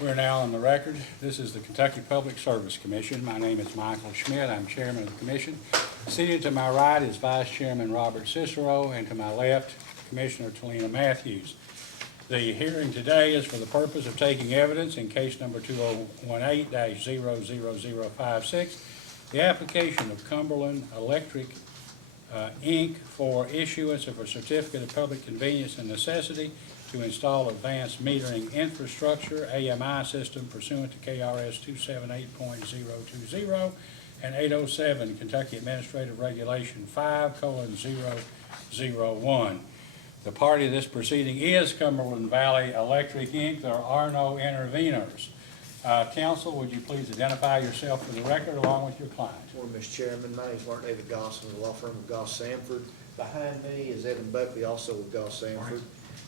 We're now on the record. This is the Kentucky Public Service Commission. My name is Michael Schmidt. I'm chairman of the commission. Seated to my right is Vice Chairman Robert Cicero, and to my left, Commissioner Talina Matthews. The hearing today is for the purpose of taking evidence in case number 2018-00056, the application of Cumberland Electric Inc. for issuance of a certificate of public convenience and necessity to install advanced metering infrastructure, AMI system pursuant to KRS 278.020 and 807 Kentucky Administrative Regulation 5:001. The party to this proceeding is Cumberland Valley Electric Inc. There are no interveners. Counsel, would you please identify yourself for the record along with your client? Morning, Mr. Chairman. My name is Mark David Goss. I'm with the law firm of Goss Sanford. Behind me is Evan Buckley, also with Goss Sanford.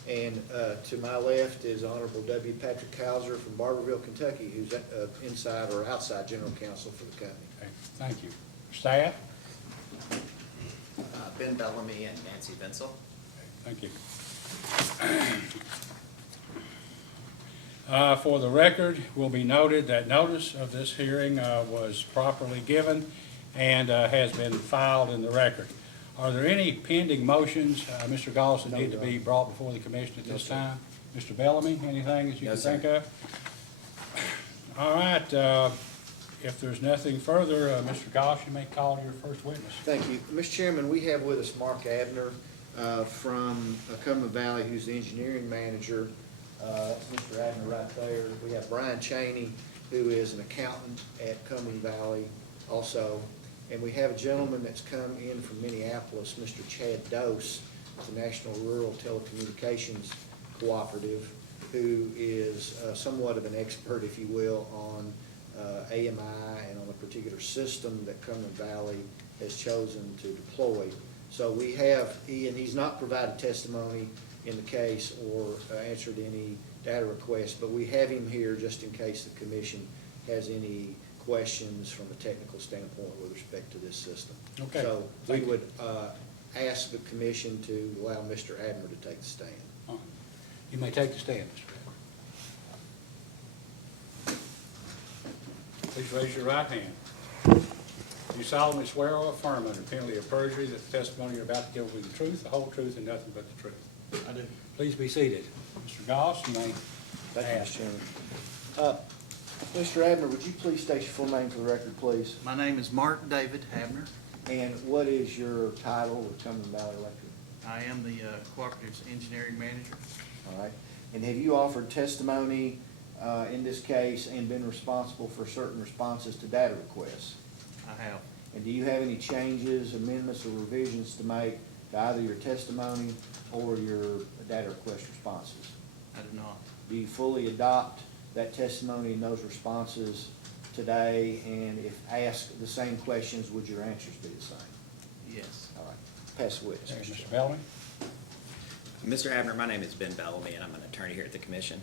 And to my left is Honorable W. Patrick Hauser from Barberville, Kentucky, who's inside or outside general counsel for the company. Okay, thank you. Staff? Ben Bellamy and Nancy Vinsel. Thank you. For the record, will be noted that notice of this hearing was properly given and has been filed in the record. Are there any pending motions, Mr. Goss, that need to be brought before the commission at this time? Mr. Bellamy, anything that you can think of? All right. If there's nothing further, Mr. Goss, you may call your first witness. Thank you. Mr. Chairman, we have with us Mark Abner from Cumberland Valley, who's the engineering manager. Mr. Abner right there. We have Brian Cheney, who is an accountant at Cumberland Valley also. And we have a gentleman that's come in from Minneapolis, Mr. Chad Dose, with the National Rural Telecommunications Cooperative, who is somewhat of an expert, if you will, on AMI and on a particular system that Cumberland Valley has chosen to deploy. So we have, he's not provided testimony in the case or answered any data requests, but we have him here just in case the commission has any questions from a technical standpoint with respect to this system. Okay. So we would ask the commission to allow Mr. Abner to take the stand. You may take the stand, Mr. Abner. Please raise your right hand. You solemnly swear or affirm under penalty of perjury that the testimony you're about to give will be the truth, the whole truth, and nothing but the truth? I do. Please be seated. Mr. Goss, you may Thank you, ask. Mr. Chairman. Mr. Abner, would you please state your full name for the record, please? My name is Mark David Habner. And what is your title with Cumberland Valley Electric? I am the Cooperative's engineering manager. All right. And have you offered testimony in this case and been responsible for certain responses to data requests? I have. And do you have any changes, amendments, or revisions to make to either your testimony or your data request responses? I do not. Do you fully adopt that testimony and those responses today? And if asked the same questions, would your answers be the same? Yes. All right. Pass the witness. Okay, Mr. Bellamy. Mr. Abner, my name is Ben Bellamy, and I'm an attorney here at the commission.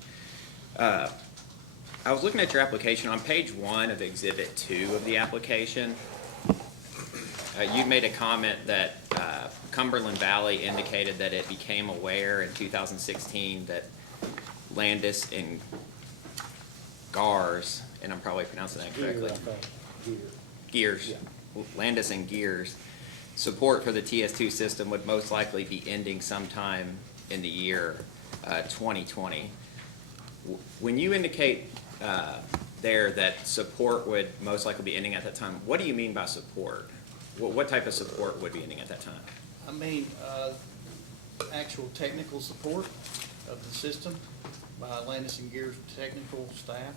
I was looking at your application. On page 1 of Exhibit 2 of the application, you made a comment that Cumberland Valley indicated that it became aware in 2016 that Landis and Gars, and I'm probably pronouncing that correctly. Gears. Yeah. Landis and Gears. Support for the TS2 system would most likely be ending sometime in the year 2020. When you indicate there that support would most likely be ending at that time, what do you mean by support? What type of support would be ending at that time? I mean, actual technical support of the system by Landis and Gears technical staff.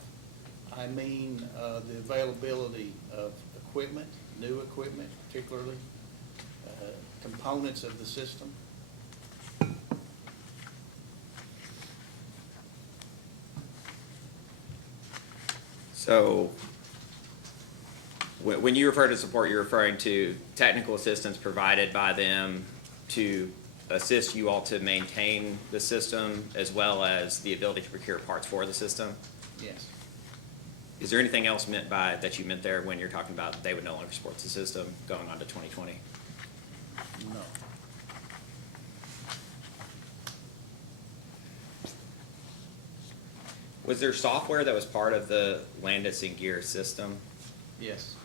I mean, the availability of equipment, new equipment particularly, components of the system. So when you refer to support, you're referring to technical assistance provided by them to assist you all to maintain the system as well as the ability to procure parts for the system? Yes. Is there anything else meant by that you meant there when you're talking about they would no longer support the system going on to 2020? No. Was there software that was part of the Landis and Gear system? Yes,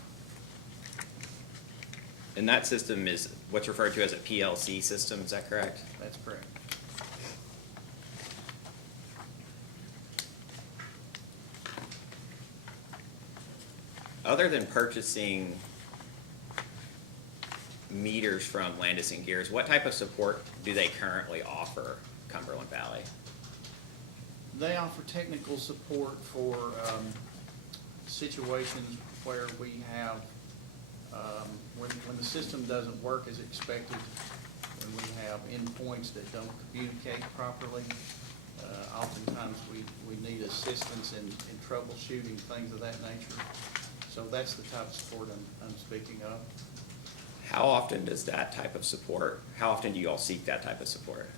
And that system is what's referred to as a PLC system, is that correct? that's correct. Other than purchasing meters from Landis and Gears, what type of support do they currently offer Cumberland Valley? They offer technical support for situations where we have, when the system doesn't work as expected, when we have endpoints that don't communicate properly. Oftentimes, we need assistance in troubleshooting, things of that nature. So that's the type of support I'm speaking of. How often does that type of support, how often do you all seek that type of support?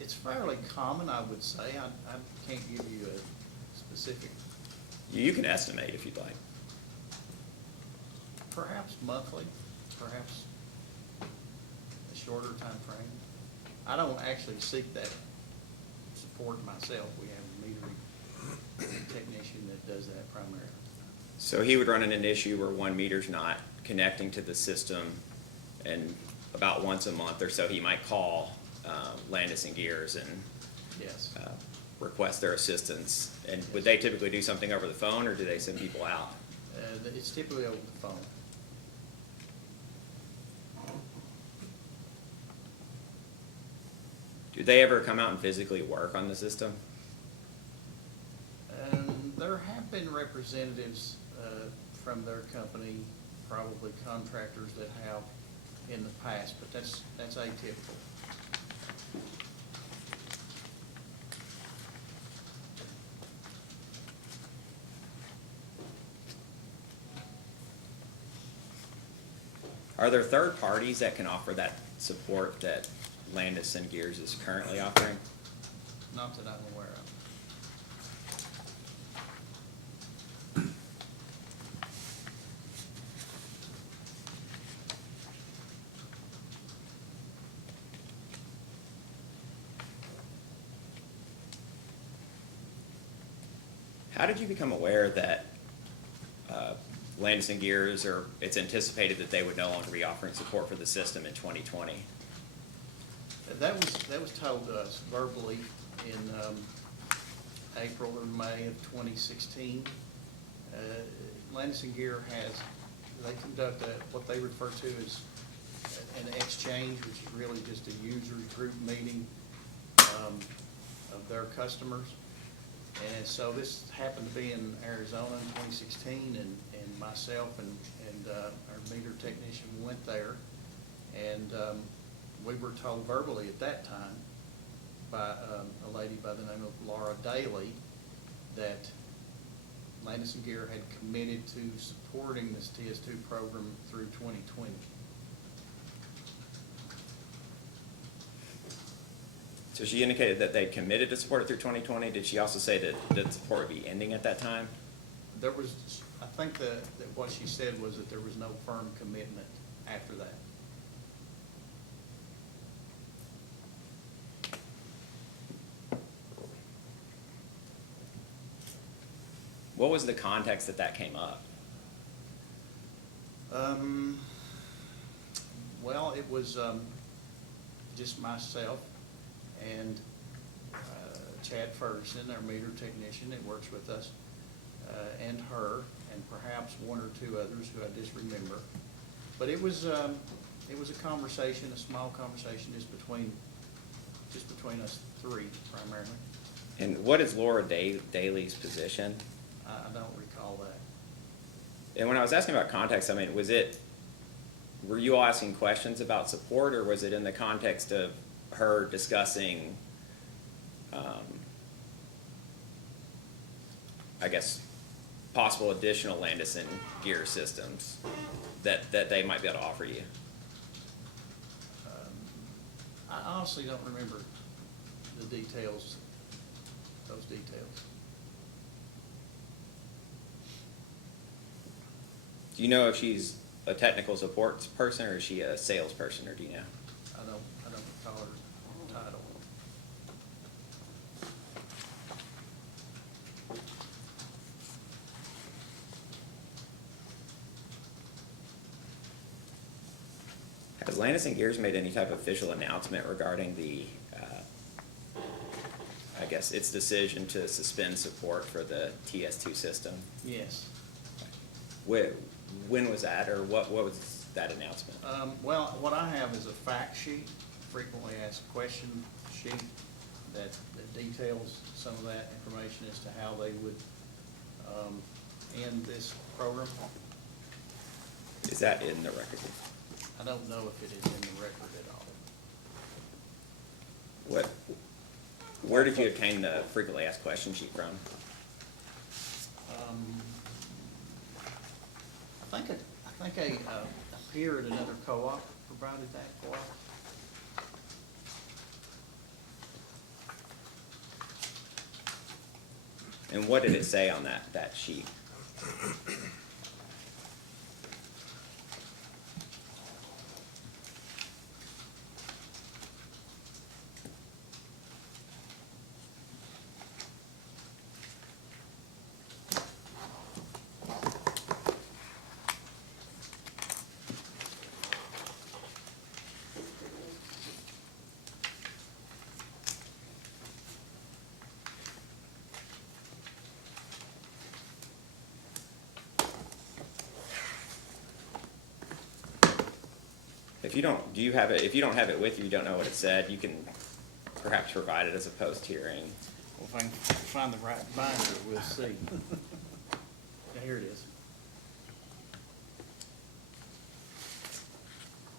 It's fairly common, I would say. I can't give you a specific, You can estimate if you'd like. perhaps monthly, perhaps a shorter time frame. I don't actually seek that support myself. We have a metering technician that does that primarily. So he would run into an issue where one meter's not connecting to the system, and about once a month or so, he might call Landis and Gears and Yes. request their assistance. And would they typically do something over the phone, or do they send people out? It's typically over the phone. Do they ever come out and physically work on the system? There have been representatives from their company, probably contractors that have in the past, but that's atypical. Are there third parties that can offer that support that Landis and Gears is currently offering? Not that I'm aware of. How did you become aware that Landis and Gears, or it's anticipated that they would no longer be offering support for the system in 2020? That was told to us verbally in April or May of 2016. Landis and Gear they conduct what they refer to as an exchange, which is really just a users group meeting of their customers. And so this happened to be in Arizona in 2016, and myself and our meter technician went there. And we were told verbally at that time by a lady by the name of Laura Daly that Landis and Gear had committed to supporting this TS2 program through 2020. So she indicated that they committed to support it through 2020. Did she also say that the support would be ending at that time? I think that what she said was that there was no firm commitment after that. What was the context that came up? Well, it was just myself and Chad Ferguson, our meter technician that works with us, and her, and perhaps one or two others who I just remember. But it was a conversation, a small conversation just between us three primarily. And what is Laura Daly's position? I don't recall that. And when I was asking about context, I mean, were you all asking questions about support, or was it in the context of her discussing, I guess, possible additional Landis and Gear systems that they might be able to offer you? I honestly don't remember the details, those details. Do you know if she's a technical support person, or is she a salesperson, or do you know? I don't recall her title. Has Landis and Gears made any type of official announcement regarding the, I guess, its decision to suspend support for the TS2 system? Yes. When was that, or what was that announcement? Well, what I have is a fact sheet, frequently asked question sheet, that details some of that information as to how they would end this program. Is that in the record? I don't know if it is in the record at all. Where did you obtain the frequently asked question sheet from? I think a peer at another co-op provided that for us. And what did it say on that sheet? If you don't, do you have it? If you don't have it with you, you don't know what it said, you can perhaps provide it as a post-hearing. Well, if I can find the right binder, we'll see. Yeah, here it is.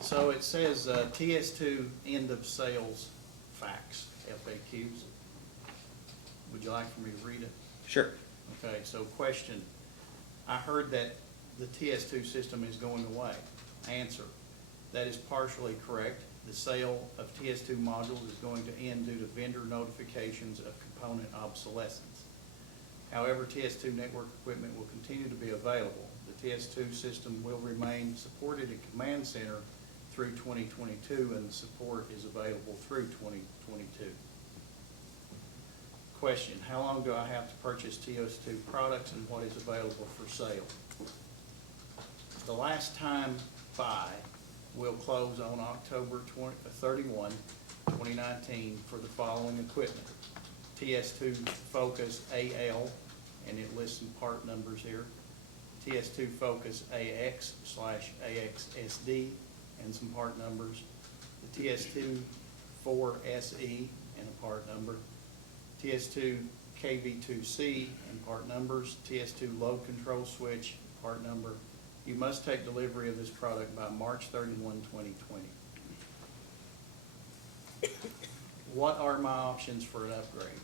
So it says TS2 end of sales facts, FAQs. Would you like for me to read it? Sure. Okay, so question, I heard that the TS2 system is going away. Answer, that is partially correct. The sale of TS2 modules is going to end due to vendor notifications of component obsolescence. However, TS2 network equipment will continue to be available. The TS2 system will remain supported at Command Center through 2022, and the support is available through 2022. Question, how long do I have to purchase TS2 products, and what is available for sale? The last time buy will close on October 31, 2019 for the following equipment. TS2 Focus AL, and it lists some part numbers here. TS2 Focus AX/AXSD, and some part numbers. The TS2 4SE, and a part number. TS2 KV2C, and part numbers. TS2 Load Control Switch, part number. You must take delivery of this product by March 31, 2020. What are my options for an upgrade?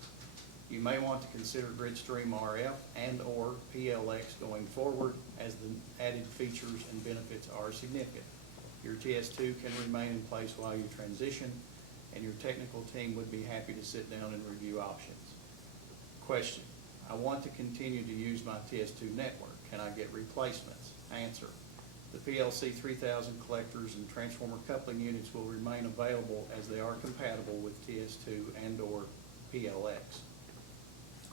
You may want to consider Gridstream RF and/or PLX going forward, as the added features and benefits are significant. Your TS2 can remain in place while you transition, and your technical team would be happy to sit down and review options. Question, I want to continue to use my TS2 network. Can I get replacements? Answer, the PLC 3000 collectors and transformer coupling units will remain available as they are compatible with TS2 and/or PLX.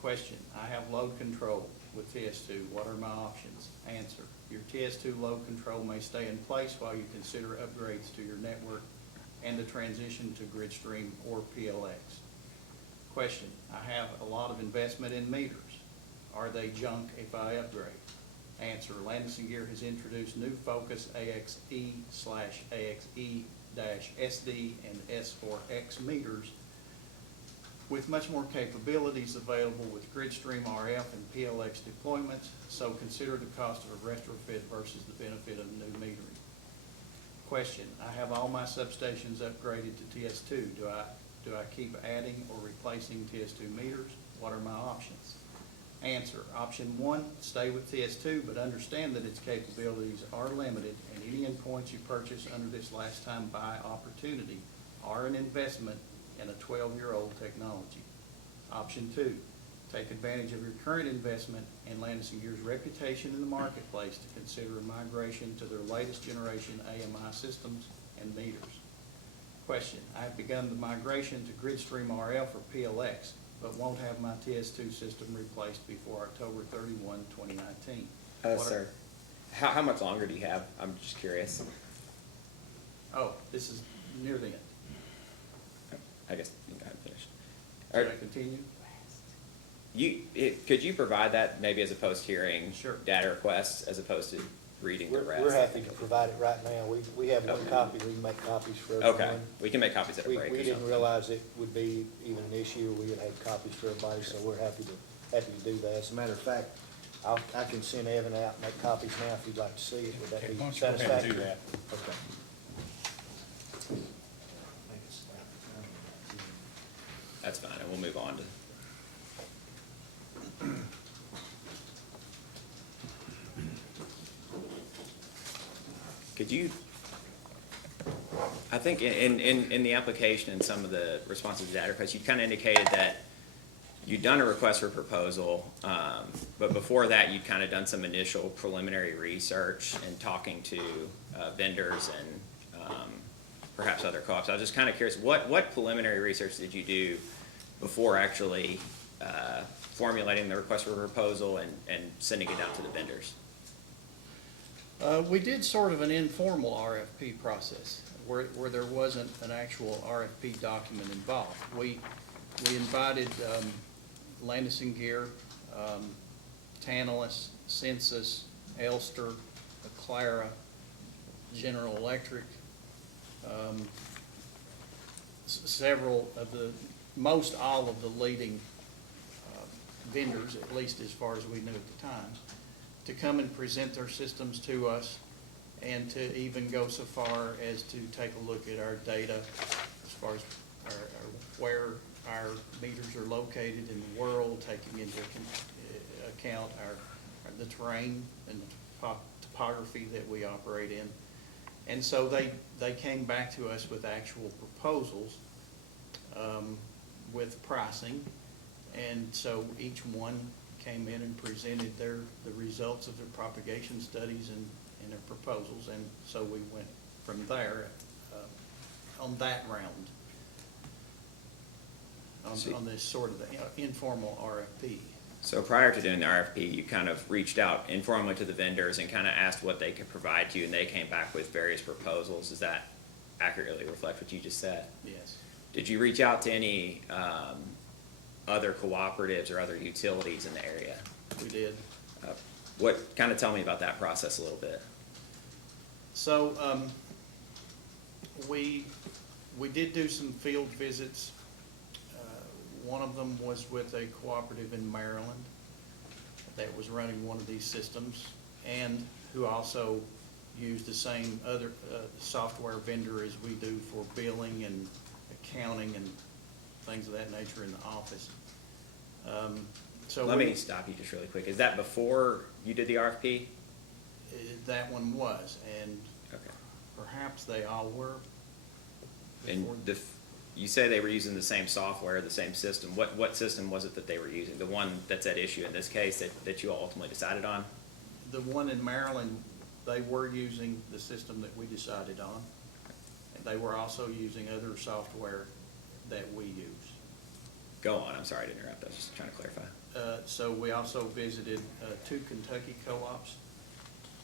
Question, I have load control with TS2. What are my options? Answer, your TS2 load control may stay in place while you consider upgrades to your network and a transition to Gridstream or PLX. Question, I have a lot of investment in meters. Are they junk if I upgrade? Answer, Landis & Gear has introduced new Focus AXE/AXE-SD and S4X meters with much more capabilities available with Gridstream RF and PLX deployments, so consider the cost of a retrofit versus the benefit of new metering. Question, I have all my substations upgraded to TS2. Do I keep adding or replacing TS2 meters? What are my options? Answer, option 1, stay with TS2, but understand that its capabilities are limited, and any endpoints you purchase under this last time buy opportunity are an investment in a 12-year-old technology. Option 2, take advantage of your current investment and Landis & Gear's reputation in the marketplace to consider a migration to their latest generation AMI systems and meters. Question, I have begun the migration to Gridstream RF or PLX, but won't have my TS2 system replaced before October 31, 2019. Sir, how much longer do you have? I'm just curious. Oh, this is near the end. I guess you can go ahead and finish. Should I continue? Could you provide that maybe as opposed to hearing Sure. data requests as opposed to reading the rest? We're happy to provide it right now. We have one Okay. copy, we can make copies for everyone. Okay, we can make copies at a We break or didn't something. realize it would be even an issue, we would have copies for everybody, so we're happy to do that. As a matter of fact, I can send Evan out and make copies now if you'd like to see it. Would that Okay, be why don't you go ahead and satisfactory? do that? Okay. That's fine, and we'll move on to. Could you, I think in the application and some of the responses to data requests, you kind of indicated that you'd done a request for proposal, but before that, you'd kind of done some initial preliminary research and talking to vendors and perhaps other co-ops. I was just kind of curious, what preliminary research did you do before actually formulating the request for proposal and sending it out to the vendors? We did sort of an informal RFP process where there wasn't an actual RFP document involved. We invited Landis & Gear, Tantalus, Census, Elster, Aclara, General Electric, several of most all of the leading vendors, at least as far as we knew at the time, to come and present their systems to us and to even go so far as to take a look at our data as far as where our meters are located in the world, taking into account the terrain and the topography that we operate in. And so they came back to us with actual proposals with pricing. And so each one came in and presented the results of their propagation studies and their proposals. And so we went from there on that round, on this sort of informal RFP. So prior to doing the RFP, you kind of reached out informally to the vendors and kind of asked what they could provide to you, and they came back with various proposals. Does that accurately reflect what you just said? Yes. Did you reach out to any other cooperatives or other utilities in the area? We did. Tell me about that process a little bit. So, we did do some field visits. One of them was with a cooperative in Maryland that was running one of these systems and who also used the same other software vendor as we do for billing and accounting and things of that nature in the office. Let me stop you just really quick. Is that before you did the RFP? That one was, and Okay. perhaps they all were. And you say they were using the same software, the same system. What system was it that they were using? The one that's at issue in this case that you all ultimately decided on? The one in Maryland, they were using the system that we decided on. And they were also using other software that we use. Go on. I'm sorry to interrupt. I was just trying to clarify. So we also visited 2 Kentucky co-ops.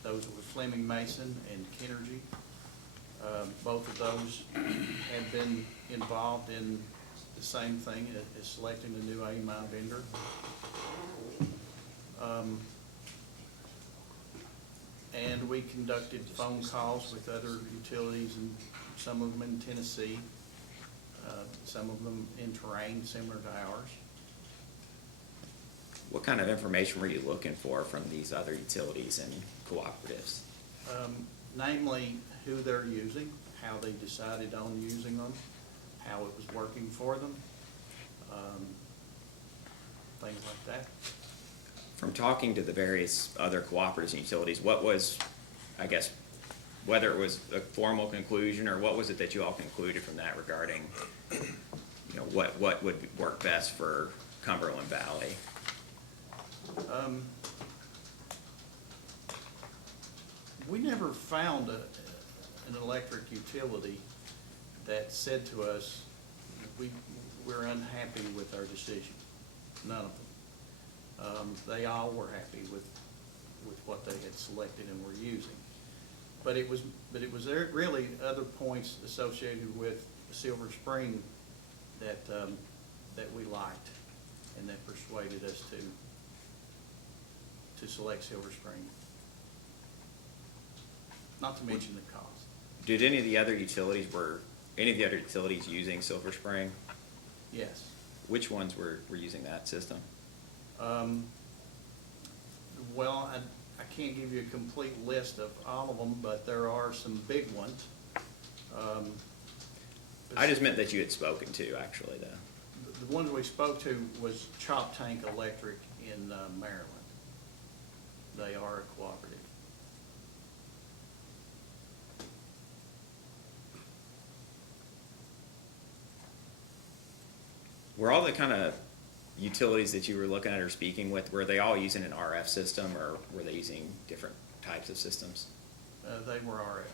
Those were Fleming Mason and Kenergy. Both of those have been involved in the same thing as selecting a new AMI vendor. And we conducted phone calls with other utilities, and some of them in Tennessee, some of them in terrain similar to ours. What kind of information were you looking for from these other utilities and cooperatives? Namely, who they're using, how they decided on using them, how it was working for them, things like that. From talking to the various other cooperatives and utilities, what was, I guess, whether it was a formal conclusion or what was it that you all concluded from that regarding, what would work best for Cumberland Valley? We never found an electric utility that said to us, we're unhappy with our decision. None of them. They all were happy with what they had selected and were using. But it was there really other points associated with Silver Spring that, that we liked and that persuaded us to select Silver Spring. Not to mention the cost. Did any of the other utilities using Silver Spring? Yes. Which ones were using that system? Well, I can't give you a complete list of all of them, but there are some big ones. I just meant that you had spoken to, actually, though. The ones we spoke to was Chop Tank Electric in Maryland. They are a cooperative. Were all the kind of utilities that you were looking at or speaking with, were they all using an RF system, or were they using different types of systems? They were RF.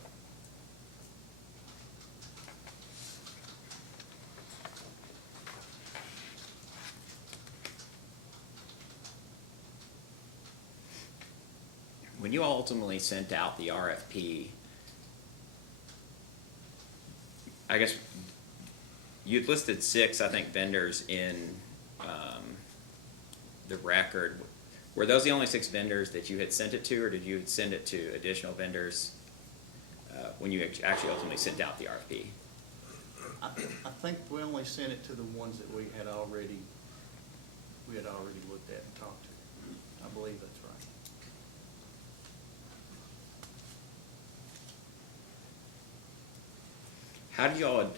When you ultimately sent out the RFP, I guess you'd listed 6, I think, vendors in the record. Were those the only 6 vendors that you had sent it to, or did you send it to additional vendors when you actually ultimately sent out the RFP? I think we only sent it to the ones that we had already looked at and talked to. I believe that's right.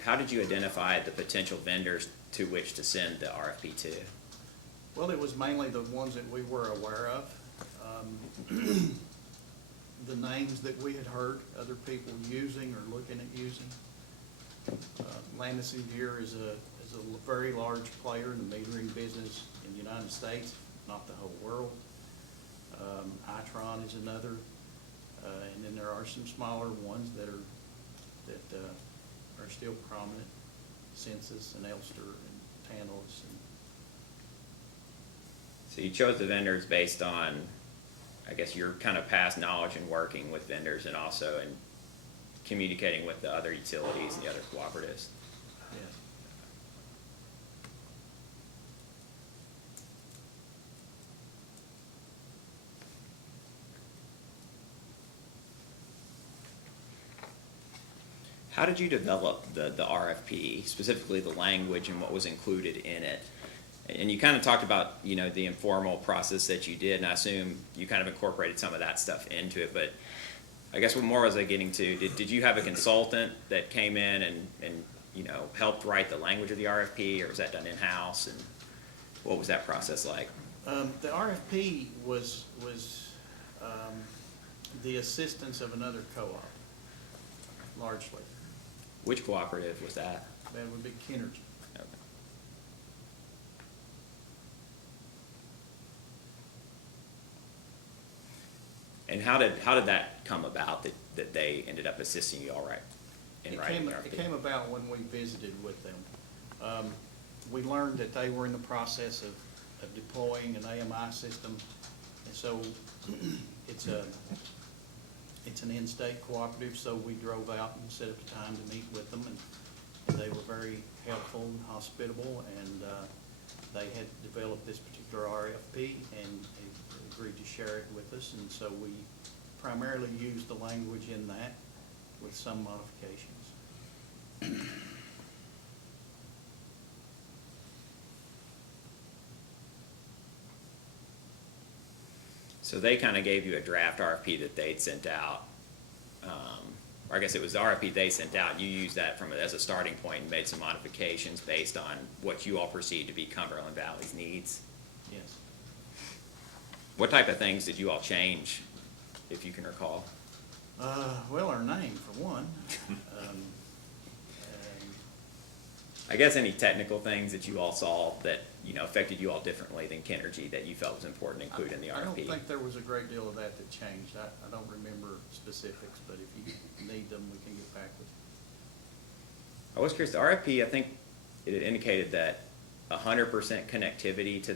How did you identify the potential vendors to which to send the RFP to? Well, it was mainly the ones that we were aware of. The names that we had heard other people using or looking at using. Landis & Gear is a very large player in the metering business in the United States, not the whole world. Itron is another, and then there are some smaller ones that are still prominent. Census and Elster and Tantalus. So you chose the vendors based on, I guess, your kind of past knowledge in working with vendors and also in communicating with the other utilities and the other cooperatives. Yes. How did you develop the RFP, specifically the language and what was included in it? And you kind of talked about, you know, the informal process that you did, and I assume you kind of incorporated some of that stuff into it, but I guess what more was I getting to? Did you have a consultant that came in and you know, helped write the language of the RFP, or was that done in-house, and what was that process like? The RFP was the assistance of another co-op, largely. Which cooperative was that? That would be Kennergy. Okay. And how did that come about that they ended up assisting you all right in writing the RFP? It came about when we visited with them. We learned that they were in the process of deploying an AMI system, and so it's an in-state cooperative, so we drove out and set up a time to meet with them, and they were very helpful and hospitable, and they had developed this particular RFP and agreed to share it with us, and so we primarily used the language in that with some modifications. So they kind of gave you a draft RFP that they'd sent out, or I guess it was the RFP they sent out. You used that as a starting point and made some modifications based on what you all perceived to be Cumberland Valley's needs. Yes. What type of things did you all change, if you can recall? Well, our name, for one. I guess any technical things that you all saw that, you know, affected you all differently than Kennergy that you felt was important to include in the RFP? I don't think there was a great deal of that changed. I don't remember specifics, but if you need them, we can get back with you. I was curious, the RFP, I think it indicated that 100% connectivity to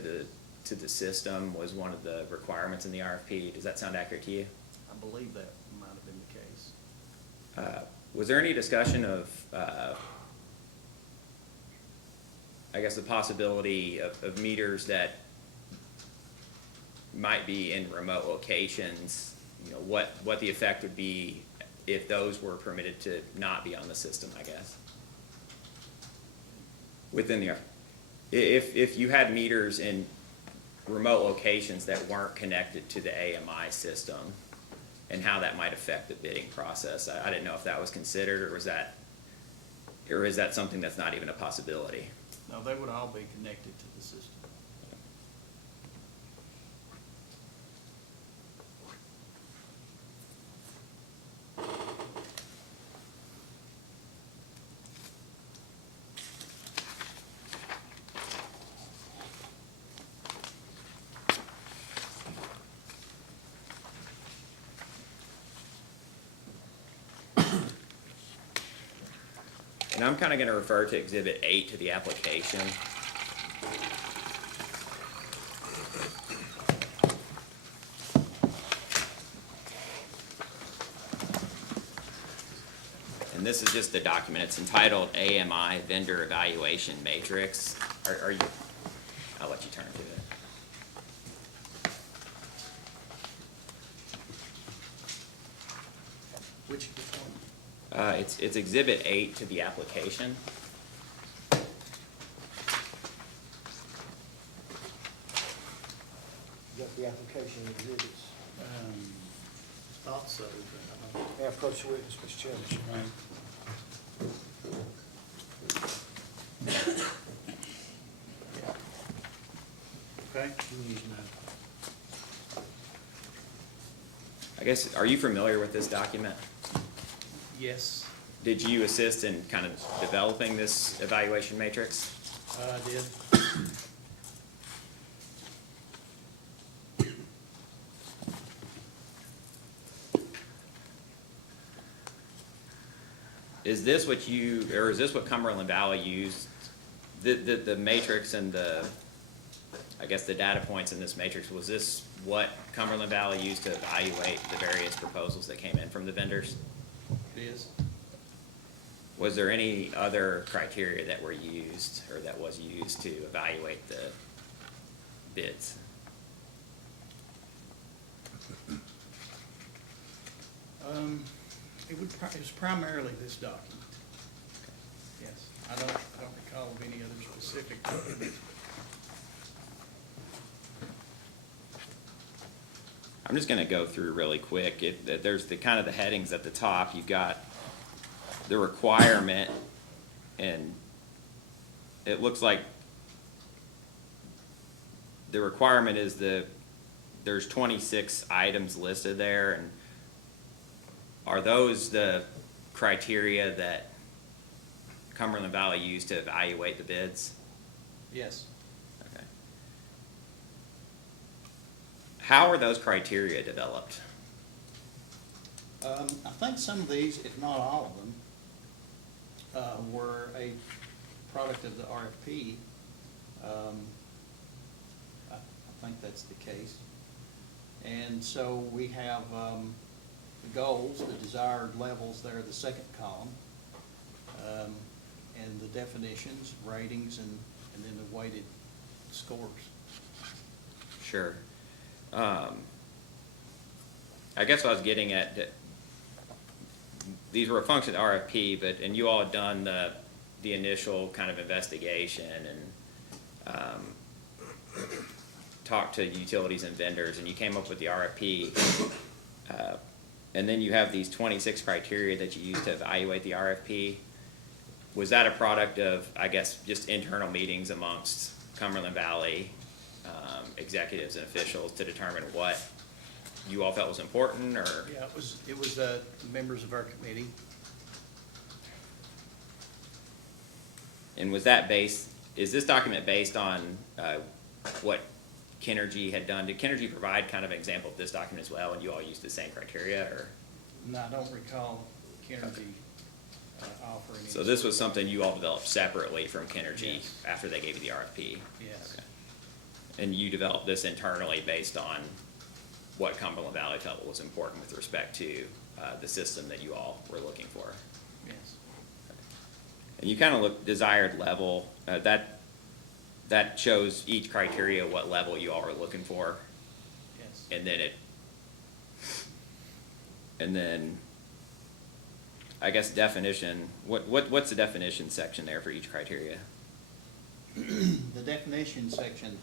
the system was one of the requirements in the RFP. Does that sound accurate to you? I believe that might have been the case. Was there any discussion of, I guess, the possibility of meters that might be in remote locations? You know, what the effect would be if those were permitted to not be on the system, I guess? Within the, if you had meters in remote locations that weren't connected to the AMI system, and how that might affect the bidding process. I didn't know if that was considered, or is that something that's not even a possibility? No, they would all be connected to the system. And I'm kind of going to refer to Exhibit 8 to the application. And this is just the document. It's entitled AMI Vendor Evaluation Matrix. Are you, I'll let you turn to it. Which one? It's Exhibit 8 to the application. You got the application exhibits. Thought so, but I don't. May I approach the witness, Mr. Chairman? Right. Okay. You can use mine. I guess, are you familiar with this document? Yes, Did you assist in kind of developing this evaluation matrix? I did. Is this what you, or is this what Cumberland Valley used? The matrix and the, I guess the data points in this matrix, was this what Cumberland Valley used to evaluate the various proposals that came in from the vendors? It is. Was there any other criteria that were used, or that was used to evaluate the bids? It was primarily this document. Yes, I don't recall of any other specific document. I'm just gonna go through really quick. There's the kind of the headings at the top. You've got the requirement, and it looks like the requirement is there's 26 items listed there, and are those the criteria that Cumberland Valley used to evaluate the bids? Yes. Okay. How are those criteria developed? I think some of these, if not all of them, were a product of the RFP. I think that's the case. And so we have the goals, the desired levels there, the second column, and the definitions, ratings, and then the weighted scores. Sure. I guess what I was getting at, that these were a function of the RFP, and you all had done the initial kind of investigation and talked to utilities and vendors, and you came up with the RFP. And then you have these 26 criteria that you use to evaluate the RFP. Was that a product of, I guess, just internal meetings amongst Cumberland Valley executives and officials to determine what you all felt was important, or? Yeah, it was members of our committee. And is this document based on what Kenergy had done? Did Kenergy provide kind of an example of this document as well, and you all used the same criteria, or? No, I don't recall Kenergy offering. So this was something you all developed separately from Kenergy Yes. after they gave you the RFP? Yes. Okay. And you developed this internally based on what Cumberland Valley felt was important with respect to the system that you all were looking for. Yes. And you kind of look desired level, that shows each criteria what level you all are looking for. Yes. And then I guess definition, what's the definition section there for each criteria? The definition section,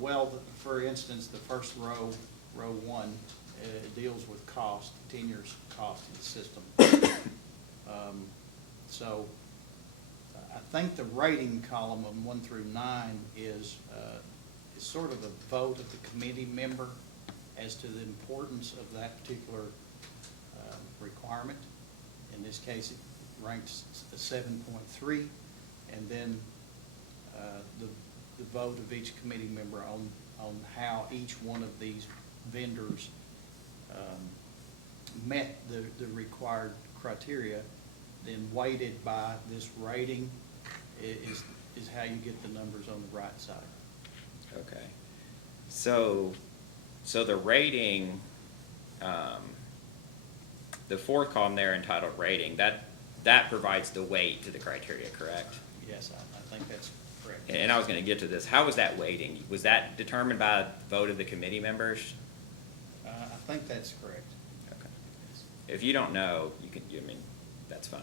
well, for instance, the first row 1, deals with cost, 10 years cost of the system. So I think the rating column of 1 through 9 is sort of a vote of the committee member as to the importance of that particular requirement. In this case, it ranks a 7.3, and then the vote of each committee member on how each one of these vendors met the required criteria, then weighted by this rating is how you get the numbers on the right side. Okay. So the rating, the fourth column there entitled rating, that provides the weight to the criteria, correct? Yes, I think that's correct. And I was gonna get to this. How was that weighting? Was that determined by the vote of the committee members? I think that's correct. Okay. If you don't know, that's fine.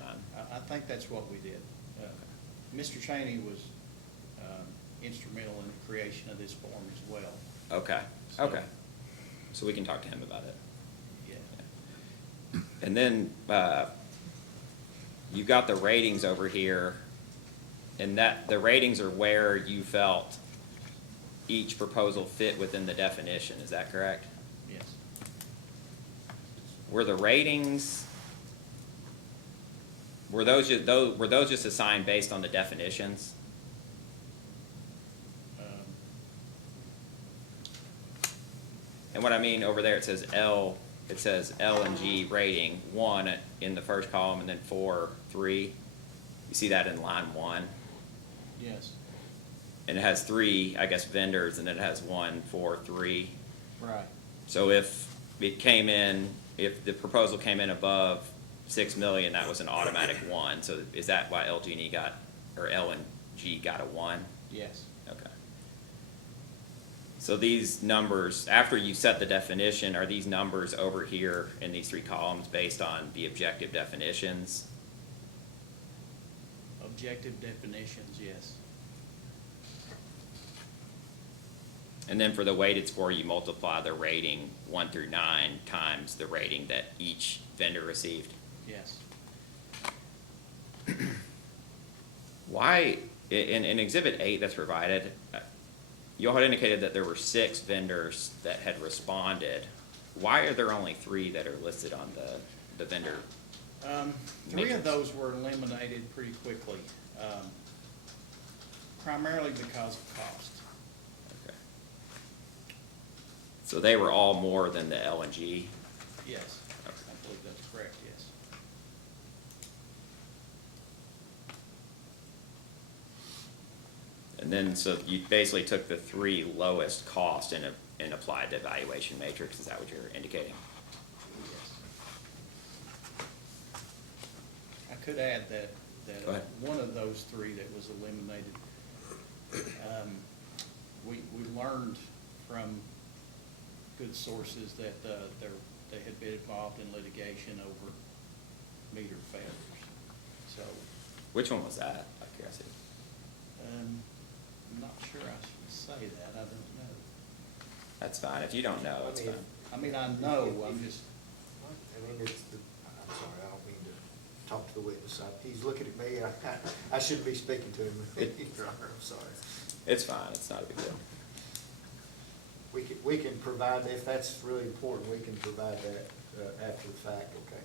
I think that's what we did. Mr. Cheney was instrumental in the creation of this form as well. Okay, So- okay. So we can talk to him about it. Yeah. And then, you've got the ratings over here, and the ratings are where you felt each proposal fit within the definition, is that correct? Yes. Were the ratings, were those just assigned based on the definitions? And what I mean over there, it says L and G rating, 1 in the first column, and then 4, 3. You see that in line 1? Yes. And it has 3, I guess, vendors, and then it has 1, 4, 3. Right. So if the proposal came in above 6 million, that was an automatic 1. So is that why L and G got a 1? Yes. Okay. So these numbers, after you set the definition, are these numbers over here in these 3 columns based on the objective definitions? Objective definitions, yes. And then for the weighted score, you multiply the rating 1 through 9 times the rating that each vendor received? Yes. Why, in Exhibit 8 that's provided, you all had indicated that there were 6 vendors that had responded. Why are there only 3 that are listed on the vendor? 3 of those were eliminated pretty quickly, primarily because of cost. Okay. So they were all more than the L and G? Yes, I believe that's correct, yes. And then, so you basically took the 3 lowest cost and applied the evaluation matrix, is that what you're indicating? Yes. I could add that Go ahead. one of those 3 that was eliminated, we learned from good sources that they had been involved in litigation over meter failures. So, Which one was that, out of curiosity? I'm not sure I should say that, I don't know. That's fine, if you don't know, it's fine. I mean, I know, I'm just, I mean, I'm sorry, I don't mean to talk to the witness. He's looking at me, I shouldn't be speaking to him. Your Honor, I'm sorry. It's fine, it's not a big deal. We can provide, if that's really important, we can provide that after the fact, okay?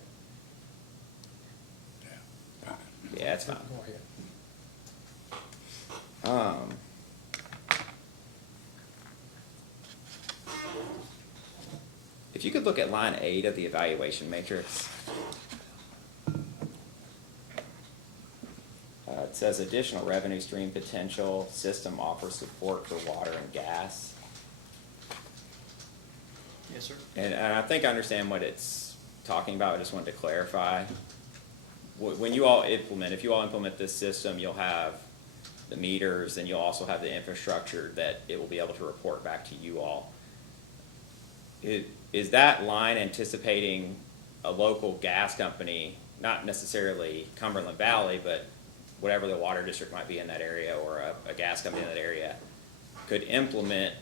Yeah, fine. Yeah, it's fine. Go ahead. If you could look at line 8 of the evaluation matrix. It says additional revenue stream potential, system offers support for water and gas. Yes, sir. And I think I understand what it's talking about, I just wanted to clarify. When you all implement, if you all implement this system, you'll have the meters, and you'll also have the infrastructure that it will be able to report back to you all. Is that line anticipating a local gas company, not necessarily Cumberland Valley, but whatever the water district might be in that area, or a gas company in that area, could implement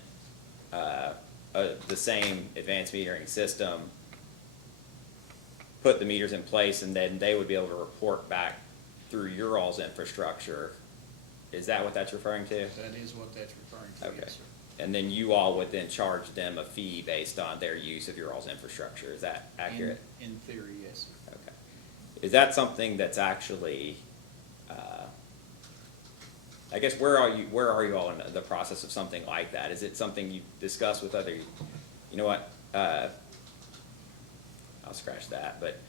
the same advanced metering system, put the meters in place, and then they would be able to report back through your all's infrastructure? Is that what that's referring to? That is what that's referring to, Okay. yes, sir. And then you all would then charge them a fee based on their use of your all's infrastructure, is that accurate? In theory, yes, sir. Okay. Is that something that's actually, I guess, where are you all in the process of something like that? Is it something you discuss with other, you know what, I'll scratch that, but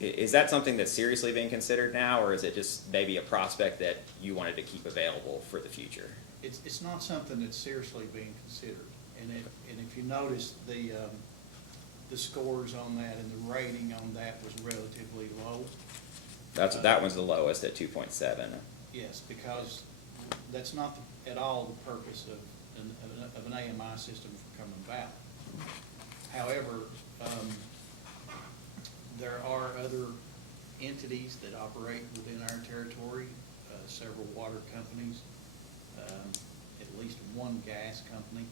is that something that's seriously being considered now, or is it just maybe a prospect that you wanted to keep available for the future? It's not something that's seriously being considered. And if you notice, the scores on that and the rating on that was relatively low. That one's the lowest at 2.7. Yes, because that's not at all the purpose of an AMI system for Cumberland Valley. However, there are other entities that operate within our territory, several water companies, at least one gas company.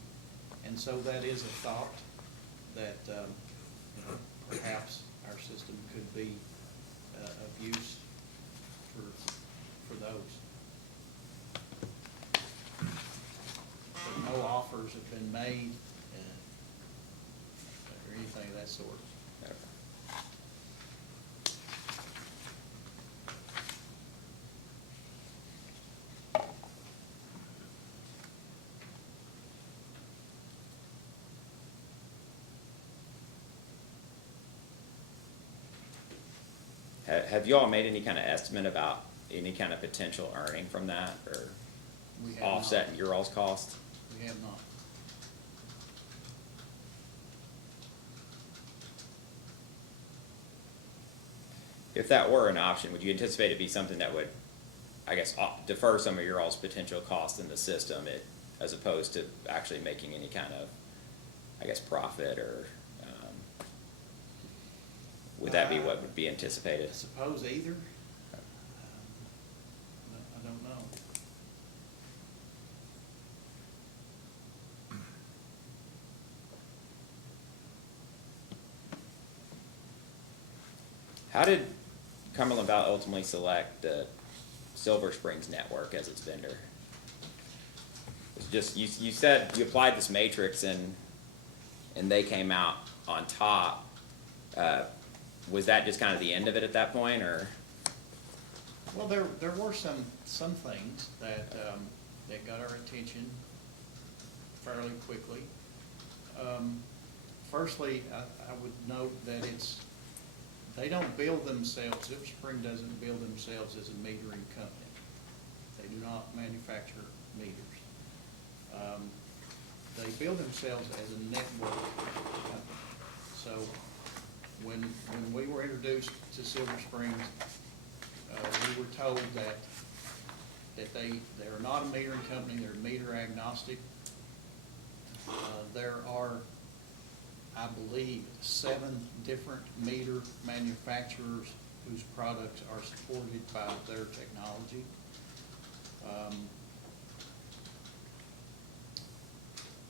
And so that is a thought that, perhaps our system could be of use for those. But no offers have been made, or anything of that sort. Okay. Have you all made any kind of estimate about any kind of potential earning from that, or We have not. offsetting your all's cost? We have not. If that were an option, would you anticipate it be something that would, I guess, defer some of your all's potential costs in the system, as opposed to actually making any kind of, I guess, profit, or would that be what would be anticipated? I suppose either. I don't know. How did Cumberland Valley ultimately select the Silver Springs network as its vendor? It's just, you said you applied this matrix and they came out on top. Was that just kind of the end of it at that point, or? Well, there were some things that, that got our attention fairly quickly. Firstly, I would note that they don't build themselves, Silver Spring doesn't build themselves as a metering company. They do not manufacture meters. They build themselves as a network company. So when we were introduced to Silver Springs, we were told that they are not a metering company, they're meter agnostic. There are, I believe, 7 different meter manufacturers whose products are supported by their technology.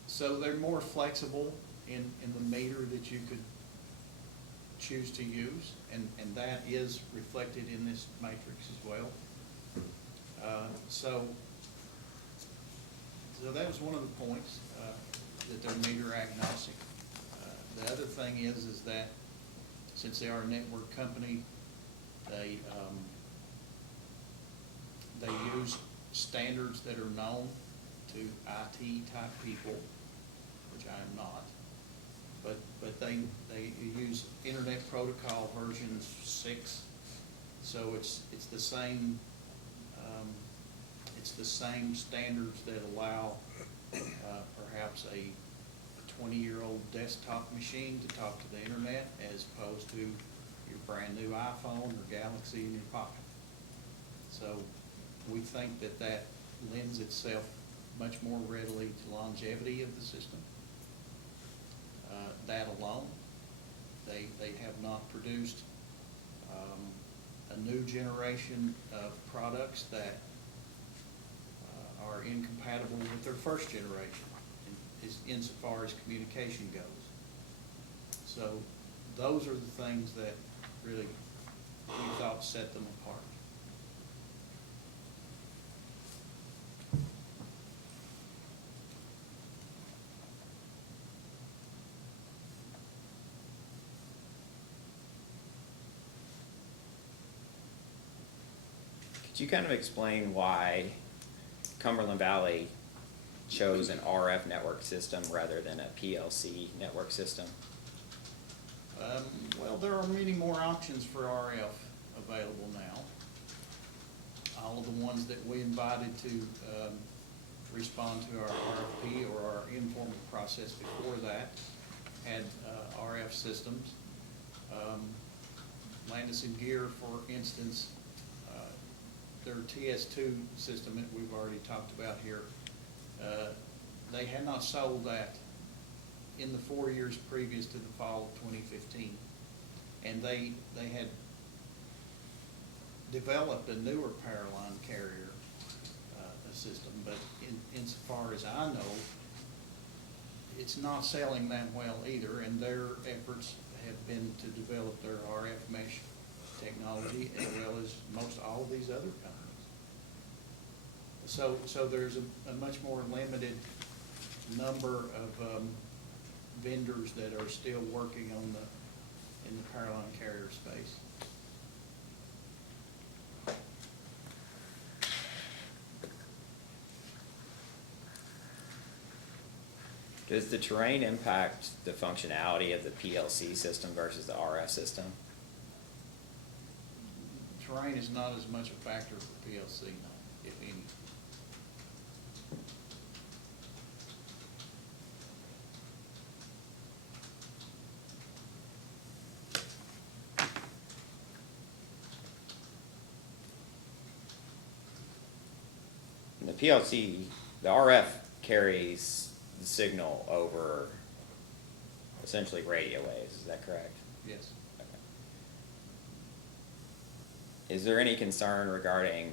So they're more flexible in the meter that you could choose to use, and that is reflected in this matrix as well. So that was one of the points, that they're meter agnostic. The other thing is that since they are a network company, they use standards that are known to IT type people, which I am not. But they use Internet Protocol version 6, so it's the same standards that allow perhaps a 20-year-old desktop machine to talk to the internet as opposed to your brand-new iPhone or Galaxy in your pocket. So we think that that lends itself much more readily to longevity of the system. That alone, they have not produced a new generation of products that are incompatible with their first generation insofar as communication goes. So those are the things that really we thought set them apart. Could you kind of explain why Cumberland Valley chose an RF network system rather than a PLC network system? Well, there are many more options for RF available now. All of the ones that we invited to respond to our RFP or our informal process before that had RF systems. Landis and Gear, for instance, their TS2 system that we've already talked about here, they had not sold that in the 4 years previous to the fall of 2015. And they had developed a newer power line carrier system, but insofar as I know, it's not selling that well either, and their efforts have been to develop their RF mesh technology as well as most all of these other companies. So there's a much more limited number of vendors that are still working on in the power line carrier space. Does the terrain impact the functionality of the PLC system versus the RF system? Terrain is not as much a factor for PLC, if any. In the PLC, the RF carries the signal over essentially radio waves, is that correct? Yes. Okay. Is there any concern regarding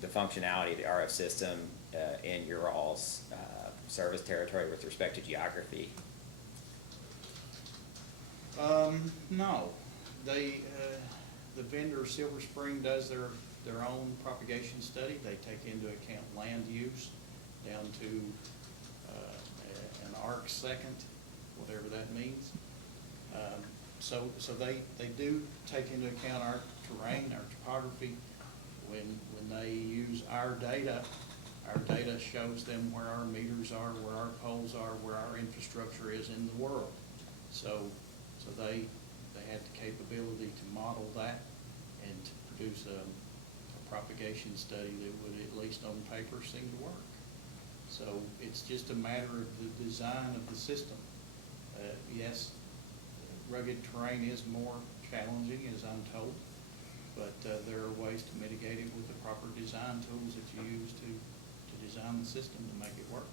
the functionality of the RF system in your all's service territory with respect to geography? No. They, the vendor Silver Spring does their own propagation study. They take into account land use down to an arc second, whatever that means. So they do take into account our terrain, our topography. When they use our data shows them where our meters are, where our poles are, where our infrastructure is in the world. So they had the capability to model that and to produce a propagation study that would, at least on paper, seem to work. So it's just a matter of the design of the system. Yes, rugged terrain is more challenging, as I'm told, but there are ways to mitigate it with the proper design tools that you use to design the system to make it work.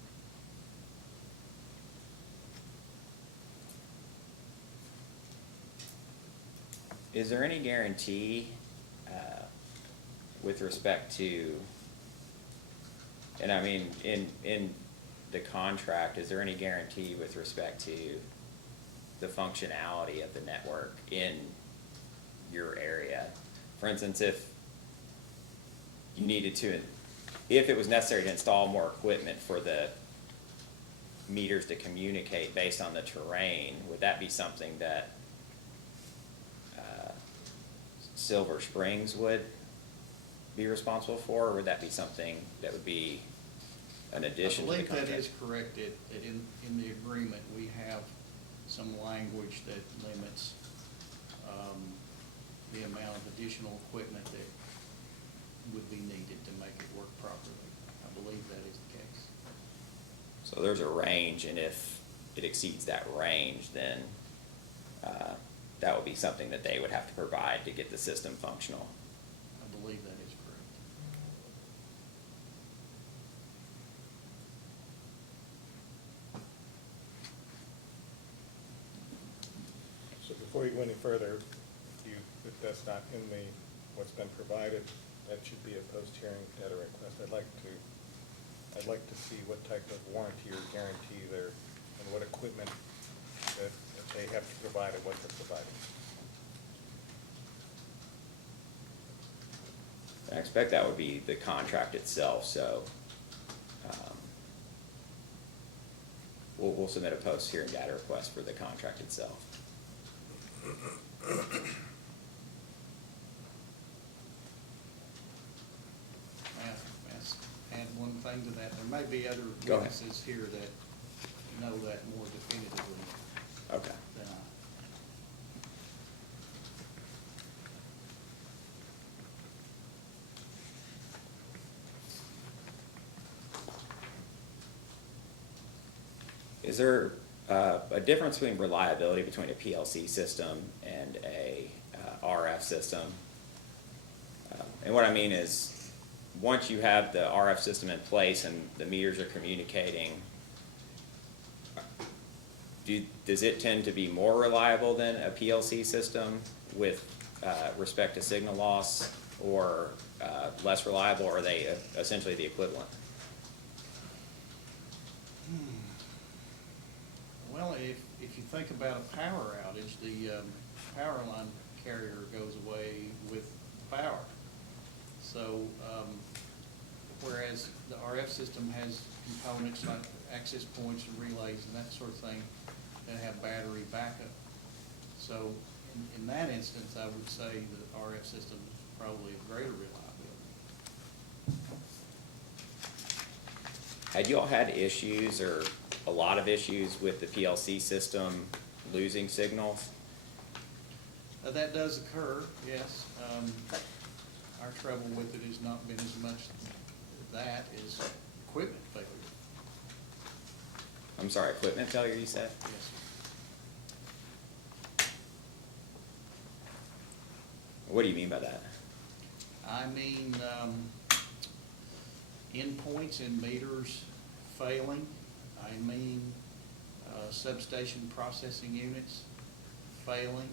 Is there any guarantee with respect to, and I mean, in the contract, is there any guarantee with respect to the functionality of the network in your area? For instance, if you needed to, if it was necessary to install more equipment for the meters to communicate based on the terrain, would that be something that Silver Springs would be responsible for, or would that be something that would be an addition to the contract? I believe that is correct. That in the agreement, we have some language that limits the amount of additional equipment that would be needed to make it work properly. I believe that is the case. So there's a range, and if it exceeds that range, then that would be something that they would have to provide to get the system functional. I believe that is correct. So before you go any further, if that's not in what's been provided, that should be a post-hearing data request. I'd like to see what type of warranty or guarantee there, and what equipment that they have to provide and what they're providing. I expect that would be the contract itself, so we'll submit a post-hearing data request for the contract itself. Add one thing to that. There may be other Go ahead. witnesses here that know that more definitively Okay. than I. Is there a difference between reliability between a PLC system and a RF system? And what I mean is, once you have the RF system in place and the meters are communicating, does it tend to be more reliable than a PLC system with respect to signal loss, or less reliable, or are they essentially the equivalent? Well, if you think about a power outage, the power line carrier goes away with power. So, whereas the RF system has components like access points and relays and that sort of thing that have battery backup. So, in that instance, I would say the RF system is probably of greater reliability. Had you all had issues or a lot of issues with the PLC system losing signals? That does occur, yes. Our trouble with it has not been as much that as equipment failure. I'm sorry, equipment failure, you said? Yes, sir. What do you mean by that? I mean, endpoints and meters failing. I mean, substation processing units failing.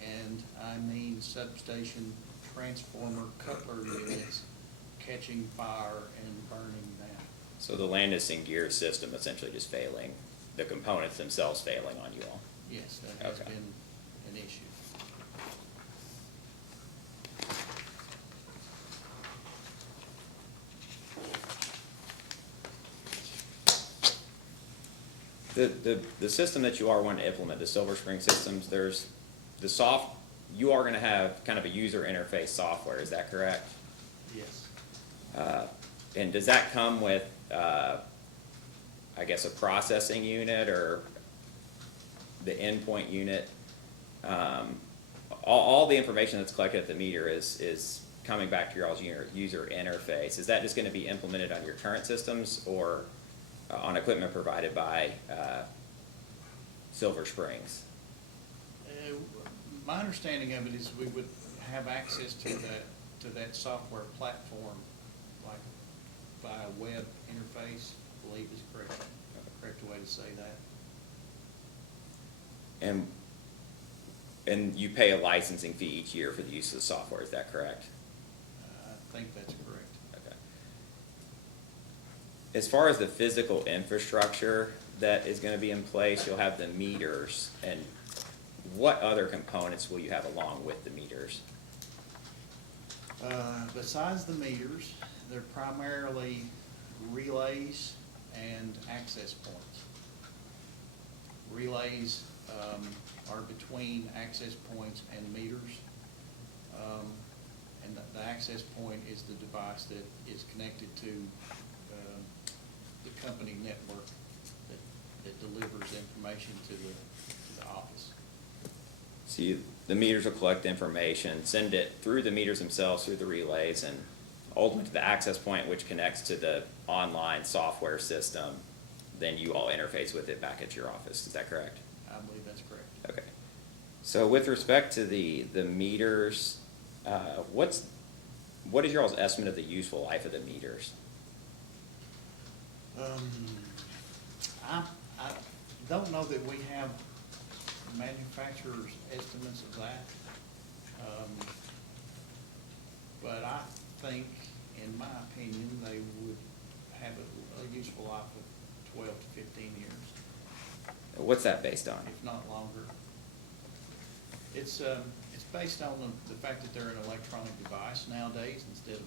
And I mean substation transformer coupler units catching fire and burning down. So the Landis and Gear system essentially just failing, the components themselves failing on you all? Yes, that has Okay. been an issue. The system that you are wanting to implement, the Silver Spring systems, there's you are gonna have kind of a user interface software, is that correct? Yes. And does that come with, I guess, a processing unit or the endpoint unit? All the information that's collected at the meter is coming back to your all's user interface. Is that just gonna be implemented on your current systems or on equipment provided by Silver Springs? My understanding of it is we would have access to that software platform, like by a web interface, I believe is correct way to say that. And you pay a licensing fee each year for the use of the software, is that correct? I think that's correct. Okay. As far as the physical infrastructure that is gonna be in place, you'll have the meters, and what other components will you have along with the meters? Besides the meters, they're primarily relays and access points. Relays are between access points and meters. And the access point is the device that is connected to the company network that delivers information to the office. So the meters will collect information, send it through the meters themselves, through the relays, and ultimately to the access point, which connects to the online software system then you all interface with it back at your office, is that correct? I believe that's correct. Okay. So with respect to the meters, what is your all's estimate of the useful life of the meters? I don't know that we have manufacturer's estimates of that. But I think, in my opinion, they would have a useful life of 12 to 15 years, What's that based on? if not longer. It's based on the fact that they're an electronic device nowadays instead of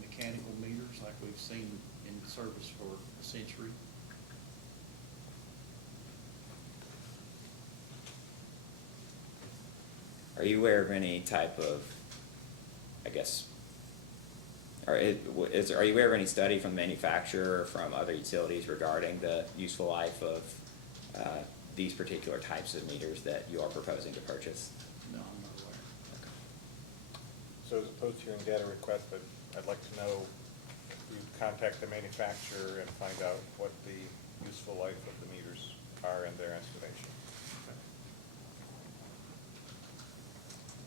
mechanical meters like we've seen in service for a century. Are you aware of any type of, I guess, are you aware of any study from the manufacturer or from other utilities regarding the useful life of these particular types of meters that you are proposing to purchase? No, I'm not aware. So as opposed to hearing data request, I'd like to know if you contact the manufacturer and find out what the useful life of the meters are in their estimation.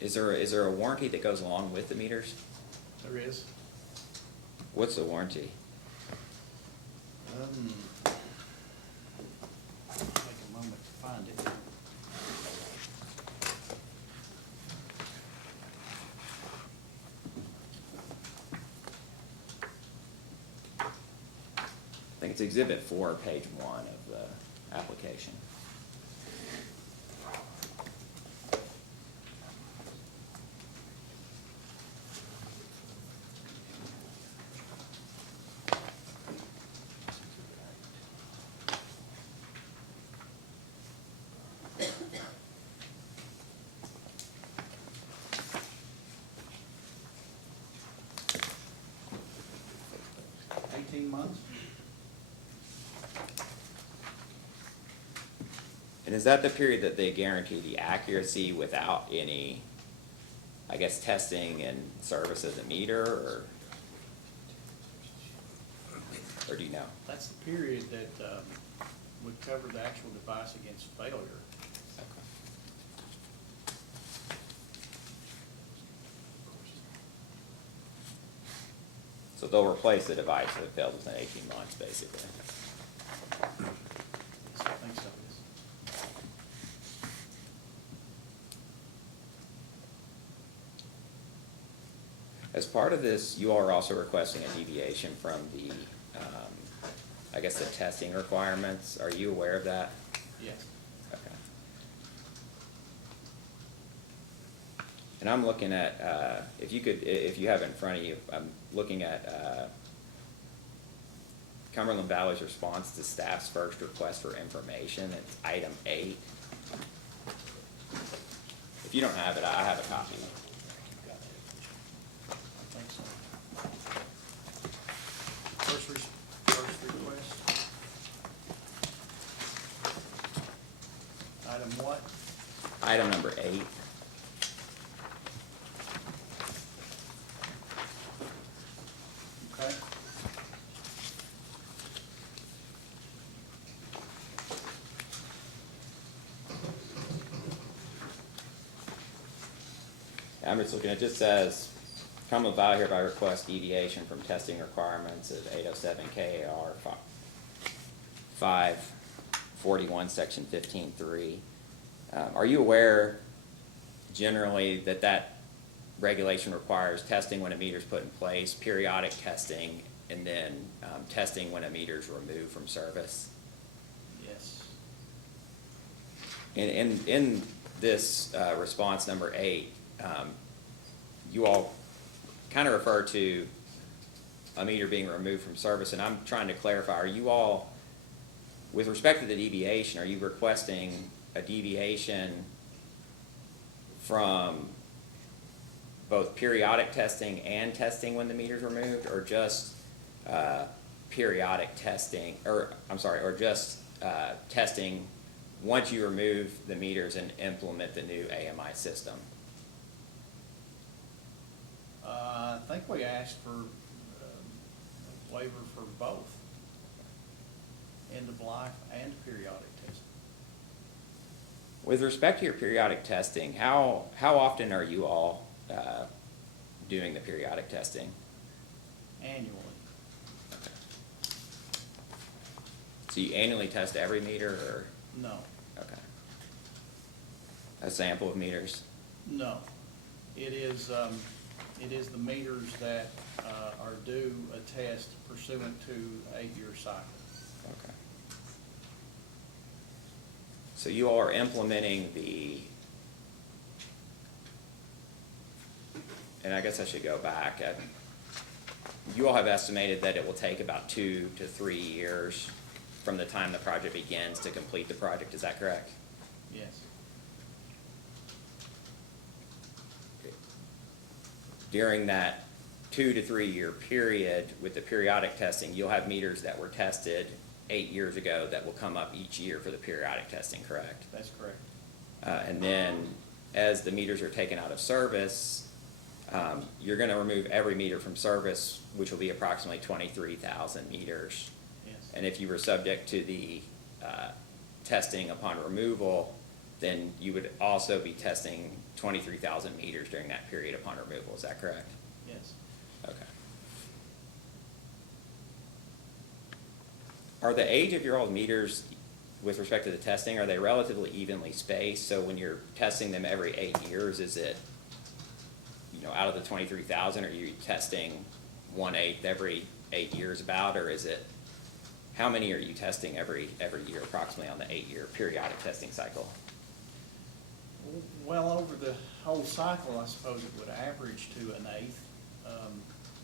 Is there a warranty that goes along with the meters? There is. What's the warranty? Take a moment to find it. I think it's Exhibit 4, page 1 of the application. Months? And is that the period that they guarantee the accuracy without any, I guess, testing and service of the meter, or do you know? That's the period that would cover the actual device against failure. So they'll replace the device if it fails within 18 months, basically. Yes, I think so, yes. As part of this, you are also requesting a deviation from the, I guess, the testing requirements. Are you aware of that? Yes. Okay. And I'm looking at, if you have it in front of you, I'm looking at Cumberland Valley's response to staff's first request for information. It's item 8. If you don't have it, I have a copy. I think so. First request. Item what? Item number 8. Okay. I'm just looking, it just says, Cumberland Valley hereby requests deviation from testing requirements of 807 KAR 541, section 15.3. Are you aware generally that regulation requires testing when a meter is put in place, periodic testing, and then testing when a meter is removed from service? Yes. In this response number 8, you all kind of refer to a meter being removed from service, and I'm trying to clarify, are you all, with respect to the deviation, are you requesting a deviation from both periodic testing and testing when the meter's removed, or just periodic testing, or just testing once you remove the meters and implement the new AMI system? I think we asked for a waiver for both. end of life, and periodic testing. With respect to your periodic testing, how often are you all doing the periodic testing? Annually, So you annually test every meter, or, no, okay. A sample of meters? no. It is the meters that are due a test pursuant to 8-year cycle. Okay. So you all are implementing and I guess I should go back. You all have estimated that it will take about 2 to 3 years from the time the project begins to complete the project, is that correct? Yes, During that 2 to 3 year period with the periodic testing, you'll have meters that were tested 8 years ago that will come up each year for the periodic testing, correct? that's correct. And then as the meters are taken out of service, you're gonna remove every meter from service, which will be approximately 23,000 meters. Yes, And if you were subject to the testing upon removal, then you would also be testing 23,000 meters during that period upon removal, is that correct? yes. Okay. Are the age of your old meters, with respect to the testing, are they relatively evenly spaced? So when you're testing them every 8 years, is it, out of the 23,000, are you testing 1/8 every 8 years about, or is it, how many are you testing every year approximately on the 8-year periodic testing cycle? Well, over the whole cycle, I suppose it would average to 1/8,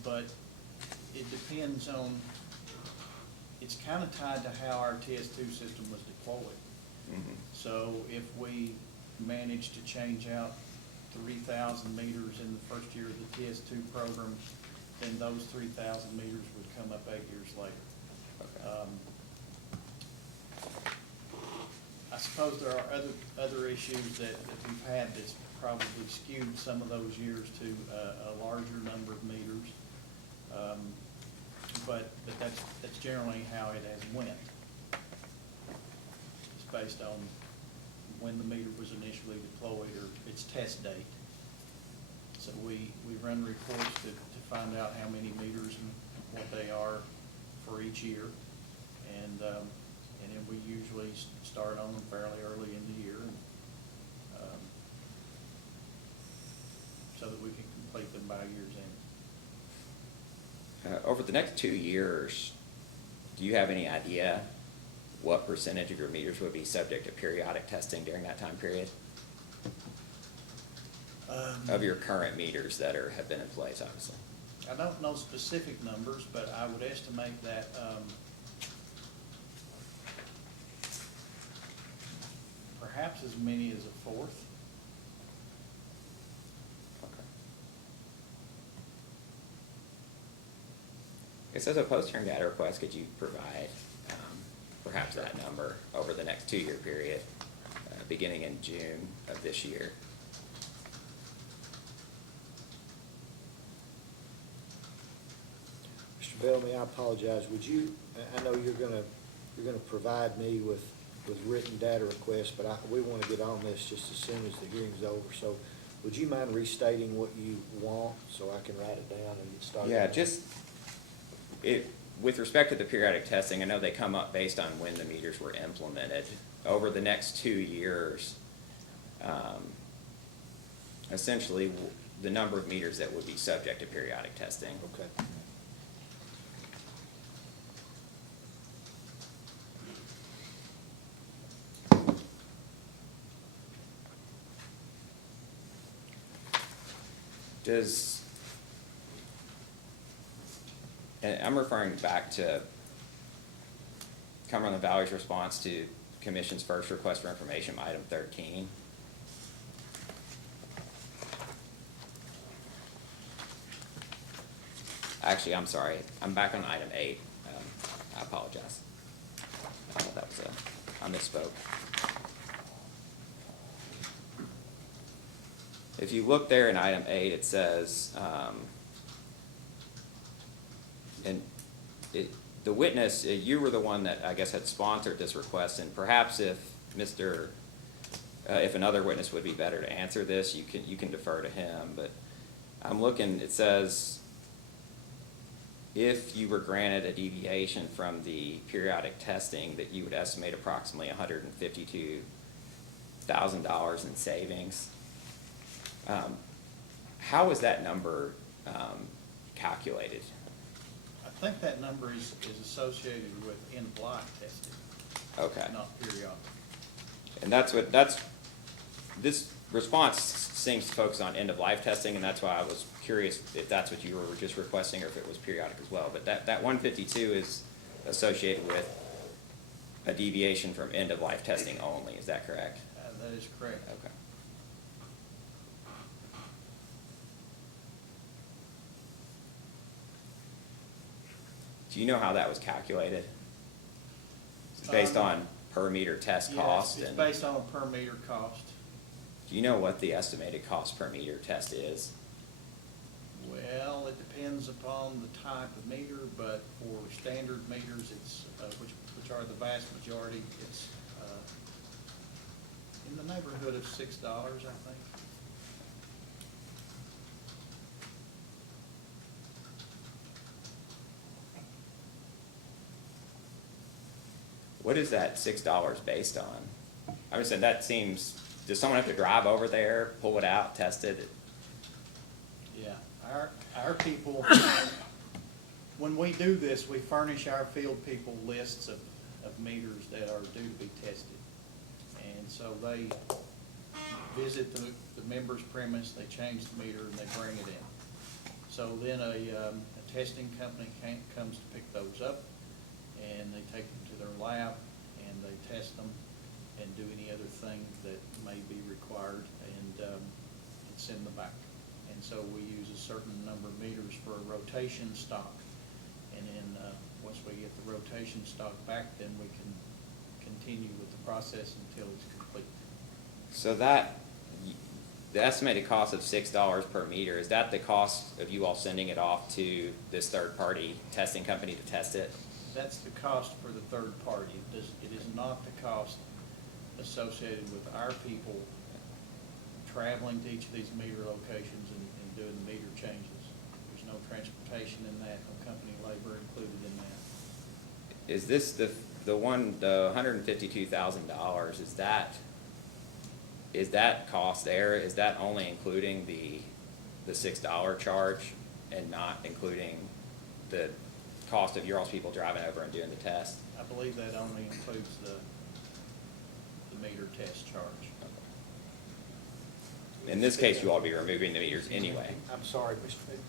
but it depends on, it's kind of tied to how our TS2 system was deployed. Mhm. So if we manage to change out 3,000 meters in the first year of the TS2 program, then those 3,000 meters would come up 8 years later. Okay. I suppose there are other issues that we've had that's probably skewed some of those years to a larger number of meters. But that's generally how it has went. It's based on when the meter was initially deployed or its test date. So we run reports to find out how many meters and what they are for each year. And then we usually start on them fairly early in the year, so that we can complete them by year's end. Over the next 2 years, do you have any idea what percentage of your meters would be subject to periodic testing during that time period? Of your current meters that have been in place, obviously. I don't know specific numbers, but I would estimate that perhaps as many as a fourth. Okay. I guess as a post-hearing data request, could you provide perhaps that number over the next 2-year period, beginning in June of this year? Mr. Bellamy, I apologize, would you, I know you're gonna provide me with written data requests, but we wanna get on this just as soon as the hearing's over, so would you mind restating what you want, so I can write it down and get started? Yeah, with respect to the periodic testing, I know they come up based on when the meters were implemented. Over the next 2 years, essentially, the number of meters that would be subject to periodic testing. Okay. And I'm referring back to Cumberland Valley's response to Commission's first request for information, item 13. Actually, I'm sorry, I'm back on item 8. I apologize. That was I misspoke. If you look there in item 8, it says, and the witness, you were the one that I guess had sponsored this request, and perhaps if if another witness would be better to answer this, you can defer to him, but I'm looking, it says, if you were granted a deviation from the periodic testing, that you would estimate approximately $152,000 in savings. How is that number calculated? I think that number is associated with end-of-life testing. Okay. Not periodic. And this response seems to focus on end-of-life testing, and that's why I was curious if that's what you were just requesting or if it was periodic as well. But that 152 is associated with a deviation from end-of-life testing only, is that correct? That is correct. Okay. Do you know how that was calculated? It's based on per meter test cost? Yes, it's and- based on a per meter cost. Do you know what the estimated cost per meter test is? Well, it depends upon the type of meter, but for standard meters, it's, which are the vast majority, it's, in the neighborhood of $6, I think. What is that $6 based on? I would say that seems, does someone have to drive over there, pull it out, test it? Yeah, our people, when we do this, we furnish our field people lists of meters that are due to be tested. And so they visit the member's premise, they change the meter, and they bring it in. So then a testing company comes to pick those up, and they take them to their lab, and they test them and do any other thing that may be required, and send them back. And so we use a certain number of meters for a rotation stock. And then, once we get the rotation stock back, then we can continue with the process until it's complete. So the estimated cost of $6 per meter, is that the cost of you all sending it off to this third-party testing company to test it? That's the cost for the third party. It is not the cost associated with our people traveling to each of these meter locations and doing the meter changes. There's no transportation in that, no company labor included in that. Is this the $152,000, is that cost there, is that only including the $6 charge and not including the cost of your all's people driving over and doing the test? I believe that only includes the meter test charge. In this case, you all be removing the meters anyway. I'm sorry,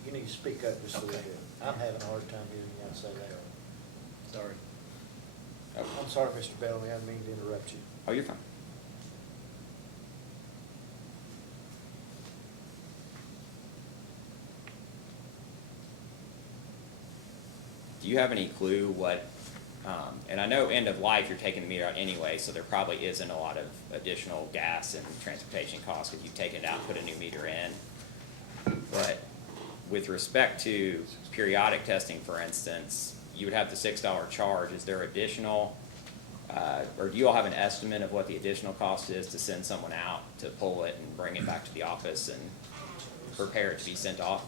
you need to speak up just a little Okay. bit. I'm having a hard time hearing you say that. Sorry. Okay. I'm sorry, Mr. Bellamy, I didn't mean to interrupt you. Oh, you're fine. Do you have any clue what, and I know end of life, you're taking the meter out anyway, so there probably isn't a lot of additional gas and transportation costs because you've taken it out and put a new meter in. But with respect to periodic testing, for instance, you would have the $6 charge. Is there additional, or do you all have an estimate of what the additional cost is to send someone out to pull it and bring it back to the office and prepare it to be sent off?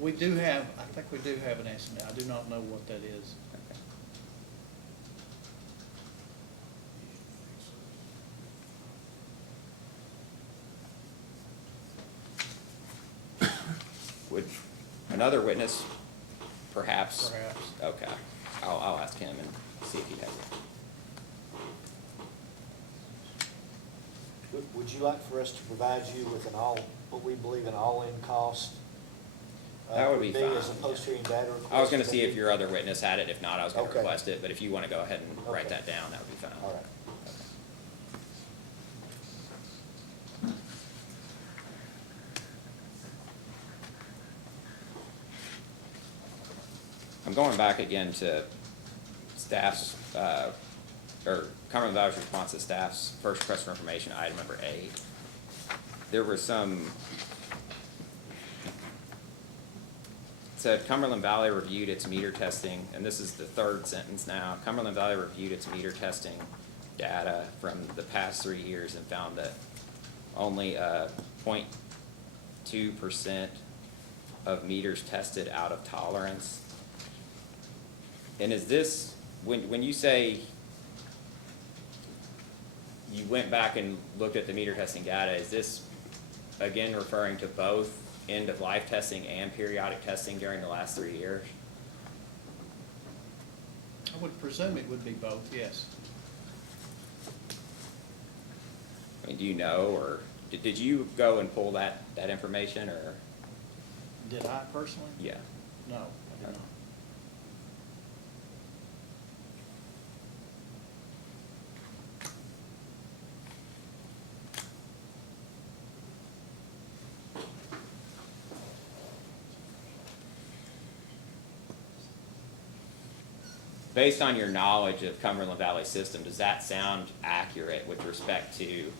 We do have, I think we do have an estimate. I do not know what that is. Would another witness perhaps? Perhaps. Okay, I'll ask him and see if he has it. Would you like for us to provide you with what we believe an all-in cost? That would be fine. As opposed to hearing data request? I was gonna see if your other witness had it. If not, I was gonna Okay. request it, but if you wanna go ahead and write Okay. that down, that would be fine. All right. I'm going back again to staff's, or Cumberland Valley's response to staff's first request for information, item number 8. There were some said Cumberland Valley reviewed its meter testing, and this is the third sentence now. Cumberland Valley reviewed its meter testing data from the past 3 years and found that only 0.2% of meters tested out of tolerance. And is this, when you say you went back and looked at the meter testing data, is this again referring to both end-of-life testing and periodic testing during the last 3 years? I would presume it would be both, yes. I mean, do you know, or did you go and pull that information, or? Did I personally? Yeah. No, I did not. Based on your knowledge of Cumberland Valley system, does that sound accurate with respect to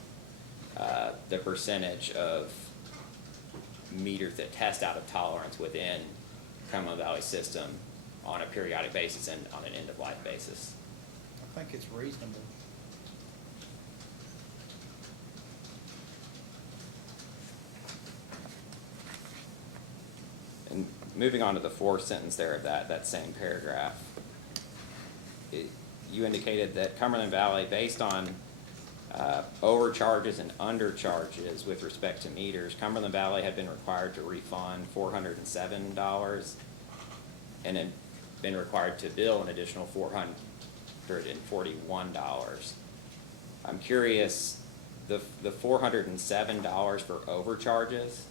the percentage of meters that test out of tolerance within Cumberland Valley system on a periodic basis and on an end-of-life basis? I think it's reasonable. And moving on to the fourth sentence there of that same paragraph, you indicated that Cumberland Valley, based on overcharges and undercharges with respect to meters, Cumberland Valley had been required to refund $407 and had been required to bill an additional $441. I'm curious, the $407 for overcharges,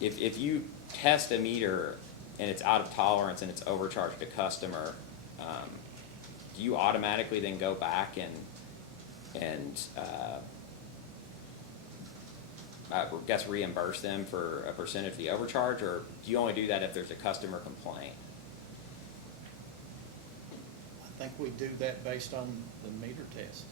if you test a meter and it's out of tolerance and it's overcharged a customer, do you automatically then go back and I guess reimburse them for a percentage of the overcharge, or do you only do that if there's a customer complaint? I think we do that based on the meter test.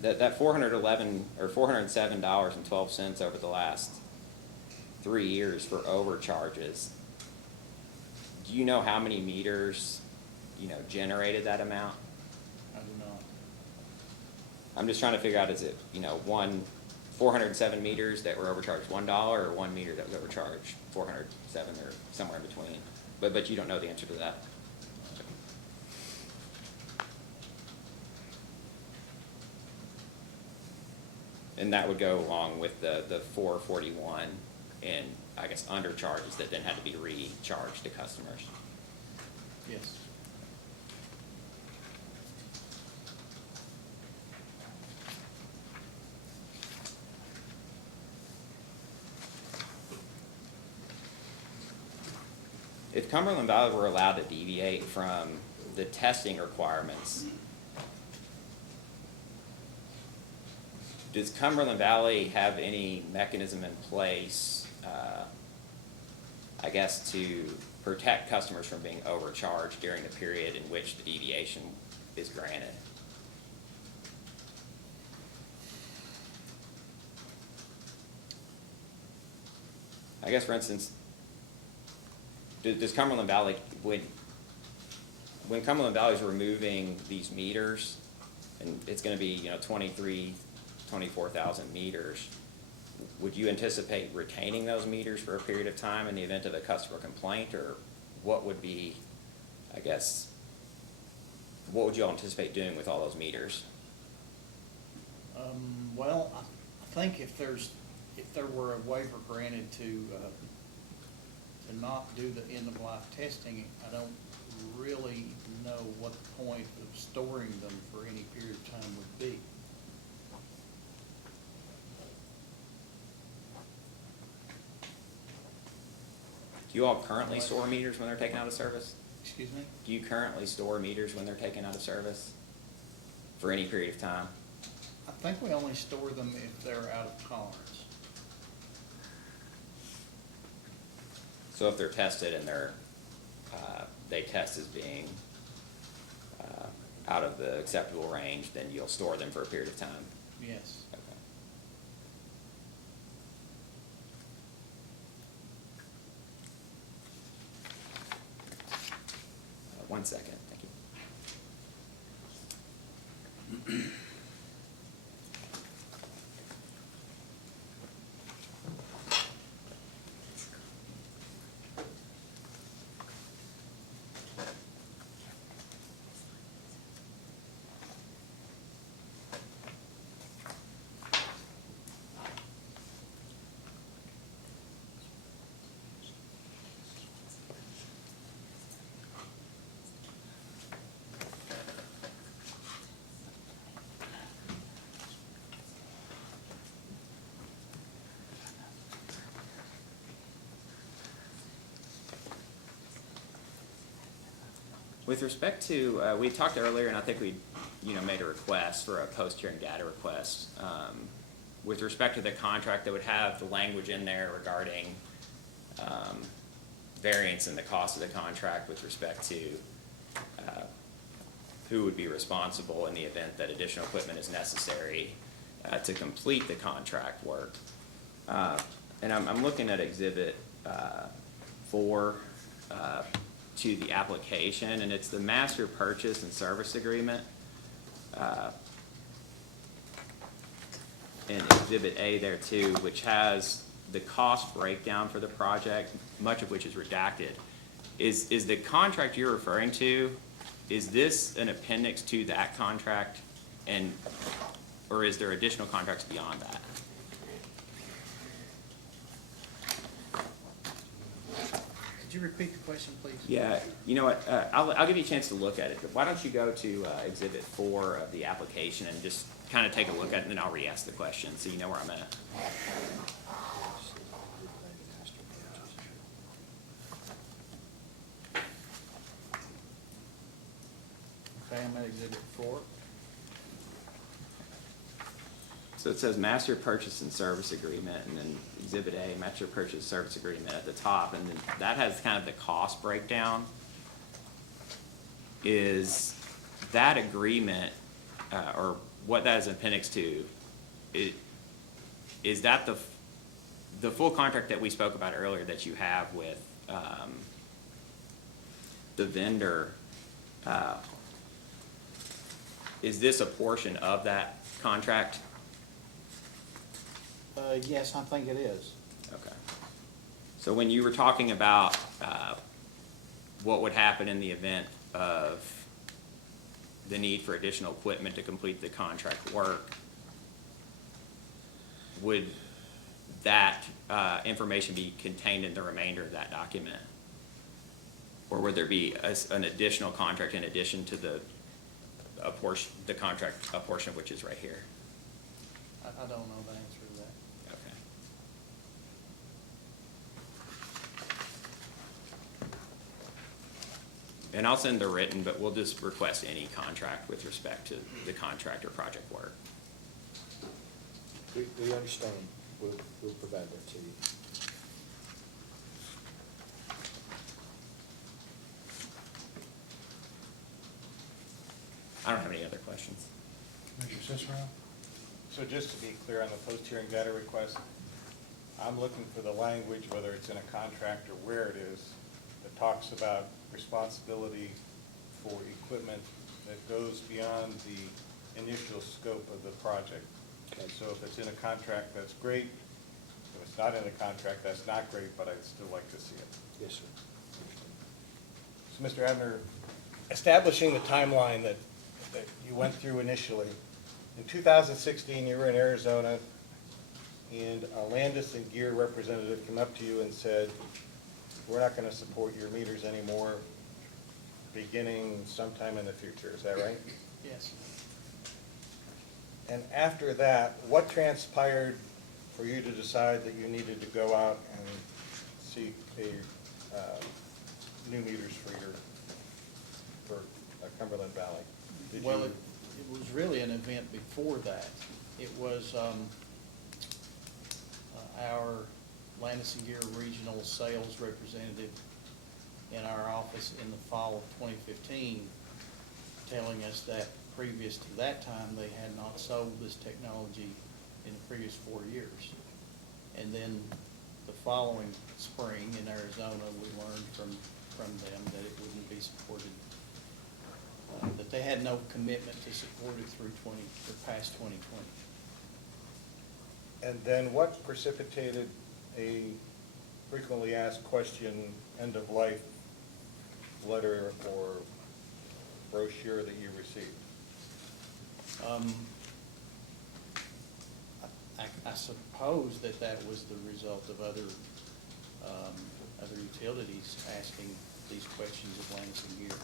That $411 or $407.12 over the last 3 years for overcharges. Do you know how many meters, generated that amount? I do not. I'm just trying to figure out, is it, 407 meters that were overcharged $1 or 1 meter that was overcharged 407 or somewhere in between? But you don't know the answer to that. And that would go along with the 441 and, I guess, undercharges that then had to be recharged to customers. Yes. If Cumberland Valley were allowed to deviate from the testing requirements, does Cumberland Valley have any mechanism in place, I guess, to protect customers from being overcharged during the period in which the deviation is granted? I guess, for instance, does Cumberland Valley, when Cumberland Valley is removing these meters, and it's going to be 24,000 meters, would you anticipate retaining those meters for a period of time in the event of a customer complaint, or what would be, I guess, what would you all anticipate doing with all those meters? Well, I think if there were a waiver granted to not do the end-of-life testing, I don't really know what the point of storing them for any period of time would be. Do you all currently store meters when they're taken out of service? Excuse me? Do you currently store meters when they're taken out of service for any period of time? I think we only store them if they're out of tolerance. So if they're tested and they test as being out of the acceptable range, then you'll store them for a period of time. Yes. Okay. 1 second, thank you. With respect to, we talked earlier, and I think we, made a request for a post-hearing data request. With respect to the contract, that would have the language in there regarding variance in the cost of the contract with respect to who would be responsible in the event that additional equipment is necessary to complete the contract work. And I'm looking at Exhibit 4 to the application, and it's the master purchase and service agreement. In Exhibit A there too, which has the cost breakdown for the project, much of which is redacted. Is the contract you're referring to, is this an appendix to that contract, or is there additional contracts beyond that? Could you repeat the question, please? Yeah, you know what, I'll give you a chance to look at it, but why don't you go to Exhibit 4 of the application and just kind of take a look at it, and then I'll re-ask the question, so you know where I'm at. Okay, I'm at Exhibit 4. So it says master purchase and service agreement, and then Exhibit A, master purchase service agreement at the top, and then that has kind of the cost breakdown. Is that agreement, or what that is an appendix to, is that the full contract that we spoke about earlier that you have with the vendor? Is this a portion of that contract? Yes, I think it is. Okay. So when you were talking about what would happen in the event of the need for additional equipment to complete the contract work, would that information be contained in the remainder of that document? Or would there be an additional contract in addition to a portion of which is right here? I don't know the answer to that. Okay. And I'll send the written, but we'll just request any contract with respect to the contract or project work. We understand. We'll provide that to you. I don't have any other questions. Commissioner Cicero? So just to be clear on the post-hearing data request, I'm looking for the language, whether it's in a contract or where it is, that talks about responsibility for equipment that goes beyond the initial scope of the project. And so if it's in a contract, that's great. If it's not in a contract, that's not great, but I'd still like to see it. Yes, sir. So, Mr. Abner, establishing the timeline that you went through initially, in 2016, you were in Arizona, and a Landis and Gear representative came up to you and said, we're not going to support your meters anymore beginning sometime in the future. Is that right? Yes. And after that, what transpired for you to decide that you needed to go out and seek new meters for Cumberland Valley? Did Well, you- it was really an event before that. It was our Landis and Gear Regional Sales Representative in our office in the fall of 2015 telling us that previous to that time, they had not sold this technology in the previous 4 years. And then the following spring in Arizona, we learned from them that it wouldn't be supported, that they had no commitment to support it through past 2020. And then what precipitated a frequently asked question, end-of-life letter or brochure that you received? I suppose that was the result of other utilities asking these questions of Landis & Gear.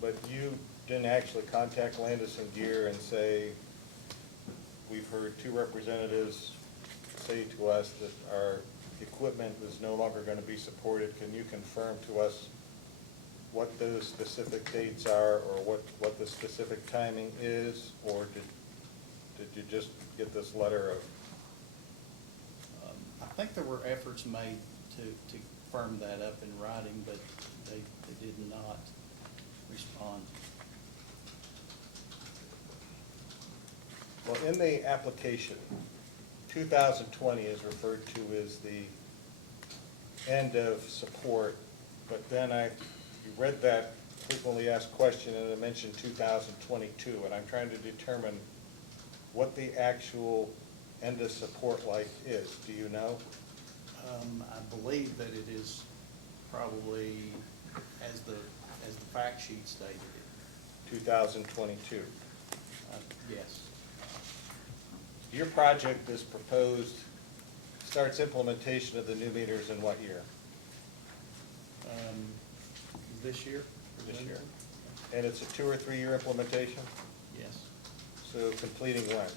But you didn't actually contact Landis & Gear and say, we've heard two representatives say to us that our equipment is no longer going to be supported. Can you confirm to us what those specific dates are, or what the specific timing is? Or did you just get this letter of? I think there were efforts made to firm that up in writing, but they did not respond. Well, in the application, 2020 is referred to as the end of support, but then you read that frequently asked question and it mentioned 2022, and I'm trying to determine what the actual end of support life is. Do you know? I believe that it is probably, as the fact sheet stated it. 2022. Yes. Your project is proposed, starts implementation of the new meters in what year? This year? This year. And it's a 2 or 3 year implementation? Yes. So completing when?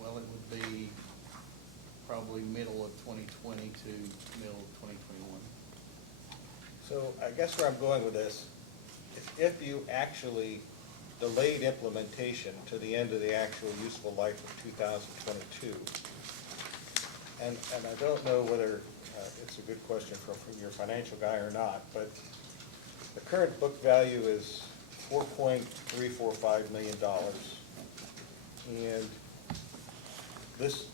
Well, it would be probably middle of 2020 to middle of 2021. So I guess where I'm going with this, if you actually delayed implementation to the end of the actual useful life of 2022, and I don't know whether it's a good question from your financial guy or not, but the current book value is $4.345 million. And this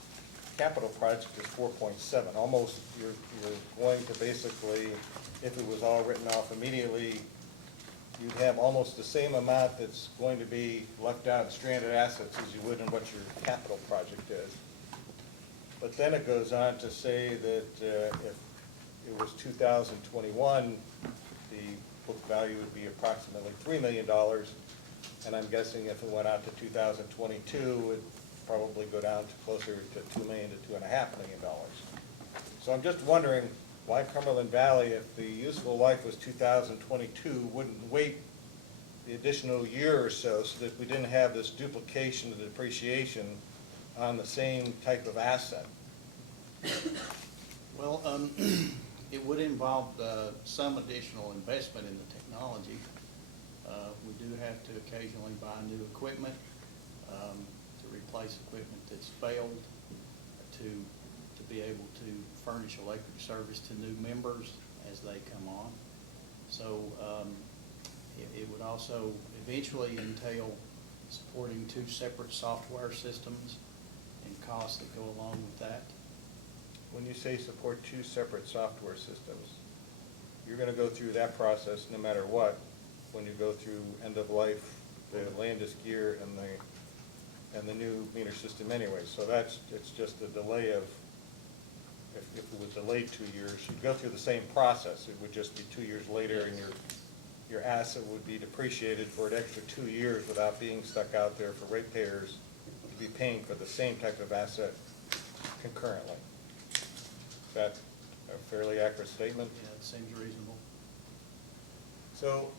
capital project is 4.7. Almost, you're going to basically, if it was all written off immediately, you'd have almost the same amount that's going to be left out in stranded assets as you would in what your capital project is. But then it goes on to say that if it was 2021, the book value would be approximately $3 million. And I'm guessing if it went out to 2022, it'd probably go down to closer to $2 million to $2.5 million. So I'm just wondering why Cumberland Valley, if the useful life was 2022, wouldn't wait the additional year or so that we didn't have this duplication of depreciation on the same type of asset. Well, it would involve some additional investment in the technology. We do have to occasionally buy new equipment to replace equipment that's failed, to be able to furnish electric service to new members as they come on. So it would also eventually entail supporting 2 separate software systems and costs that go along with that. When you say support 2 separate software systems, you're going to go through that process no matter what when you go through end of life, the Landis Gear and the new meter system anyway. So it's just a delay of, if it was delayed 2 years, you'd go through the same process. It would just be 2 years later, and your asset would be depreciated for an extra 2 years without being stuck out there for ratepayers to be paying for the same type of asset concurrently. Is that a fairly accurate statement? Yeah, it seems reasonable. So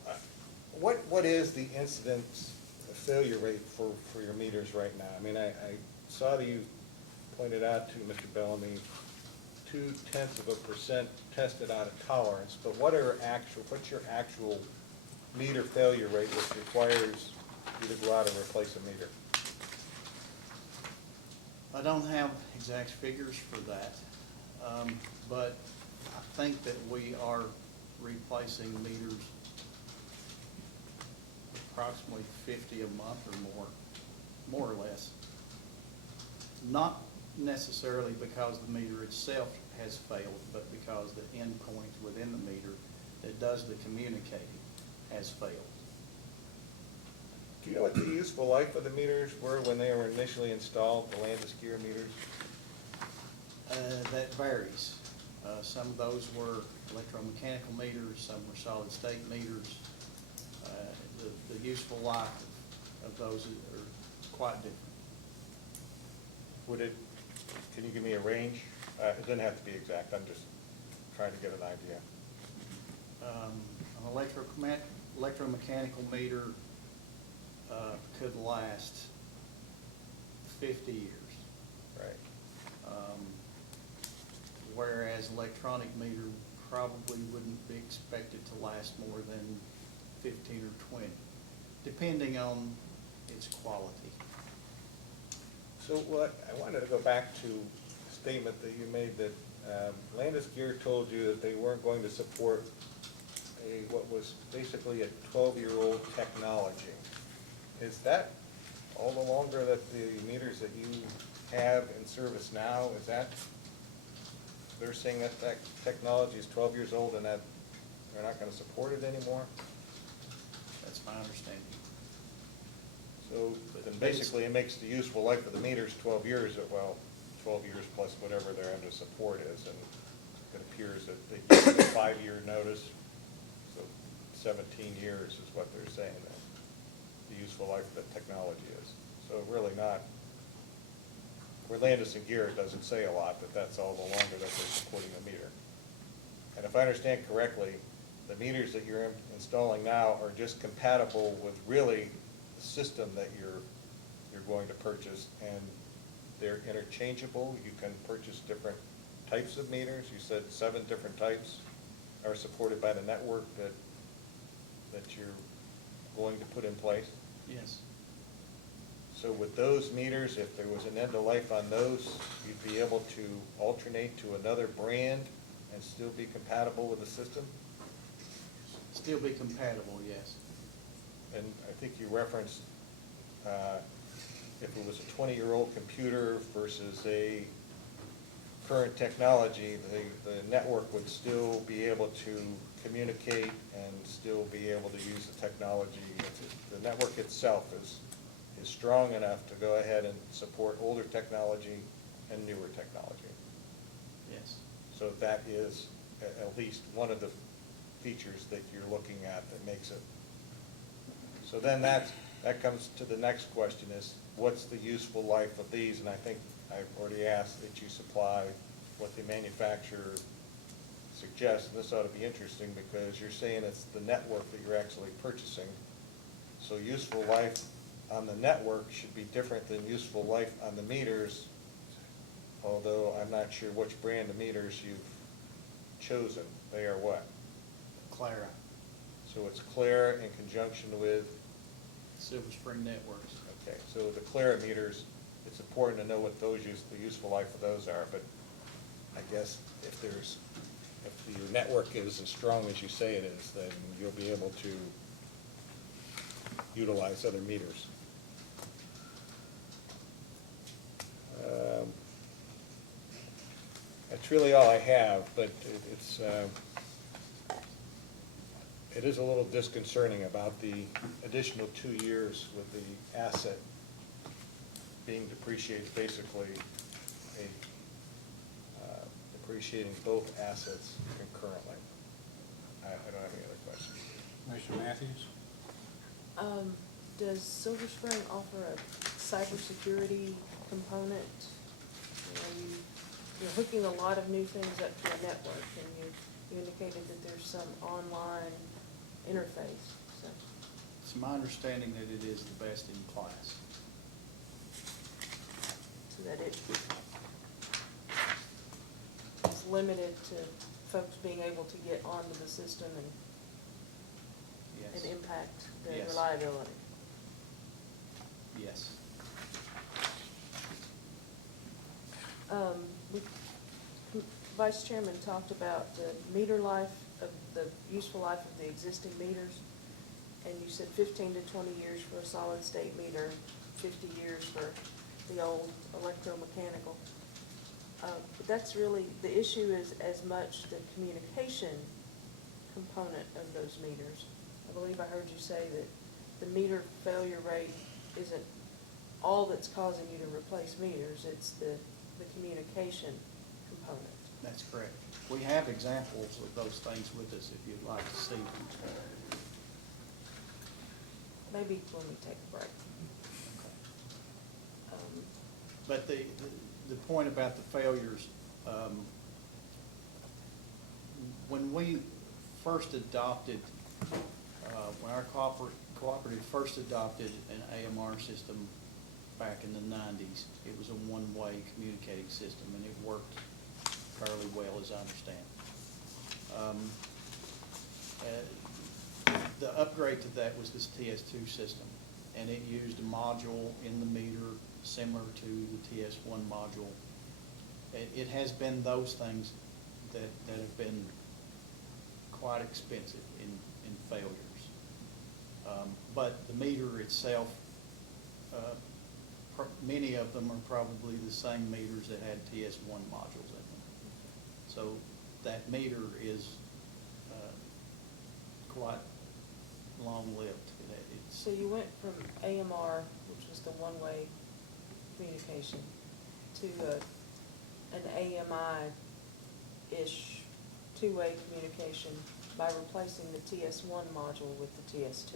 what is the incidence failure rate for your meters right now? I mean, I saw that you pointed out to Mr. Bellamy 0.2% tested out of tolerance, but what's your actual meter failure rate which requires you to go out and replace a meter? I don't have exact figures for that, but I think that we are replacing meters approximately 50 a month or more or less. Not necessarily because the meter itself has failed, but because the endpoint within the meter that does the communicating has failed. Do you know what the useful life of the meters were when they were initially installed, the Landis gear meters? That varies. Some of those were electromechanical meters, some were solid state meters. The useful life of those are quite different. Would it, can you give me a range? It doesn't have to be exact, I'm just trying to get an idea. An electromechanical meter could last 50 years. Right. Whereas electronic meter probably wouldn't be expected to last more than 15 or 20, depending on its quality. So what, I wanted to go back to a statement that you made that Landis Gear told you that they weren't going to support what was basically a 12-year-old technology. Is that all the longer that the meters that you have in service now, is that, they're saying that that technology is 12 years old and that they're not going to support it anymore? That's my understanding. So then basically it makes the useful life of the meters 12 years, well, 12 years plus whatever their end of support is, and it appears that they give you a 5-year notice, so 17 years is what they're saying that the useful life of the technology is. So really not, where Landis and Gear, it doesn't say a lot, but that's all the longer that they're supporting the meter. And if I understand correctly, the meters that you're installing now are just compatible with really the system that you're going to purchase, and they're interchangeable. You can purchase different types of meters. You said 7 different types are supported by the network that you're going to put in place. Yes. So with those meters, if there was an end of life on those, you'd be able to alternate to another brand and still be compatible with the system? Still be compatible, yes. And I think you referenced if it was a 20-year-old computer versus a current technology, the network would still be able to communicate and still be able to use the technology. The network itself is strong enough to go ahead and support older technology and newer technology. Yes. So that is at least one of the features that you're looking at that makes it. So then that comes to the next question is, what's the useful life of these? And I think I've already asked that you supply what the manufacturer suggests. And this ought to be interesting because you're saying it's the network that you're actually purchasing. So useful life on the network should be different than useful life on the meters, although I'm not sure which brand of meters you've chosen. They are what? Clara, So it's Clara in conjunction with, Silver Spring Networks. okay, so the Clara meters, it's important to know what those the useful life of those are, but I guess if your network is as strong as you say it is, then you'll be able to utilize other meters. That's really all I have, but it is a little disconcerting about the additional 2 years with the asset being depreciated, basically depreciating both assets concurrently. I don't have any other questions. Commissioner Matthews? Does Silver Spring offer a cybersecurity component? You're hooking a lot of new things up to a network, and you indicated that there's some online interface, so. It's my understanding that it is the best in class. So that it is limited to folks being able to get onto the system Yes. and impact the Yes. reliability. Yes. we- Vice Chairman talked about the meter life, of the useful life of the existing meters, and you said 15 to 20 years for a solid state meter, 50 years for the old electromechanical. But that's really, the issue is as much the communication component of those meters. I believe I heard you say that the meter failure rate isn't all that's causing you to replace meters, it's the communication component. That's correct. We have examples of those things with us if you'd like to see them. Maybe when we take a break. But the point about the failures, when we first adopted, when our cooperative first adopted an AMR system back in the 90s, it was a one-way communicating system, and it worked fairly well, as I understand. The upgrade to that was this TS2 system, and it used a module in the meter similar to the TS1 module. It has been those things that have been quite expensive in failures. But the meter itself, many of them are probably the same meters that had TS1 modules in them. So that meter is quite long-lived. So you went from AMR, which was the one-way communication, to an AMI-ish two-way communication by replacing the TS1 module with the TS2.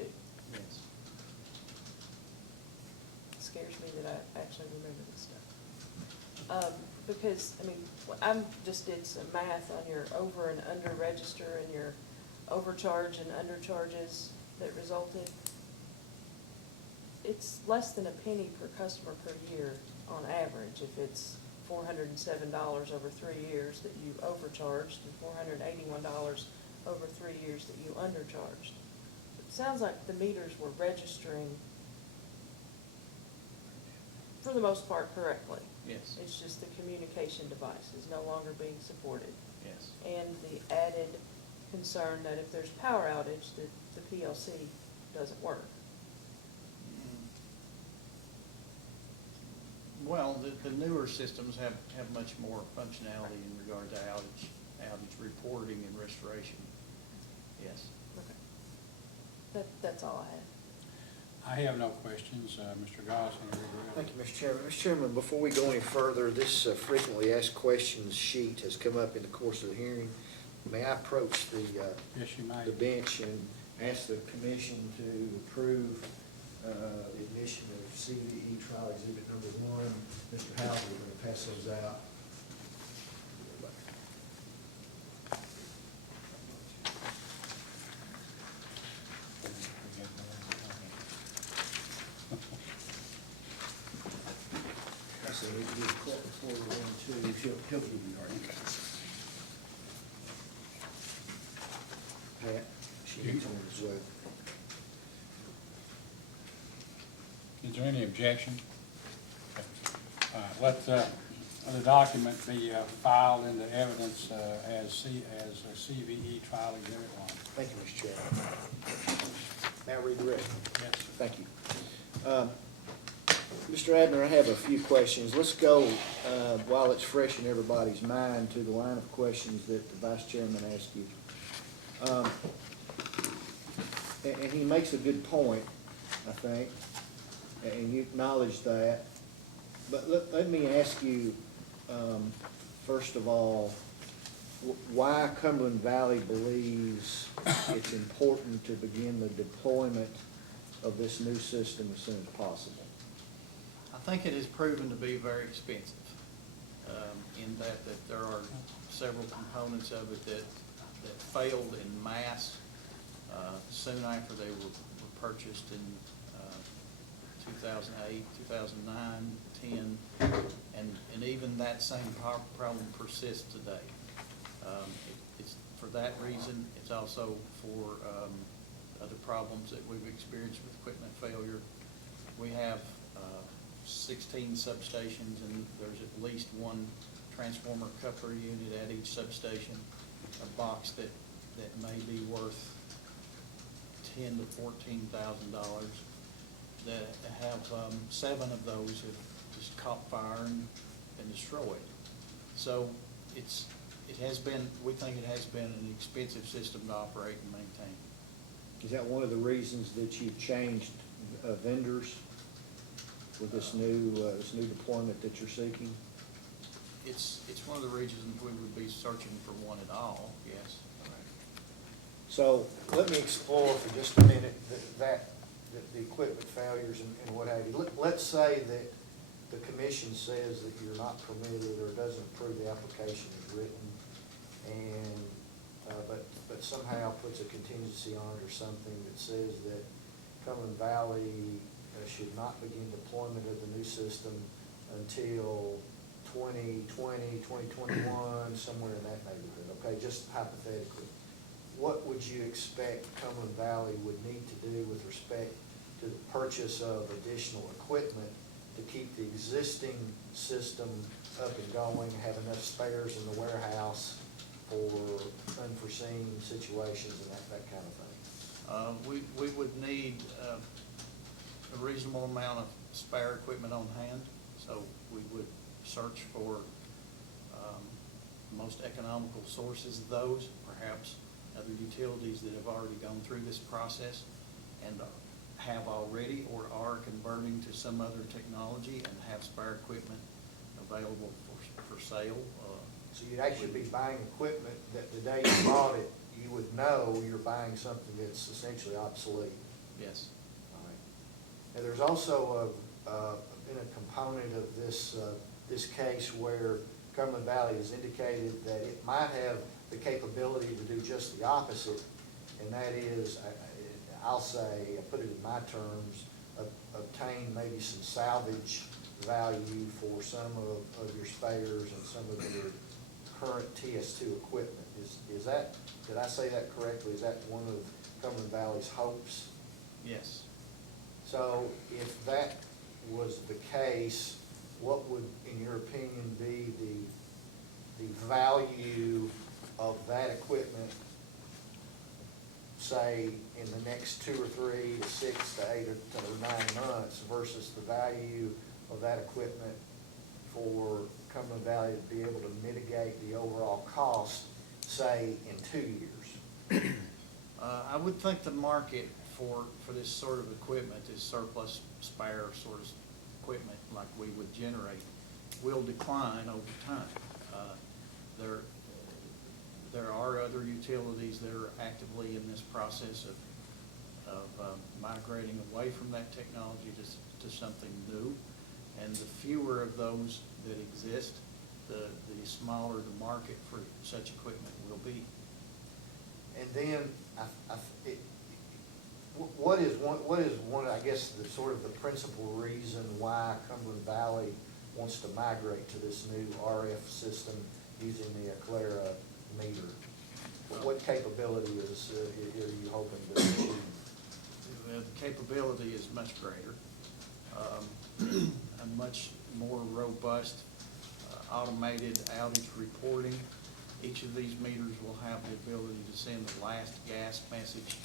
Yes. It scares me that I actually remember this stuff. Because, I mean, I just did some math on your over and under register and your overcharge and undercharges that resulted. It's less than a penny per customer per year on average if it's $407 over 3 years that you overcharged and $481 over 3 years that you undercharged. It sounds like the meters were registering for the most part correctly. Yes. It's just the communication device is no longer being supported. Yes. And the added concern that if there's power outage, that the PLC doesn't work. Well, the newer systems have much more functionality in regard to outage reporting and restoration. Yes. Okay. That's all I had. I have no questions. Mr. Goss, any regret? Thank you, Mr. Chairman. Mr. Chairman, before we go any further, this frequently asked questions sheet has come up in the course of the hearing. May I approach the Yes, you may. the bench and ask the commission to approve admission of CVE trial exhibit number 1. Mr. Howard, we're going to pass those out. I say we can do the clerk before we run to, he'll give you our Pat, she needs one as well. Is there any objection? Let the document be filed into evidence as a CVE trial exhibit 1. Thank you, Mr. Chairman. Now read the rest. Yes. Thank you. Mr. Abner, I have a few questions. Let's go, while it's fresh in everybody's mind, to the line of questions that the Vice Chairman asked you. And he makes a good point, I think, and you acknowledge that. But let me ask you, first of all, why Cumberland Valley believes it's important to begin the deployment of this new system as soon as possible. I think it has proven to be very expensive, in that there are several components of it that failed en masse soon after they were purchased in 2008, 2009, 10, and even that same problem persists today. It's for that reason. It's also for other problems that we've experienced with equipment failure. We have 16 substations, and there's at least one transformer coupler unit at each substation, a box that may be worth $10,000 to $14,000. That have 7 of those have just caught fire and been destroyed. So it has been, we think it has been an expensive system to operate and maintain. Is that one of the reasons that you've changed vendors with this new deployment that you're seeking? It's one of the reasons we would be searching for one at all, yes. So let me explore for just a minute the equipment failures and what have you. Let's say that the commission says that you're not permitted or doesn't approve the application as written, and but somehow puts a contingency on it or something that says that Cumberland Valley should not begin deployment of the new system until 2020, 2021, somewhere in that neighborhood, okay, just hypothetically. What would you expect Cumberland Valley would need to do with respect to the purchase of additional equipment to keep the existing system up and going, have enough spares in the warehouse for unforeseen situations and that kind of thing? We would need a reasonable amount of spare equipment on hand, so we would search for most economical sources of those, perhaps other utilities that have already gone through this process and have already or are converting to some other technology and have spare equipment available for sale. So you'd actually be buying equipment that the day you bought it, you would know you're buying something that's essentially obsolete. Yes. All right. Now, there's also been a component of this case where Cumberland Valley has indicated that it might have the capability to do just the opposite, and that is, I'll say, I put it in my terms, obtain maybe some salvage value for some of your spares and some of your current TS2 equipment. Is that, did I say that correctly? Is that one of Cumberland Valley's hopes? Yes. So if that was the case, what would, in your opinion, be the value of that equipment, say, in the next 2 or 3 to 6 to 8 or 9 months versus the value of that equipment for Cumberland Valley to be able to mitigate the overall cost, say, in 2 years? I would think the market for this sort of equipment, this surplus spare sort of equipment like we would generate, will decline over time. There are other utilities that are actively in this process of migrating away from that technology to something new. And the fewer of those that exist, the smaller the market for such equipment will be. And then, what is one, I guess, the sort of the principal reason why Cumberland Valley wants to migrate to this new RF system using the Aclara meter? What capability are you hoping to achieve? The capability is much greater, a much more robust automated outage reporting. Each of these meters will have the ability to send the last gas message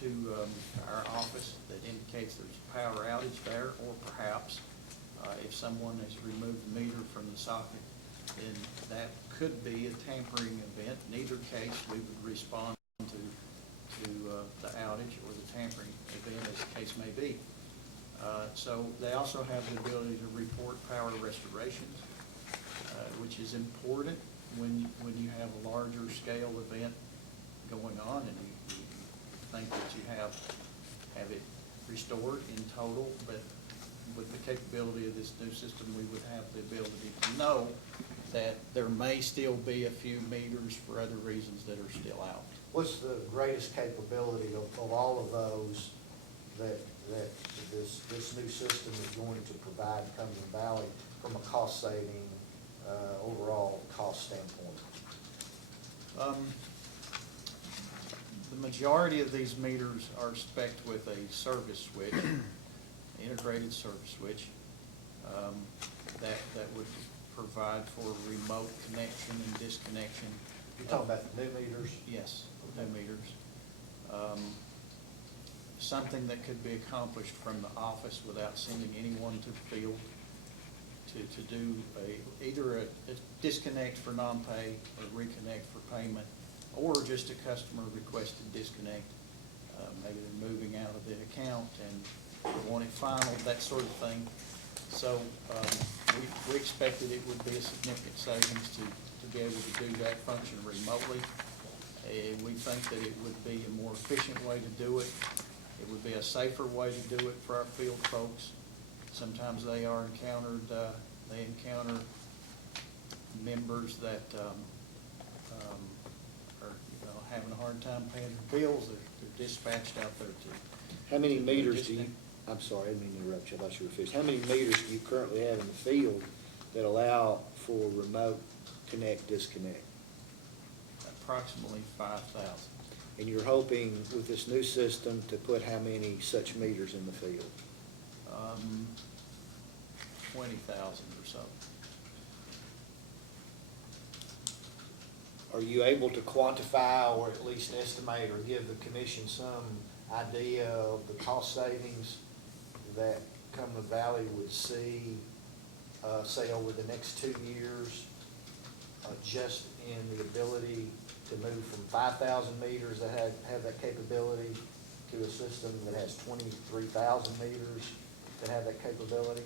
to our office that indicates there's a power outage there, or perhaps if someone has removed the meter from the socket, then that could be a tampering event. In either case, we would respond to the outage or the tampering event, as the case may be. So they also have the ability to report power restorations, which is important when you have a larger scale event going on and you think that you have it restored in total. But with the capability of this new system, we would have the ability to know that there may still be a few meters for other reasons that are still out. What's the greatest capability of all of those that this new system is going to provide Cumberland Valley from a cost-saving, overall cost standpoint? The majority of these meters are spec'd with a service switch, integrated service switch that would provide for remote connection and disconnection. You're talking about the new meters? Yes, new meters. Something that could be accomplished from the office without sending anyone to the field to do either a disconnect for non-pay or reconnect for payment, or just a customer requested disconnect. Maybe they're moving out of the account and want it final, that sort of thing. So we expected it would be a significant savings to be able to do that function remotely. We think that it would be a more efficient way to do it. It would be a safer way to do it for our field folks. Sometimes they encounter members that are having a hard time paying their bills. They're dispatched out there to. How many to meters do you, disconnect. I'm sorry, I didn't mean to interrupt you, I thought you were finished. How many meters do you currently have in the field that allow for remote connect, disconnect? Approximately 5,000. And you're hoping with this new system to put how many such meters in the field? 20,000 or so. Are you able to quantify or at least estimate or give the commission some idea of the cost savings that Cumberland Valley would see, say, over the next 2 years, just in the ability to move from 5,000 meters that have that capability to a system that has 23,000 meters that have that capability?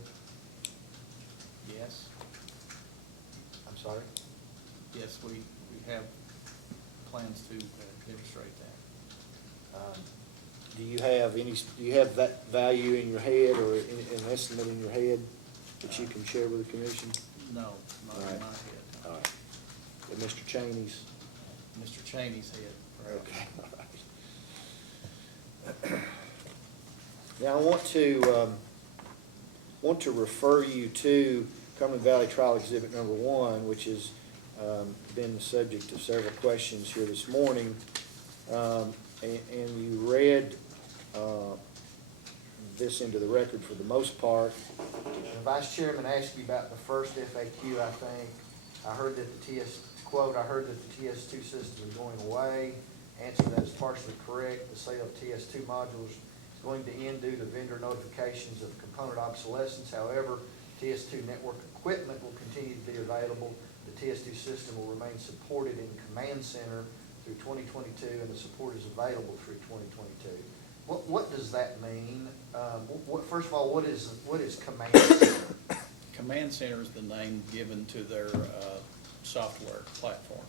Yes, I'm sorry? yes, we have plans to demonstrate that. Do you have that value in your head or an estimate in your head that you can share with the commission? No, not All in right. my head. All right. And Mr. Cheney's? Mr. Cheney's head, perhaps. Okay, all right. Now, I want to refer you to Cumberland Valley Trial Exhibit Number 1, which has been the subject of several questions here this morning. And you read this into the record for the most part. The Vice Chairman asked you about the first FAQ, I think. I heard that the quote, I heard that the TS2 system is going away. Answer, that is partially correct. The sale of TS2 modules is going to end due to vendor notifications of component obsolescence. However, TS2 network equipment will continue to be available. The TS2 system will remain supported in Command Center through 2022, and the support is available through 2022. What does that mean? First of all, what is Command Center? Command Center is the name given to their software platform.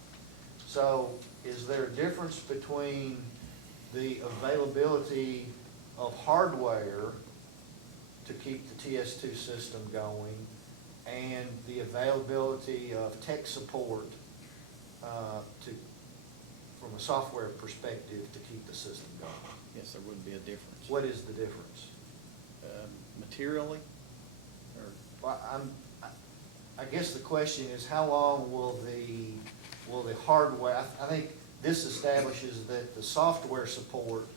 So is there a difference between the availability of hardware to keep the TS2 system going and the availability of tech support from a software perspective to keep the system going? Yes, there would be a difference. What is the difference? Materially, or Well, I guess the question is, how long will the hardware, I think this establishes that the software support,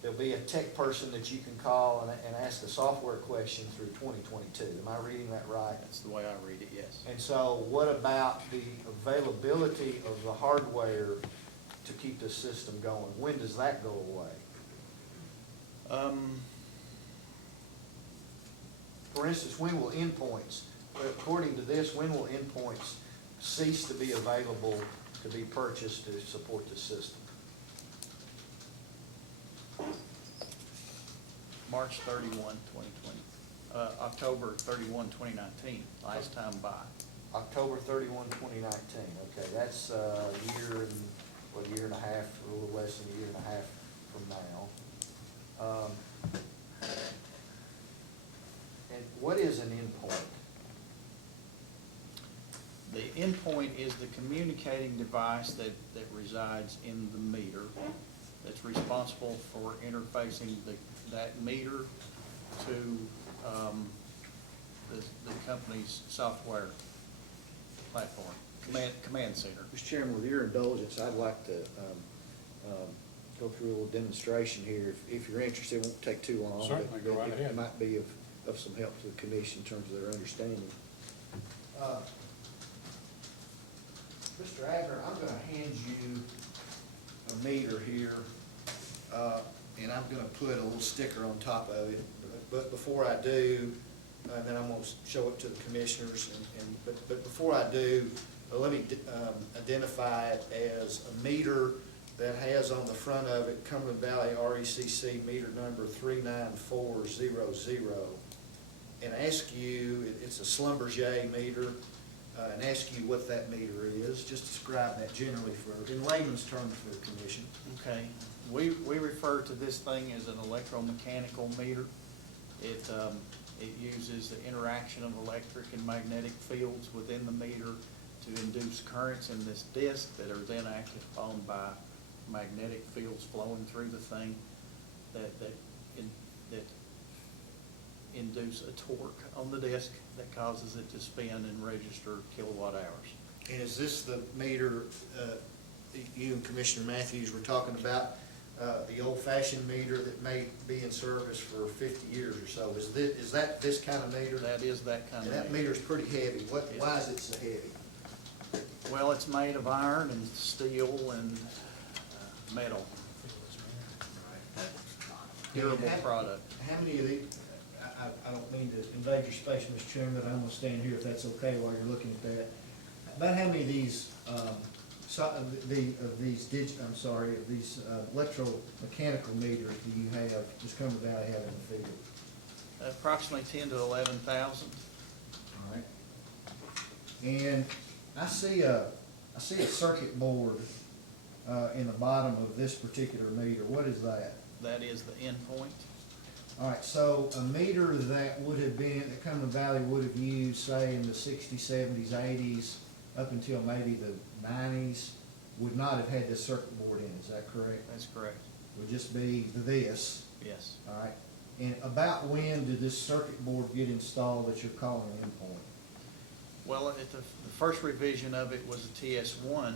there'll be a tech person that you can call and ask a software question through 2022. Am I reading that right? that's the way I read it, yes. And so what about the availability of the hardware to keep the system going? When does that go away? For instance, when will endpoints, according to this, when will endpoints cease to be available to be purchased to support the system? March 31, 2020. October 31, 2019, last time by. October 31, 2019. Okay, that's a year and a half, a little less than a year and a half from now. And what is an endpoint? The endpoint is the communicating device that resides in the meter that's responsible for interfacing that meter to the company's software platform, command center. Mr. Chairman, with your indulgence, I'd like to go through a little demonstration here. If you're interested, it won't take too long. but Certainly, go right it ahead. might be of some help to the commission in terms of their understanding. Mr. Abner, I'm gonna hand you a meter here, and I'm gonna put a little sticker on top of it. But before I do, and then I'm gonna show it to the commissioners, but before I do, let me identify it as a meter that has on the front of it Cumberland Valley RECC meter number 39400, and ask you, it's a Schlumberger meter, and ask you what that meter is. Just describe that generally in layman's terms for the commission. Okay, we refer to this thing as an electromechanical meter. It uses the interaction of electric and magnetic fields within the meter to induce currents in this disc that are then acted upon by magnetic fields flowing through the thing that induce a torque on the disc that causes it to spin and register kilowatt hours. And is this the meter you and Commissioner Matthews were talking about, the old-fashioned meter that may be in service for 50 years or so? Is that this kind of meter? That is that kind And of that meter. meter's pretty heavy. Why is it so heavy? Well, it's made of iron and steel and metal, durable product. How many of these, I don't mean to invade your space, Mr. Chairman, but I'm gonna stand here if that's okay while you're looking at that. About how many of these, these electromechanical meters do you have, does Cumberland Valley have in the field? Approximately 10 to 11,000. All right. And I see a circuit board in the bottom of this particular meter. What is that? That is the endpoint. All right, so a meter that would have been, that Cumberland Valley would have used, say, in the 60s, 70s, 80s, up until maybe the 90s, would not have had this circuit board in, is that correct? That's correct. Would just be this, Yes. all right? And about when did this circuit board get installed that you're calling an endpoint? Well, the first revision of it was a TS1,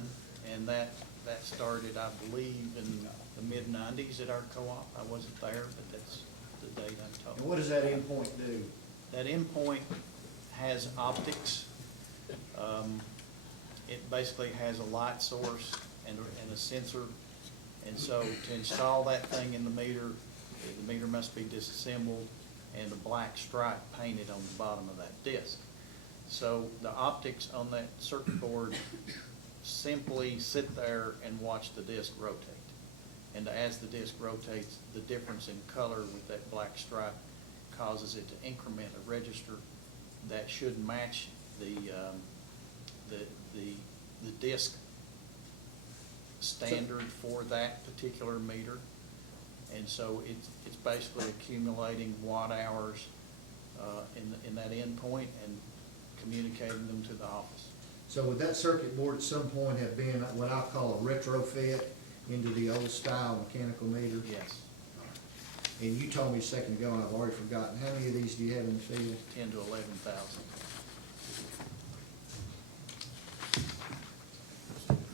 and that started, I believe, in the mid-90s at our co-op. I wasn't there, but that's the date I'm And talking. what does that endpoint do? That endpoint has optics. It basically has a light source and a sensor. And so to install that thing in the meter must be disassembled and a black stripe painted on the bottom of that disc. So the optics on that circuit board simply sit there and watch the disc rotate. And as the disc rotates, the difference in color with that black stripe causes it to increment a register that should match the disc standard for that particular meter. And so it's basically accumulating watt hours in that endpoint and communicating them to the office. So would that circuit board at some point have been what I call a retrofit into the old style mechanical meter? Yes, And you told me a second ago, and I've already forgotten, how many of these do you have in the field? 10 to 11,000.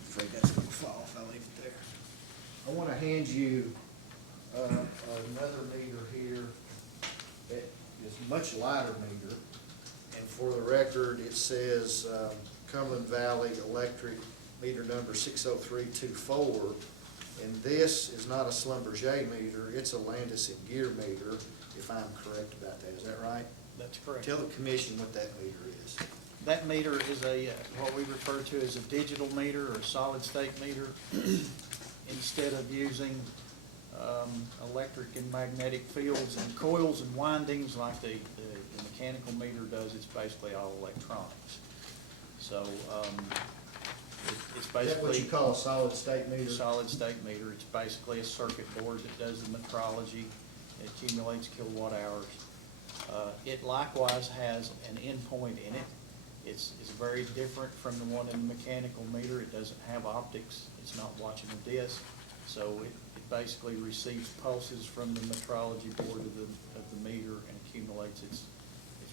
Afraid that's gonna fall if I leave it there. I wanna hand you, another meter here that is a much lighter meter. And for the record, it says, Cumberland Valley Electric meter number 60324. And this is not a Schlumberger meter, it's a Landis and Gear meter, if I'm correct about that, is that right? That's correct. Tell the commission what that meter is. That meter is what we refer to as a digital meter or solid state meter. Instead of using electric and magnetic fields and coils and windings like the mechanical meter does, it's basically all electronics. So it's Is basically. that what you call a solid state meter? Solid state meter. It's basically a circuit board that does the metrology, it accumulates kilowatt hours. It likewise has an endpoint in it. It's very different from the one in the mechanical meter. It doesn't have optics. It's not watching a disc. So it basically receives pulses from the metrology board of the meter and accumulates its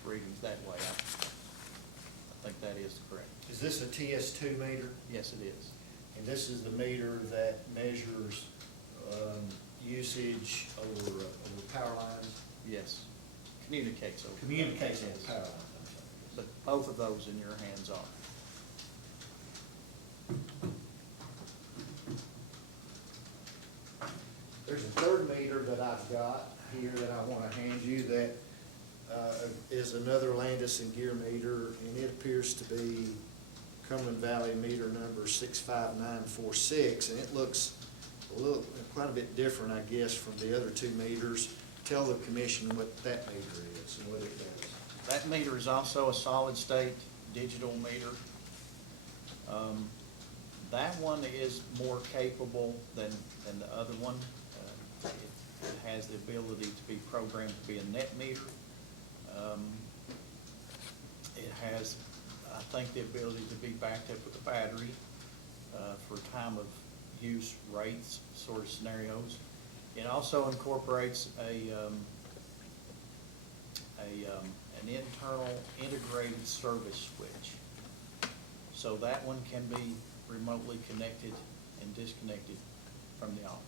readings that way. I think that is correct. Is this a TS2 meter? Yes, it is. And this is the meter that measures usage over power lines? Yes, communicates over. Communicates over Yes. power lines, I'm sorry. But both of those in your hands are. There's a third meter that I've got here that I want to hand you that is another Landis and Gear meter, and it appears to be Cumberland Valley meter number 65946, and it looks quite a bit different, I guess, from the other two meters. Tell the commission what that meter is and what it does. That meter is also a solid state digital meter. That one is more capable than the other one. It has the ability to be programmed to be a net meter. It has, I think, the ability to be backed up with a battery for time of use rates sort of scenarios. It also incorporates an internal integrated service switch. So that one can be remotely connected and disconnected from the office.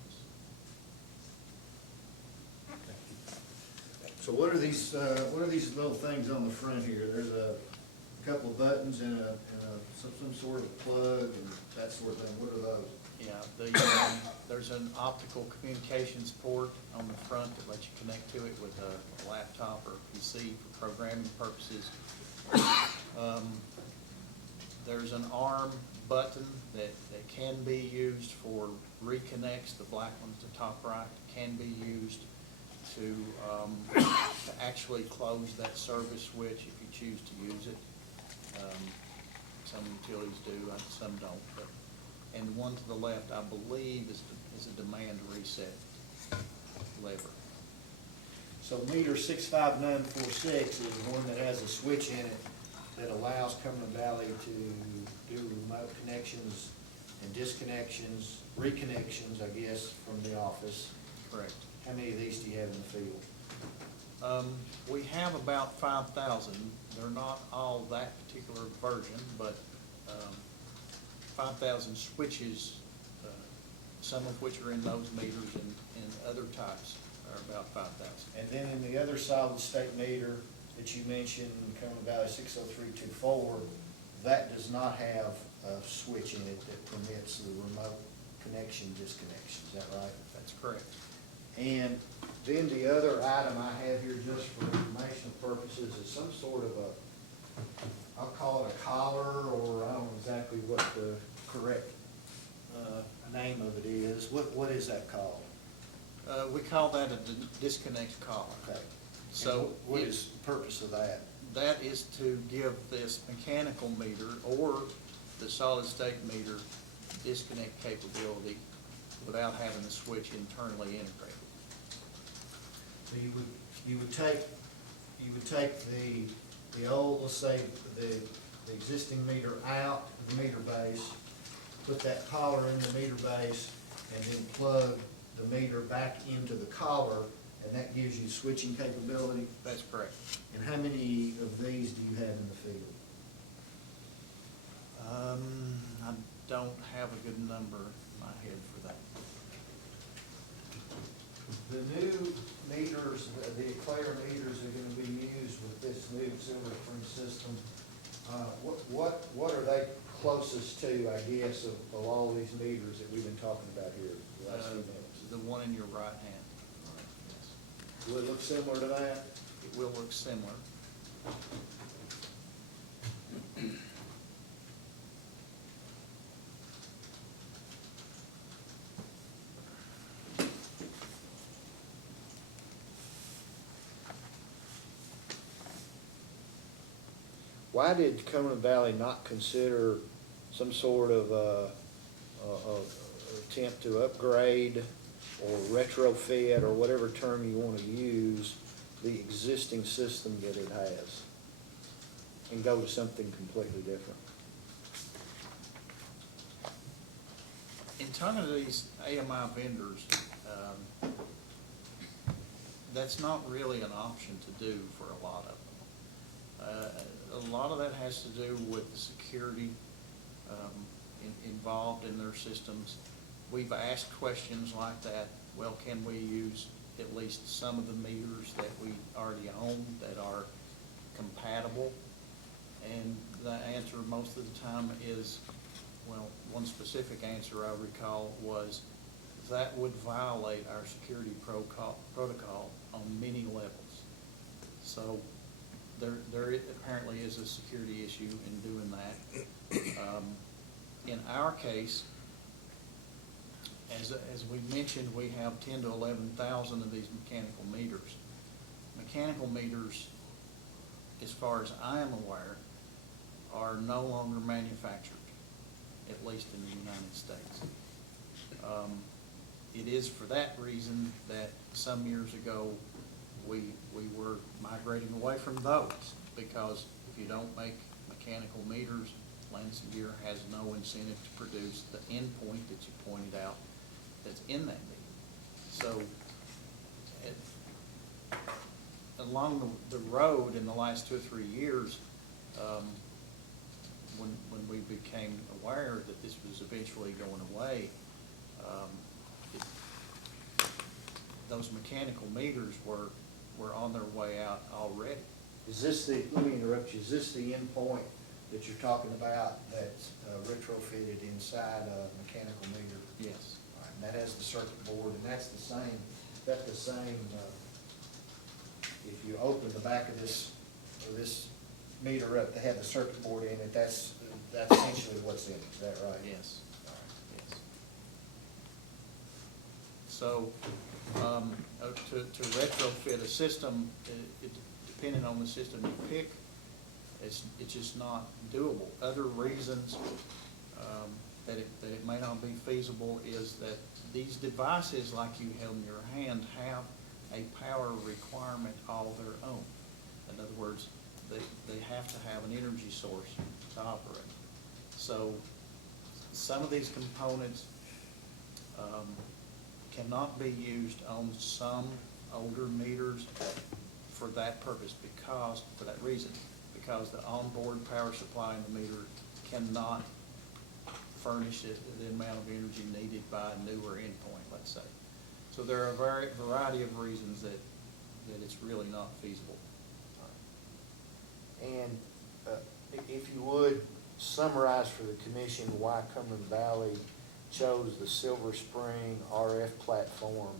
So what are these little things on the front here? There's a couple of buttons and some sort of plug and that sort of thing. What are those? Yeah, there's an optical communications port on the front that lets you connect to it with a laptop or a PC for programming purposes. There's an arm button that can be used for reconnects. The black one's the top right, can be used to actually close that service switch if you choose to use it. Some utilities do, some don't. And the one to the left, I believe, is a demand reset lever. So meter 65946 is the one that has a switch in it that allows Cumberland Valley to do remote connections and disconnections, reconnections, I guess, from the office. Correct. How many of these do you have in the field? We have about 5,000. They're not all that particular version, but 5,000 switches, some of which are in those meters and other types are about 5,000. And then in the other solid state meter that you mentioned, Cumberland Valley 60324, that does not have a switch in it that permits the remote connection disconnection. Is that right? That's correct. And then the other item I have here just for informational purposes is some sort of I'll call it a collar, or I don't know exactly what the correct name of it is. What is that called? We call that a disconnect collar. Okay. So And what is the purpose of that? that is to give this mechanical meter or the solid state meter disconnect capability without having the switch internally integrated. So you would take the old, let's say, the existing meter out of the meter base, put that collar in the meter base, and then plug the meter back into the collar, and that gives you switching capability. That's correct. And how many of these do you have in the field? I don't have a good number in my head for that. The new meters, the Eclair meters are gonna be used with this new Silver Spring system. What are they closest to, I guess, of all these meters that we've been talking about here the last few minutes? The one in your right hand. Yes. Will it look similar to that? It will look similar. Why did Cumberland Valley not consider some sort of attempt to upgrade or retrofit, or whatever term you want to use, the existing system that it has, and go to something completely different? In talking to these AMI vendors, that's not really an option to do for a lot of them. A lot of that has to do with the security involved in their systems. we've asked questions like that. Well, can we use at least some of the meters that we already own that are compatible? And the answer most of the time is, well, one specific answer I recall was that would violate our security protocol on many levels. So there apparently is a security issue in doing that. In our case, as we mentioned, we have 10 to 11,000 of these mechanical meters. Mechanical meters, as far as I am aware, are no longer manufactured, at least in the United States. It is for that reason that some years ago we were migrating away from those, because if you don't make mechanical meters, Landis+Gyr has no incentive to produce the endpoint that you pointed out that's in that meter. So along the road in the last 2 or 3 years, when we became aware that this was eventually going away, those mechanical meters were on their way out already. Is this the, let me interrupt you, is this the endpoint that you're talking about that's retrofitted inside a mechanical meter? Yes. All right, and that has the circuit board, and that's the same, if you open the back of this meter up to have the circuit board in it, that's essentially what's in it, is that right? Yes. All right. Yes. So, to retrofit a system, depending on the system you pick, it's just not doable. Other reasons that it may not be feasible is that these devices, like you held in your hand, have a power requirement all their own. In other words, they have to have an energy source to operate. So some of these components cannot be used on some older meters for that purpose, for that reason, because the onboard power supply in the meter cannot furnish the amount of energy needed by a newer endpoint, let's say. So there are a variety of reasons that it's really not feasible. And if you would summarize for the commission why Cumberland Valley chose the Silver Spring RF platform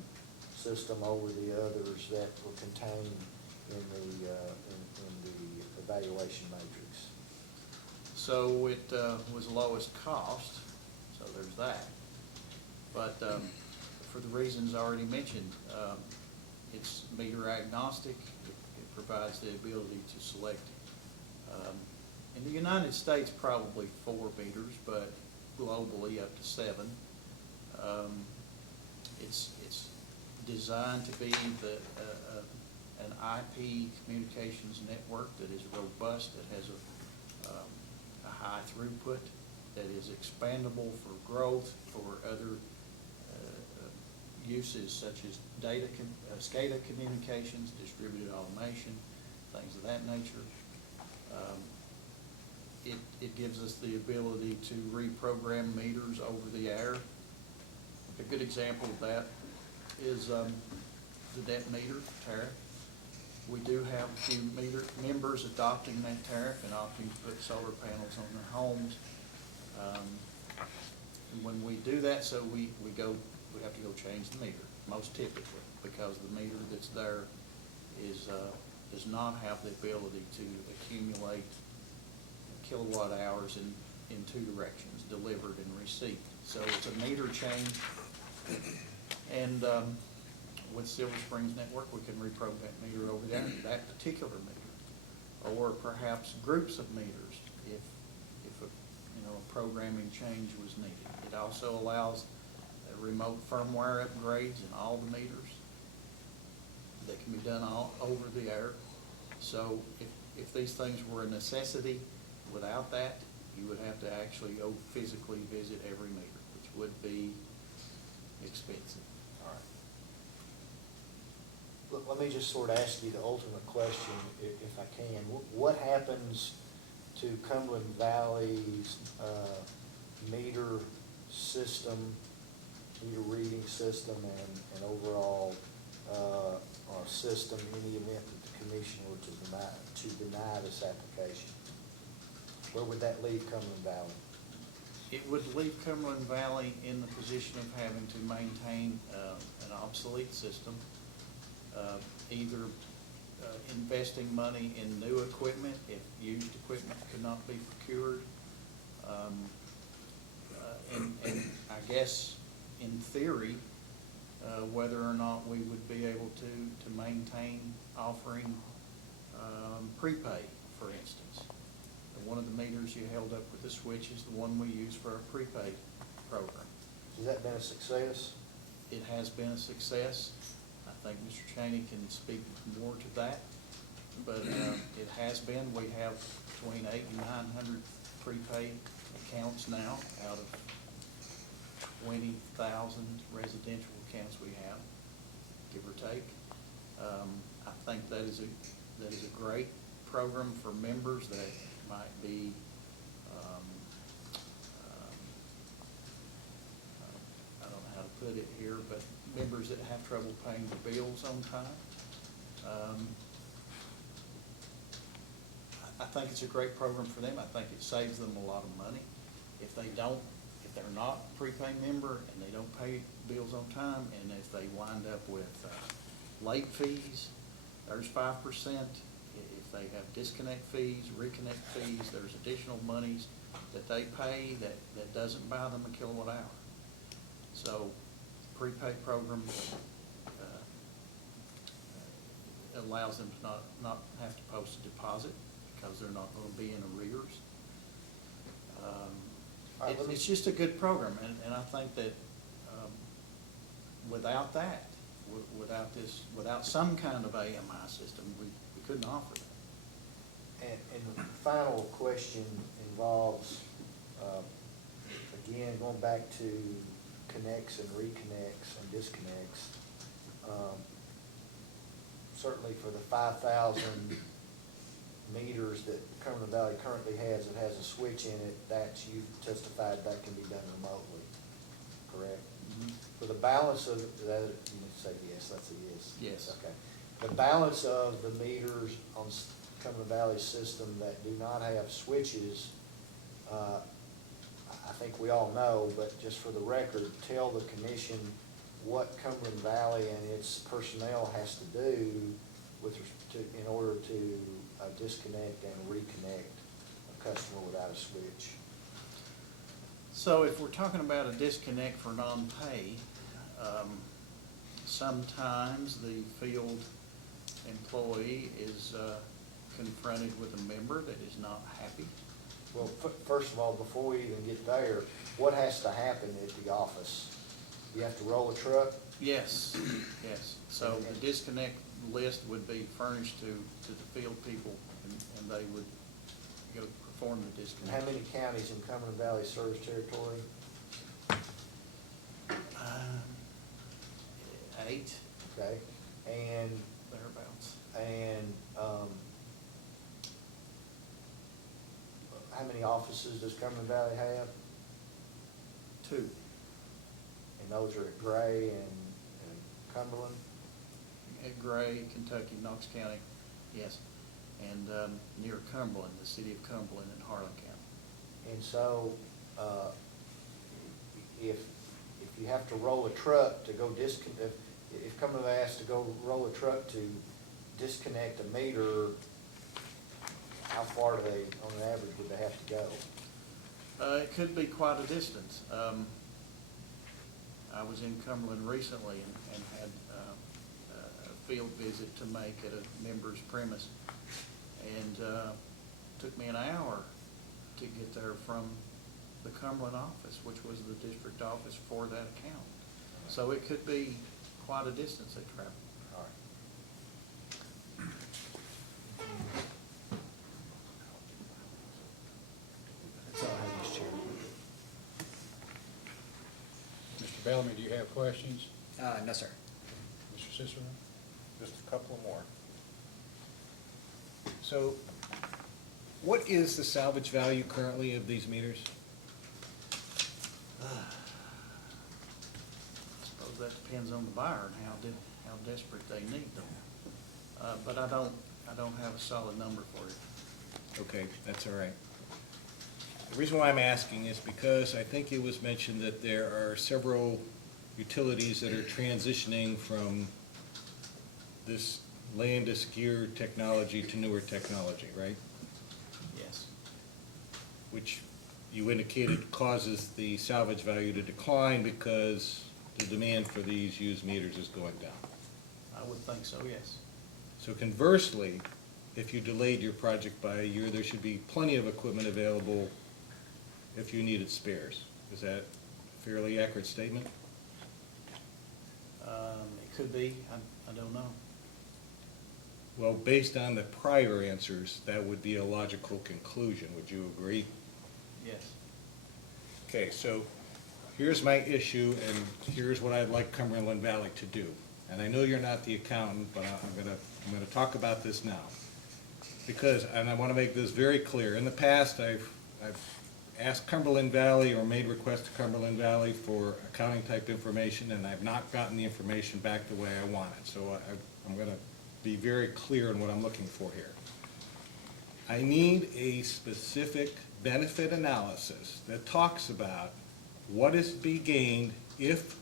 system over the others that were contained in the evaluation matrix. So it was lowest cost, so there's that. But for the reasons already mentioned, it's meter agnostic. It provides the ability to select. In the United States, probably 4 meters, but globally up to 7. It's designed to be an IP communications network that is robust, that has a high throughput, that is expandable for growth, for other uses such as SCADA communications, distributed automation, things of that nature. It gives us the ability to reprogram meters over the air. A good example of that is the debt meter tariff. We do have a few members adopting that tariff and opting to put solar panels on their homes. And when we do that, so we have to go change the meter, most typically, because the meter that's there does not have the ability to accumulate kilowatt hours in 2 directions, delivered and received. So it's a meter change, and with Silver Springs Network, we can reprogram that meter over there, that particular meter, or perhaps groups of meters if a programming change was needed. It also allows remote firmware upgrades in all the meters that can be done all over the air. So if these things were a necessity, without that, you would have to actually go physically visit every meter, which would be expensive. All right. Look, let me just sort of ask you the ultimate question, if I can. What happens to Cumberland Valley's meter system meter reading system and overall, our system in the event that the commission were to deny this application? Where would that leave Cumberland Valley? It would leave Cumberland Valley in the position of having to maintain an obsolete system, either investing money in new equipment if used equipment could not be procured. And I guess in theory, whether or not we would be able to maintain offering prepay, for instance. One of the meters you held up with the switch is the one we use for our prepaid program. Has that been a success? It has been a success. I think Mr. Cheney can speak more to that, but it has been. We have between 800 and 900 prepaid accounts now out of 20,000 residential accounts we have, give or take. I think that is a great program for members that might be, I don't know how to put it here, but members that have trouble paying their bills on time. I think it's a great program for them. I think it saves them a lot of money. If they're not a prepay member and they don't pay bills on time, and if they wind up with late fees, there's 5%. If they have disconnect fees, reconnect fees, there's additional monies that they pay that doesn't buy them a kilowatt hour. So prepaid program allows them to not have to post a deposit because they're not going to be in arrears. It's just a good program, and I think that without that, without some kind of AMI system, we couldn't offer that. And the final question involves, again, going back to connects and reconnects and disconnects. Certainly for the 5,000 meters that Cumberland Valley currently has, it has a switch in it, that you've testified that can be done remotely, correct? Mm-hmm. For the balance of that, you need to say yes, that's a yes. Yes. Okay. The balance of the meters on Cumberland Valley system that do not have switches, I think we all know, but just for the record, tell the commission what Cumberland Valley and its personnel has to do in order to disconnect and reconnect a customer without a switch. So if we're talking about a disconnect for non-pay, sometimes the field employee is confronted with a member that is not happy. Well, first of all, before we even get there, what has to happen at the office? You have to roll a truck? Yes, yes. So the disconnect list would be furnished to the field people, and they would go perform the And how disconnect. many counties in Cumberland Valley service territory? 8, Okay, and thereabouts. How many offices does Cumberland Valley have? 2. And those are at Gray and Cumberland? At Gray, Kentucky, Knox County, yes. And near Cumberland, the city of Cumberland in Harlan County. And so, if you have to roll a truck to go if Cumberland Valley has to go roll a truck to disconnect a meter, how far do they, on an average, would they have to go? It could be quite a distance. I was in Cumberland recently and had a field visit to make at a member's premise. And took me an hour to get there from the Cumberland office, which was the district office for that account. So it could be quite a distance they travel. All right. That's all I have, Mr. Chairman. Mr. Bellamy, do you have questions? No, sir. Mr. Cicero? Just a couple more. So, what is the salvage value currently of these meters? suppose that depends on the buyer and how desperate they need them. But I don't have a solid number for you. Okay, that's all right. The reason why I'm asking is because I think it was mentioned that there are several utilities that are transitioning from this landis gear technology to newer technology, right? Yes. Which you indicated causes the salvage value to decline because the demand for these used meters is going down. I would think so, yes. So conversely, if you delayed your project by a year, there should be plenty of equipment available if you needed spares. Is that a fairly accurate statement? It could be, I don't know. Well, based on the prior answers, that would be a logical conclusion. Would you agree? Yes. Okay, so here's my issue, and here's what I'd like Cumberland Valley to do. And I know you're not the accountant, but I'm gonna talk about this now. Because, and I want to make this very clear, in the past, I've asked Cumberland Valley or made requests to Cumberland Valley for accounting type information, and I've not gotten the information back the way I want it. So I'm gonna be very clear in what I'm looking for here. I need a specific benefit analysis that talks about what is to be gained if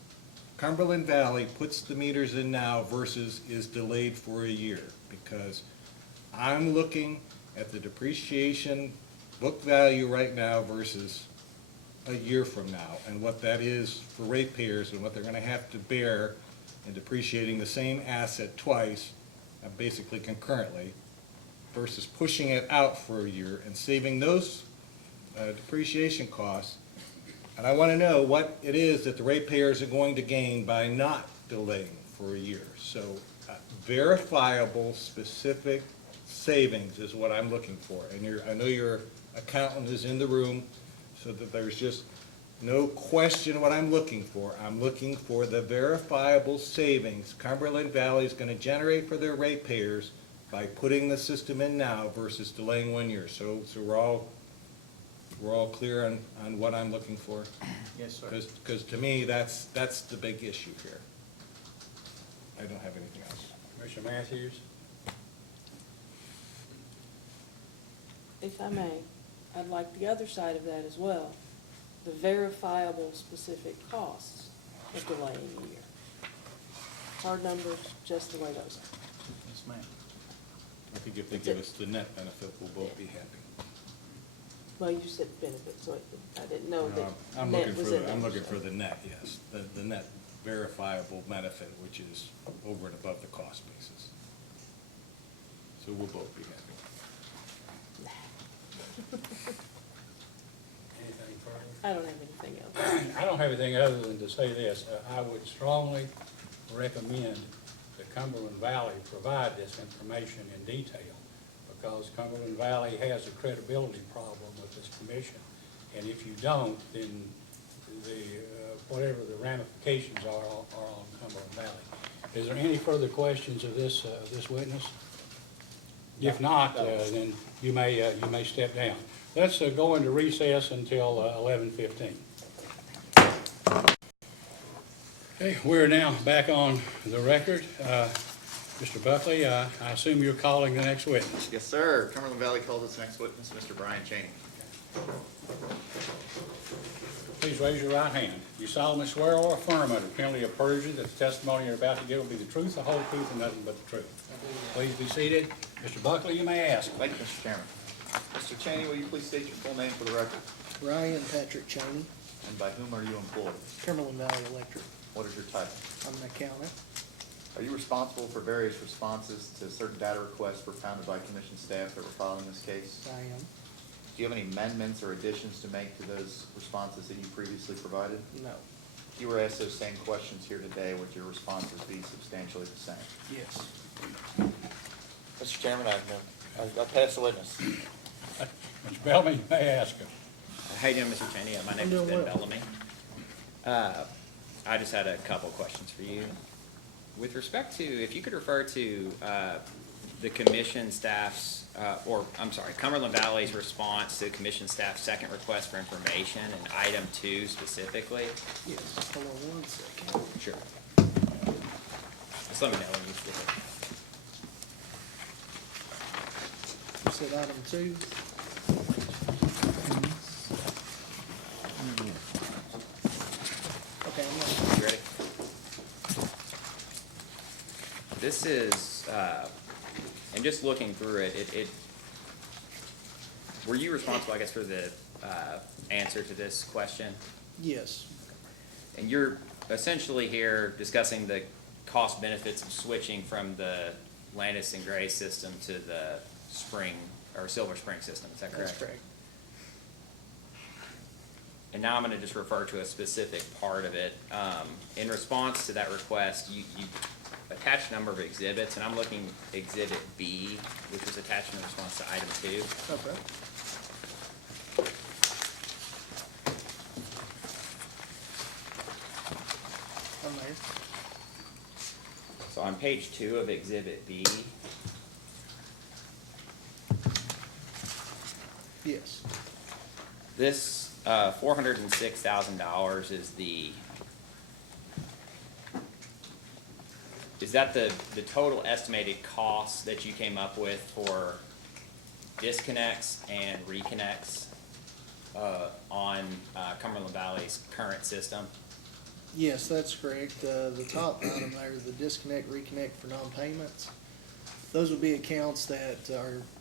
Cumberland Valley puts the meters in now versus is delayed for a year. Because I'm looking at the depreciation book value right now versus a year from now, and what that is for ratepayers and what they're gonna have to bear in depreciating the same asset twice, basically concurrently, versus pushing it out for a year and saving those depreciation costs. And I want to know what it is that the ratepayers are going to gain by not delaying for a year. So verifiable, specific savings is what I'm looking for. And I know your accountant is in the room, so that there's just no question what I'm looking for. I'm looking for the verifiable savings Cumberland Valley is going to generate for their ratepayers by putting the system in now versus delaying 1 year. So we're all clear on what I'm looking for? Yes, sir. Because to me, that's the big issue here. I don't have anything else. Commissioner Matthews? If I may, I'd like the other side of that as well, the verifiable specific costs of delaying a year. Hard numbers, just the way those are. Yes, ma'am. I think if they give us the net benefit, we'll both be happy. Well, you said benefit, so I didn't know No, that I'm net looking was for in there. I'm looking for the net, yes, the net verifiable benefit, which is over and above the cost basis. So we'll both be happy. Anything further? I don't have anything else. I don't have anything other than to say this. I would strongly recommend that Cumberland Valley provide this information in detail, because Cumberland Valley has a credibility problem with this commission. And if you don't, then whatever the ramifications are on Cumberland Valley. Is there any further questions of this witness? If not, then you may step down. Let's go into recess until 11:15. Okay, we're now back on the record. Mr. Buckley, I assume you're calling the next witness. Yes, sir. Cumberland Valley calls its next witness, Mr. Brian Cheney. Please raise your right hand. You solemnly swear or affirm under penalty of perjury that the testimony you're about to give will be the truth, the whole truth, and nothing but the truth. Please be seated. Mr. Buckley, you may ask. Thank you, Mr. Chairman. Mr. Cheney, will you please state your full name for the record? Ryan Patrick Cheney, And by whom are you employed? Cumberland Valley Electric. What is your title? I'm an accountant. Are you responsible for various responses to certain data requests propounded by commission staff that were filed in this case? I am. Do you have any amendments or additions to make to those responses that you previously provided? No. If you were asked those same questions here today, would your responses be substantially the same? Yes. Mr. Chairman, I pass the witness. Mr. Bellamy, you may ask him. How you doing, Mr. Cheney? My name is doing Ben well. Bellamy. I just had a couple questions for you. With respect to, if you could refer to the commission staff's, Cumberland Valley's response to commission staff's second request for information and item 2 specifically? Yes, hold on one second. Sure. Just let me know when you see it. You said item 2? Okay, I'm ready. You ready? This is, and just looking through it, were you responsible, I guess, for the answer to this question? Yes, And you're essentially here discussing the cost benefits of switching from the Landis and Gray system to the Spring, or Silver Spring system, is that correct? that's correct. And now I'm gonna just refer to a specific part of it. In response to that request, you attached a number of exhibits, and I'm looking Exhibit B, which was attached in response to item 2. Okay. I'm there. So on page 2 of Exhibit B, Yes, this $406,000 is that the total estimated cost that you came up with for disconnects and reconnects on Cumberland Valley's current system? yes, that's correct. The top item there, the disconnect, reconnect for non-payments. Those would be accounts that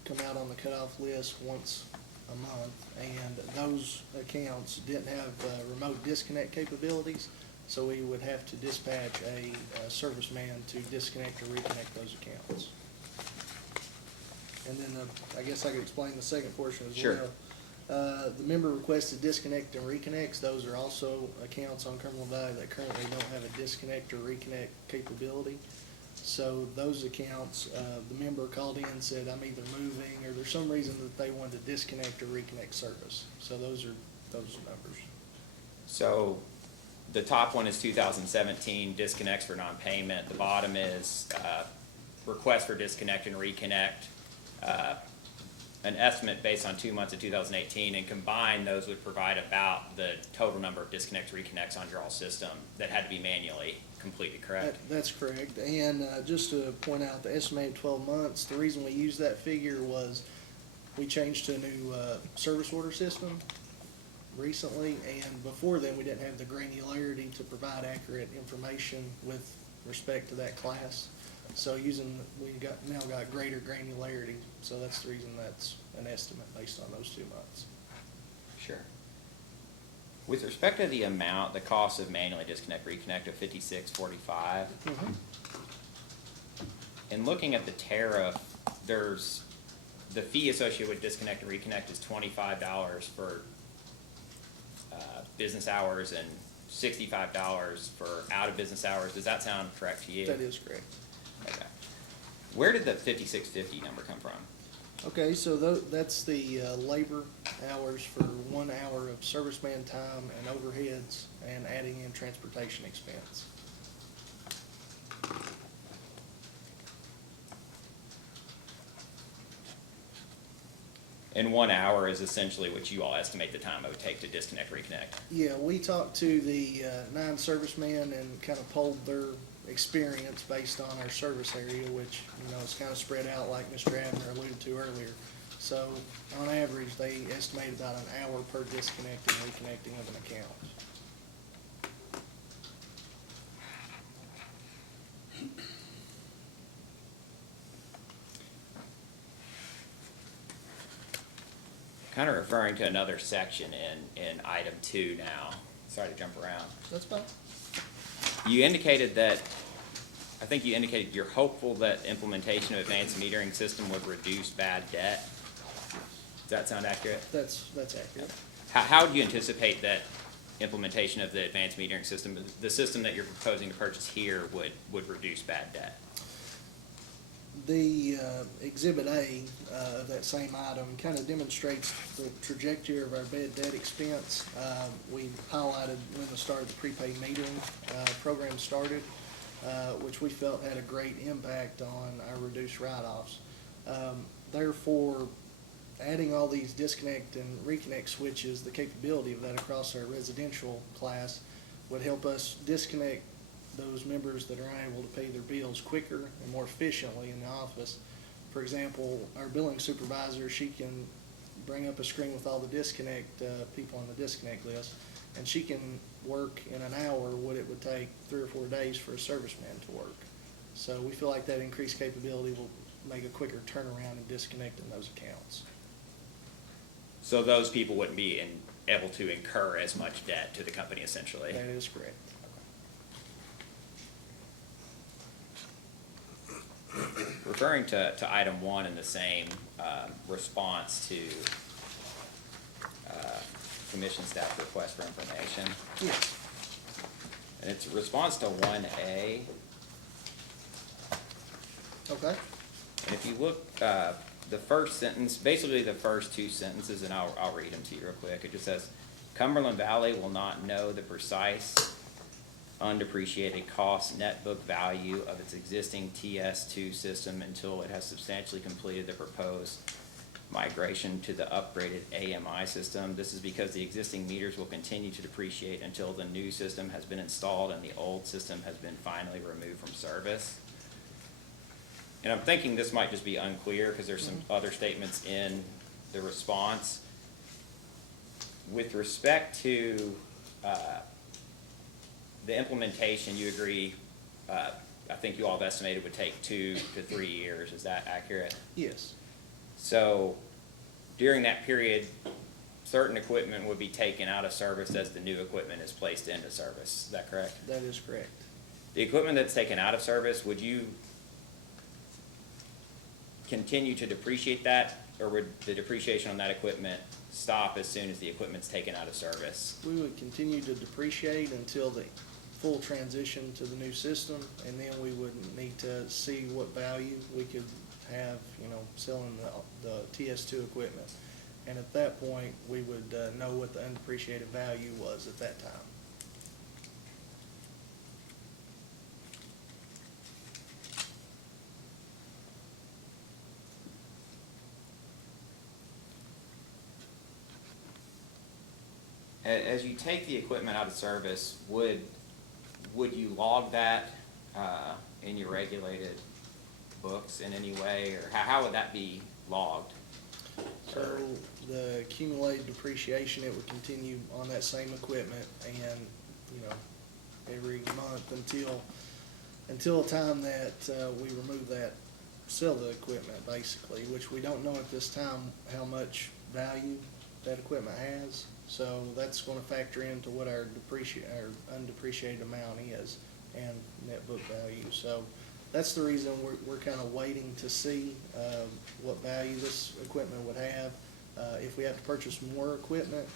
come out on the cutoff list once a month, and those accounts didn't have remote disconnect capabilities, so we would have to dispatch a serviceman to disconnect or reconnect those accounts. And then I guess I could explain the second portion as Sure. well. The member requested disconnect and reconnects. Those are also accounts on Cumberland Valley that currently don't have a disconnect or reconnect capability. So those accounts, the member called in and said, I'm either moving, or there's some reason that they wanted to disconnect or reconnect service. So those are those numbers. So the top one is 2017 disconnects for non-payment. The bottom is request for disconnect and reconnect, an estimate based on 2 months of 2018, and combined, those would provide about the total number of disconnects, reconnects on your all system that had to be manually completed, correct? That's correct. And just to point out, the estimated 12 months, the reason we used that figure was we changed to a new service order system recently, and before then, we didn't have the granularity to provide accurate information with respect to that class. So now got greater granularity, so that's the reason that's an estimate based on those 2 months. Sure. With respect to the amount, the cost of manually disconnect, reconnect of $56.45, in looking at the tariff, there's, the fee associated with disconnect and reconnect is $25 for business hours and $65 for out of business hours. Does that sound correct to you? That is correct. Okay. Where did the $56.50 number come from? Okay, so that's the labor hours for 1 hour of serviceman time and overheads, and adding in transportation expense. And 1 hour is essentially what you all estimate the time it would take to disconnect, reconnect. Yeah, we talked to the 9 servicemen and kind of polled their experience based on our service area, which, is kind of spread out like Mr. Abner alluded to earlier. So on average, they estimate about an hour per disconnecting and reconnecting of an account. Kind of referring to another section in item 2 now. Sorry to jump around. That's fine. You indicated that, I think you indicated you're hopeful that implementation of advanced metering system would reduce bad debt. Does that sound accurate? That's accurate. How do you anticipate that implementation of the advanced metering system, the system that you're proposing to purchase here, would reduce bad debt? The Exhibit A of that same item kind of demonstrates the trajectory of our bad debt expense. We highlighted when the start of the prepaid metering program started. which we felt had a great impact on our reduced write-offs. Therefore, adding all these disconnect and reconnect switches, the capability of that across our residential class would help us disconnect those members that are unable to pay their bills quicker and more efficiently in the office. For example, our billing supervisor, she can bring up a screen with all the disconnect people on the disconnect list, and she can work in an hour what it would take 3 or 4 days for a serviceman to work. So we feel like that increased capability will make a quicker turnaround in disconnecting those accounts. So those people wouldn't be able to incur as much debt to the company essentially? That is correct. Referring to item 1 in the same response to commission staff request for information. Yes. And it's a response to 1A. Okay. And if you look, the first sentence, basically the first 2 sentences, and I'll read them to you real quick. It just says, Cumberland Valley will not know the precise undepreciated cost net book value of its existing TS2 system until it has substantially completed the proposed migration to the upgraded AMI system. This is because the existing meters will continue to depreciate until the new system has been installed and the old system has been finally removed from service. And I'm thinking this might just be unclear because there's some other statements in the response. With respect to the implementation, you agree, I think you all have estimated would take 2 to 3 years. Is that accurate? Yes. So during that period, certain equipment would be taken out of service as the new equipment is placed into service. Is that correct? That is correct. The equipment that's taken out of service, would you continue to depreciate that, or would the depreciation on that equipment stop as soon as the equipment's taken out of service? We would continue to depreciate until the full transition to the new system, and then we would need to see what value we could have, selling the TS2 equipment. And at that point, we would know what the undepreciated value was at that time. As you take the equipment out of service, would you log that in your regulated books in any way, or how would that be logged? So the accumulated depreciation, it would continue on that same equipment and, every month until a time that we remove that, sell the equipment basically, which we don't know at this time how much value that equipment has. So that's gonna factor into what our undepreciated amount is and net book value. So that's the reason we're kind of waiting to see what value this equipment would have. If we have to purchase more equipment,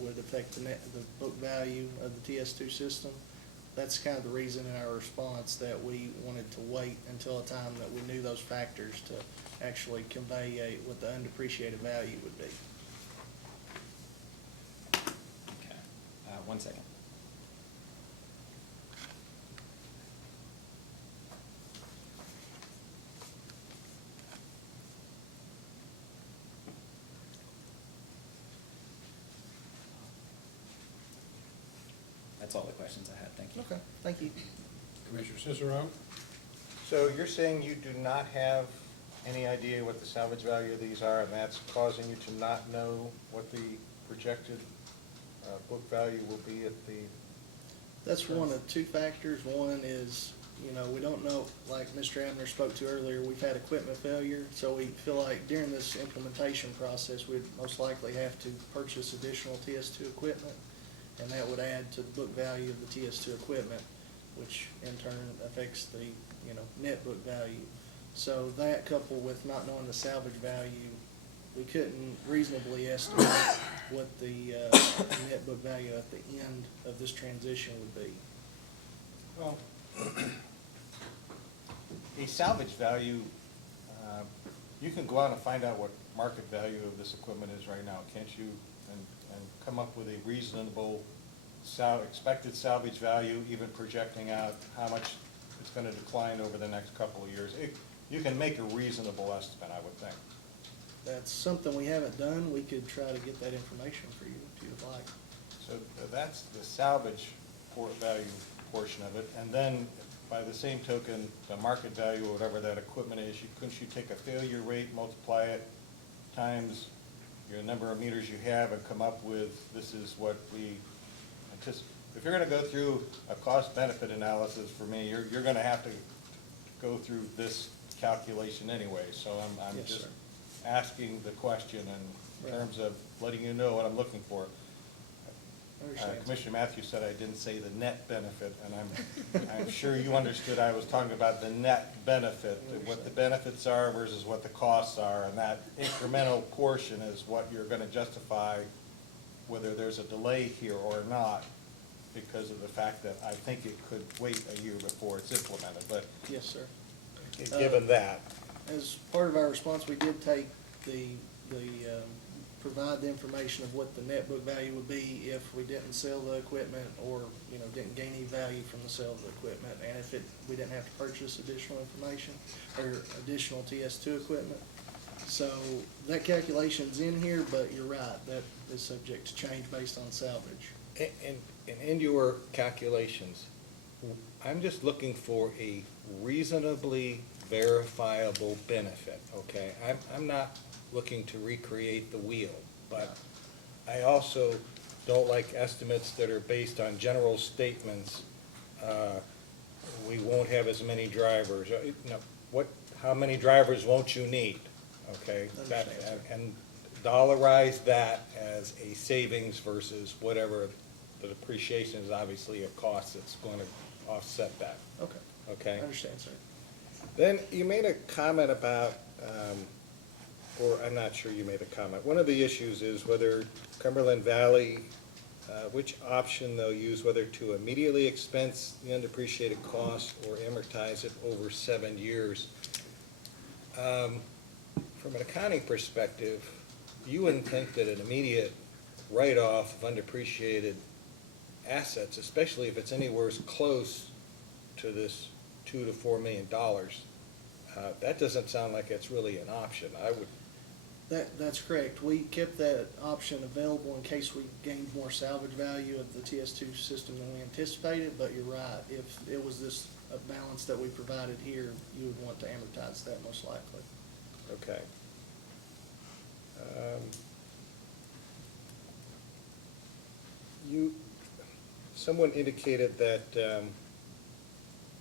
would affect the book value of the TS2 system. That's kind of the reason in our response that we wanted to wait until a time that we knew those factors to actually convey what the undepreciated value would be. Okay, 1 second. That's all the questions I had, thank you. Okay, thank you. Commissioner Cicero? So you're saying you do not have any idea what the salvage value of these are, and that's causing you to not know what the projected book value will be at the... That's one of 2 factors. One is, we don't know, like Mr. Abner spoke to earlier, we've had equipment failure, so we feel like during this implementation process, we'd most likely have to purchase additional TS2 equipment, and that would add to the book value of the TS2 equipment, which in turn affects the, net book value. So that, coupled with not knowing the salvage value, we couldn't reasonably estimate what the net book value at the end of this transition would be. Well, the salvage value, you can go out and find out what market value of this equipment is right now, can't you? And come up with a reasonable expected salvage value, even projecting out how much it's gonna decline over the next couple of years. You can make a reasonable estimate, I would think. That's something we haven't done. We could try to get that information for you if you would like. So that's the salvage value portion of it, and then by the same token, the market value or whatever that equipment is, couldn't you take a failure rate, multiply it times your number of meters you have and come up with, this is what we anticipate? If you're gonna go through a cost-benefit analysis for me, you're gonna have to go through this calculation anyway, so I'm Yes, just sir. asking the question in Right. terms of letting you know what I'm looking for. I understand. Commissioner Matthews said I didn't say the net benefit, and I'm sure you understood I was talking about the net benefit, what the benefits are versus what the costs are, and that incremental portion is what you're gonna justify whether there's a delay here or not, because of the fact that I think it could wait a year before it's implemented, but Yes, sir. given that, As part of our response, we did take provide the information of what the net book value would be if we didn't sell the equipment or, didn't gain any value from the sale of the equipment, and if we didn't have to purchase additional information or additional TS2 equipment. So that calculation's in here, but you're right, that is subject to change based on salvage. And in your calculations, I'm just looking for a reasonably verifiable benefit, okay? I'm not looking to recreate the wheel, but I also don't like estimates that are based on general statements. We won't have as many drivers. How many drivers won't you need, okay? Understand, sir. And dollarize that as a savings versus whatever the depreciation is obviously a cost that's going to offset that, Okay, okay? I understand, sir. Then you made a comment about, or I'm not sure you made a comment. One of the issues is whether Cumberland Valley, which option they'll use, whether to immediately expense the undepreciated cost or amortize it over 7 years. From an accounting perspective, you wouldn't think that an immediate write-off of undepreciated assets, especially if it's anywhere close to this $2 to $4 million, that doesn't sound like it's really an option. I would, That's correct. We kept that option available in case we gained more salvage value of the TS2 system than we anticipated, but you're right. If it was this balance that we provided here, you would want to amortize that most likely. okay. Someone indicated that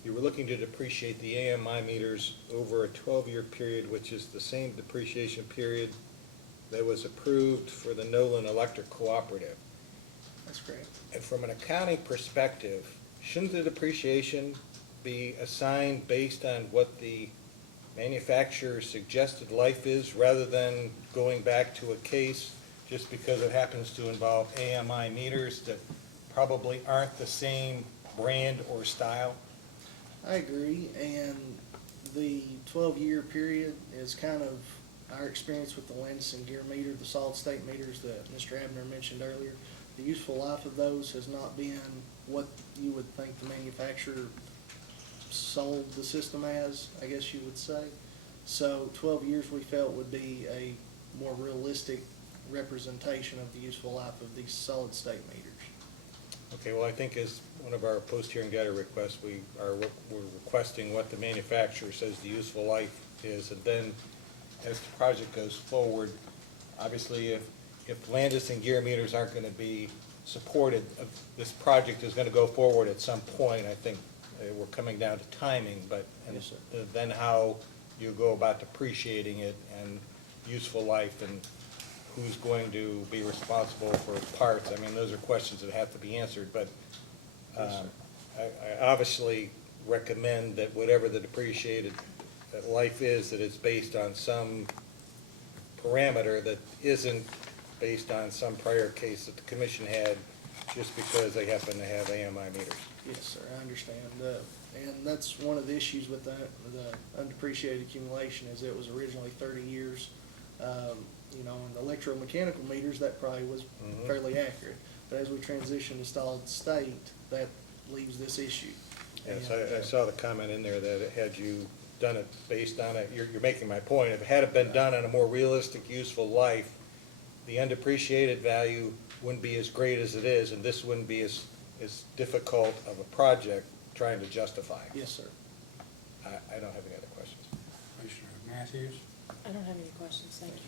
you were looking to depreciate the AMI meters over a 12-year period, which is the same depreciation period that was approved for the Nolan Electric Cooperative. That's correct. And from an accounting perspective, shouldn't the depreciation be assigned based on what the manufacturer's suggested life is, rather than going back to a case just because it happens to involve AMI meters that probably aren't the same brand or style? I agree, and the 12-year period is kind of our experience with the Landis & Gear meter, the solid-state meters that Mr. Abner mentioned earlier. The useful life of those has not been what you would think the manufacturer sold the system as, I guess you would say. So 12 years we felt would be a more realistic representation of the useful life of these solid-state meters. Okay, well, I think as one of our post-hearing data requests, we're requesting what the manufacturer says the useful life is, and then as the project goes forward, obviously, if Landis and Gear meters aren't gonna be supported, this project is gonna go forward at some point. I think we're coming down to timing, but Yes, sir. then how you go about depreciating it and useful life and who's going to be responsible for parts. I mean, those are questions that have to be answered, but Yes, I obviously recommend that whatever the depreciated life is, that it's based on some parameter that isn't based on some prior case that the commission had just because they happen to have AMI meters. Yes, sir, I understand. And that's one of the issues with the undepreciated accumulation, is it was originally 30 years. In the electromechanical meters, that probably was fairly accurate. But as we transition to solid state, that leaves this issue. Yes, And, I saw the comment in there that had you done it based on it, you're making my point. If it had been done on a more realistic, useful life, the undepreciated value wouldn't be as great as it is, and this wouldn't be as difficult of a project trying to justify. Yes, sir. I don't have any other questions. Commissioner Matthews? I don't have any questions, thank you.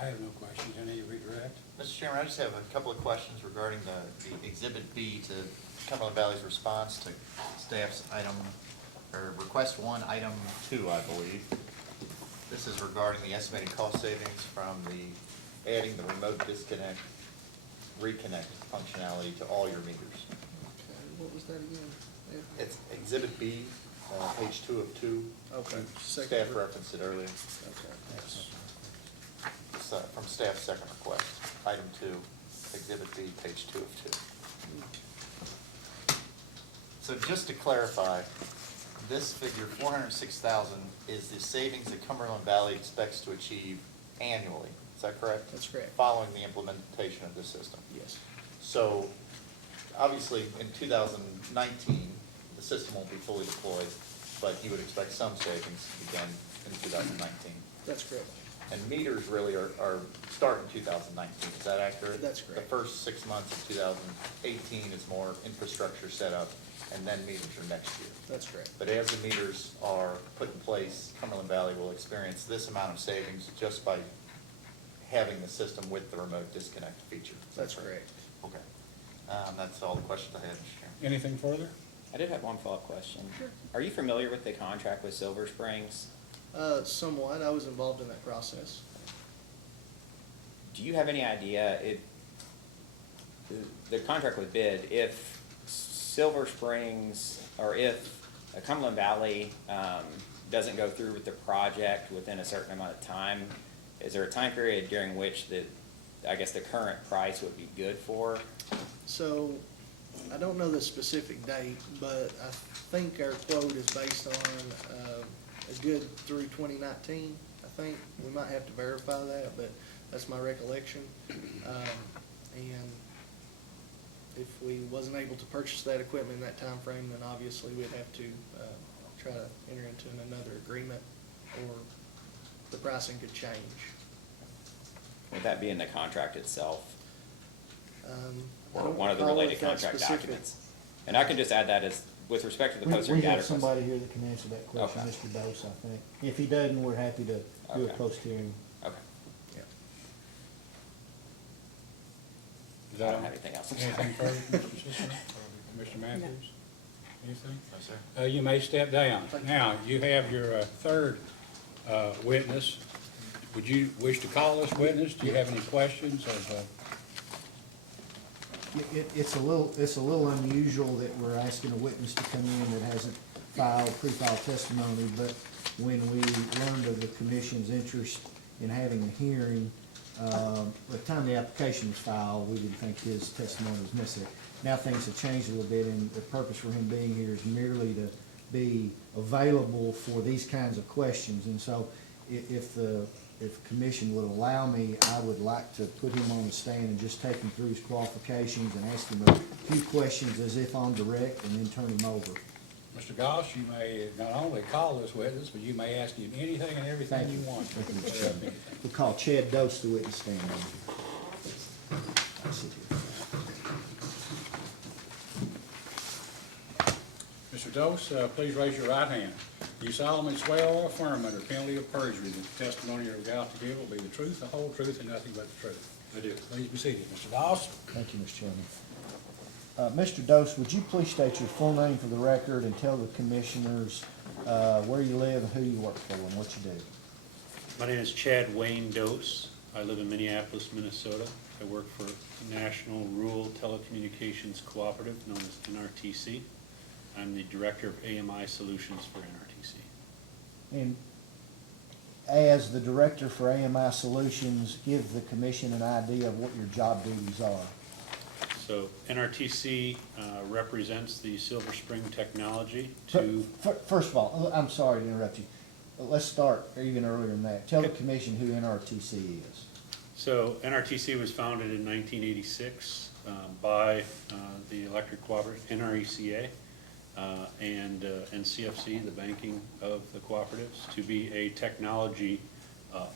I have no questions. Any redirect? Mr. Chairman, I just have a couple of questions regarding the Exhibit B to Cumberland Valley's response to staff's item, or request 1, item 2, I believe. This is regarding the estimated cost savings from adding the remote disconnect, reconnect functionality to all your meters. Okay, what was that again? It's Exhibit B, page 2 of 2. Okay. Staff referenced it earlier. Okay. It's from staff's second request, item 2, Exhibit B, page 2 of 2. So just to clarify, this figure, 406,000, is the savings that Cumberland Valley expects to achieve annually. Is that correct? That's correct. Following the implementation of this system. Yes. So, obviously, in 2019, the system won't be fully deployed, but you would expect some savings to begin in 2019. That's correct. And meters really are start in 2019, is that accurate? That's correct. The first 6 months of 2018 is more infrastructure setup, and then meters are next year. That's correct. But as the meters are put in place, Cumberland Valley will experience this amount of savings just by having the system with the remote disconnect feature. Is that That's correct. Okay. That's all the questions I had, Mr. Chairman. Anything further? I did have one follow-up question. Sure. Are you familiar with the contract with Silver Springs? Somewhat. I was involved in that process. Do you have any idea the contract was bid, if Silver Springs, or if Cumberland Valley doesn't go through with the project within a certain amount of time, is there a time period during which I guess the current price would be good for? So, I don't know the specific date, but I think our quote is based on a good through 2019, I think. We might have to verify that, but that's my recollection. And if we wasn't able to purchase that equipment in that time frame, then obviously we'd have to try to enter into another agreement, or the pricing could change. Would that be in the contract itself, I or don't one of the recall related if that's contract specific. documents? And I can just add that as, with respect to the post We hearing data have request. somebody here that can answer that question, Okay. Mr. Dose, I think. If he doesn't, we're happy to do a Okay. post-hearing. Okay, Yeah. Is I that don't have anything else. Anything further, Mr. Sisson or Mr. Matthews? Anything? No, sir. You may step down. Now, you have your third witness. Would you wish to call this witness? Do you have any questions of, It's a little unusual that we're asking a witness to come in that hasn't pre-filed testimony, but when we learned of the commission's interest in having a hearing, by the time the application was filed, we didn't think his testimony was necessary. Now things have changed a little bit, and the purpose for him being here is merely to be available for these kinds of questions. And so if the commission would allow me, I would like to put him on the stand and just take him through his qualifications and ask him a few questions as if on direct, and then turn him over. Mr. Goss, you may not only call this witness, but you may ask him anything and everything Thank you you. want. Thank you, Mr. Chairman. We'll call Chad Dose to witness stand. I sit here. Mr. Dose, please raise your right hand. Do you solemnly swear or affirm under penalty of perjury that the testimony you're about to give will be the truth, the whole truth, and nothing but the truth? I do. Please be seated. Mr. Goss? Thank you, Mr. Chairman. Mr. Dose, would you please state your full name for the record and tell the commissioners where you live and who you work for and what you do? My name is Chad Wayne Dose. I live in Minneapolis, Minnesota. I work for National Rural Telecommunications Cooperative, known as NRTC. I'm the Director of AMI Solutions for NRTC. And as the Director for AMI Solutions, give the commission an idea of what your job duties are. So NRTC represents the Silver Spring technology to, First of all, I'm sorry to interrupt you. Let's start even earlier than that. Tell the commission who NRTC is. so NRTC was founded in 1986 by the electric cooperative, NRECA. and CFC, the banking of the cooperatives, to be a technology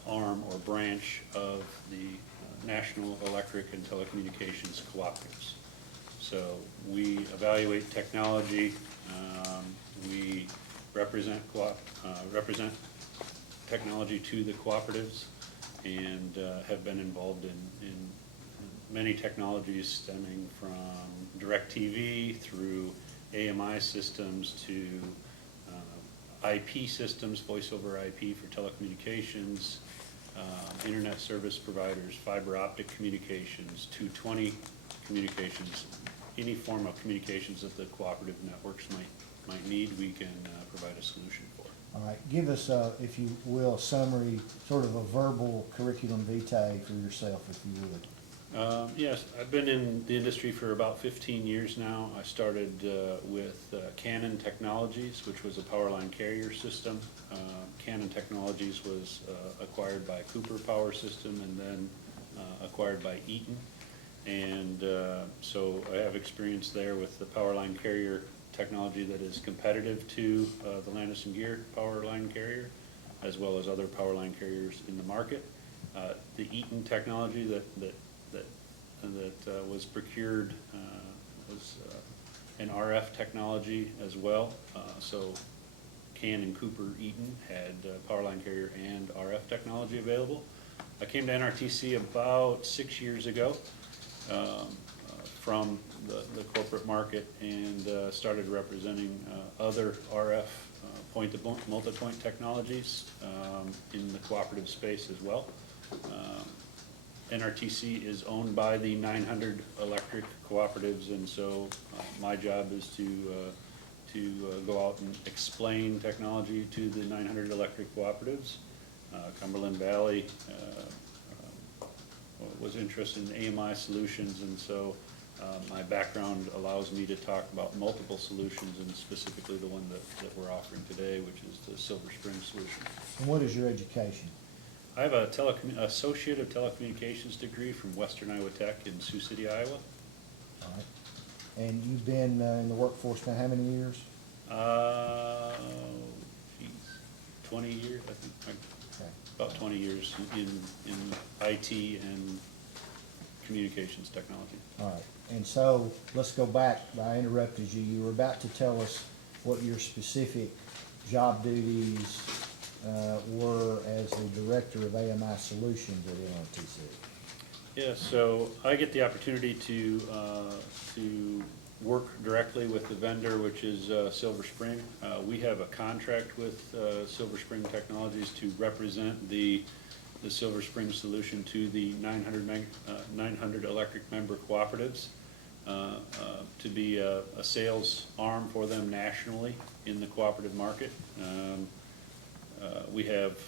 arm or branch of the National Electric and Telecommunications Cooperatives. So we evaluate technology, we represent technology to the cooperatives, and have been involved in many technologies stemming from DirecTV through AMI systems to IP systems, voice over IP for telecommunications, internet service providers, fiber optic communications, 220 communications, any form of communications that the cooperative networks might need, we can provide a solution for. All right, give us, if you will, a summary, sort of a verbal curriculum vitae for yourself, if you would. Yes, I've been in the industry for about 15 years now. I started with Canon Technologies, which was a power line carrier system. Canon Technologies was acquired by Cooper Power System and then acquired by Eaton. And so I have experience there with the power line carrier technology that is competitive to the Landis & Gyr power line carrier, as well as other power line carriers in the market. The Eaton technology that was procured was an RF technology as well. So Can and Cooper Eaton had power line carrier and RF technology available. I came to NRTC about 6 years ago from the corporate market and started representing other RF point-to-point, multi-point technologies in the cooperative space as well. NRTC is owned by the 900 electric cooperatives, and so my job is to go out and explain technology to the 900 electric cooperatives. Cumberland Valley was interested in AMI solutions, and so my background allows me to talk about multiple solutions, and specifically the one that we're offering today, which is the Silver Spring solution. And what is your education? I have a Associate of Telecommunications degree from Western Iowa Tech in Sioux City, Iowa. All right. And you've been in the workforce now how many years? 20 years, I think. Okay. About 20 years in IT and communications technology. All right. And so let's go back. I interrupted you. You were about to tell us what your specific job duties were as the Director of AMI Solutions at NRTC. Yeah, so I get the opportunity to work directly with the vendor, which is Silver Spring. We have a contract with Silver Spring Technologies to represent the Silver Spring solution to the 900 electric member cooperatives, to be a sales arm for them nationally in the cooperative market. We have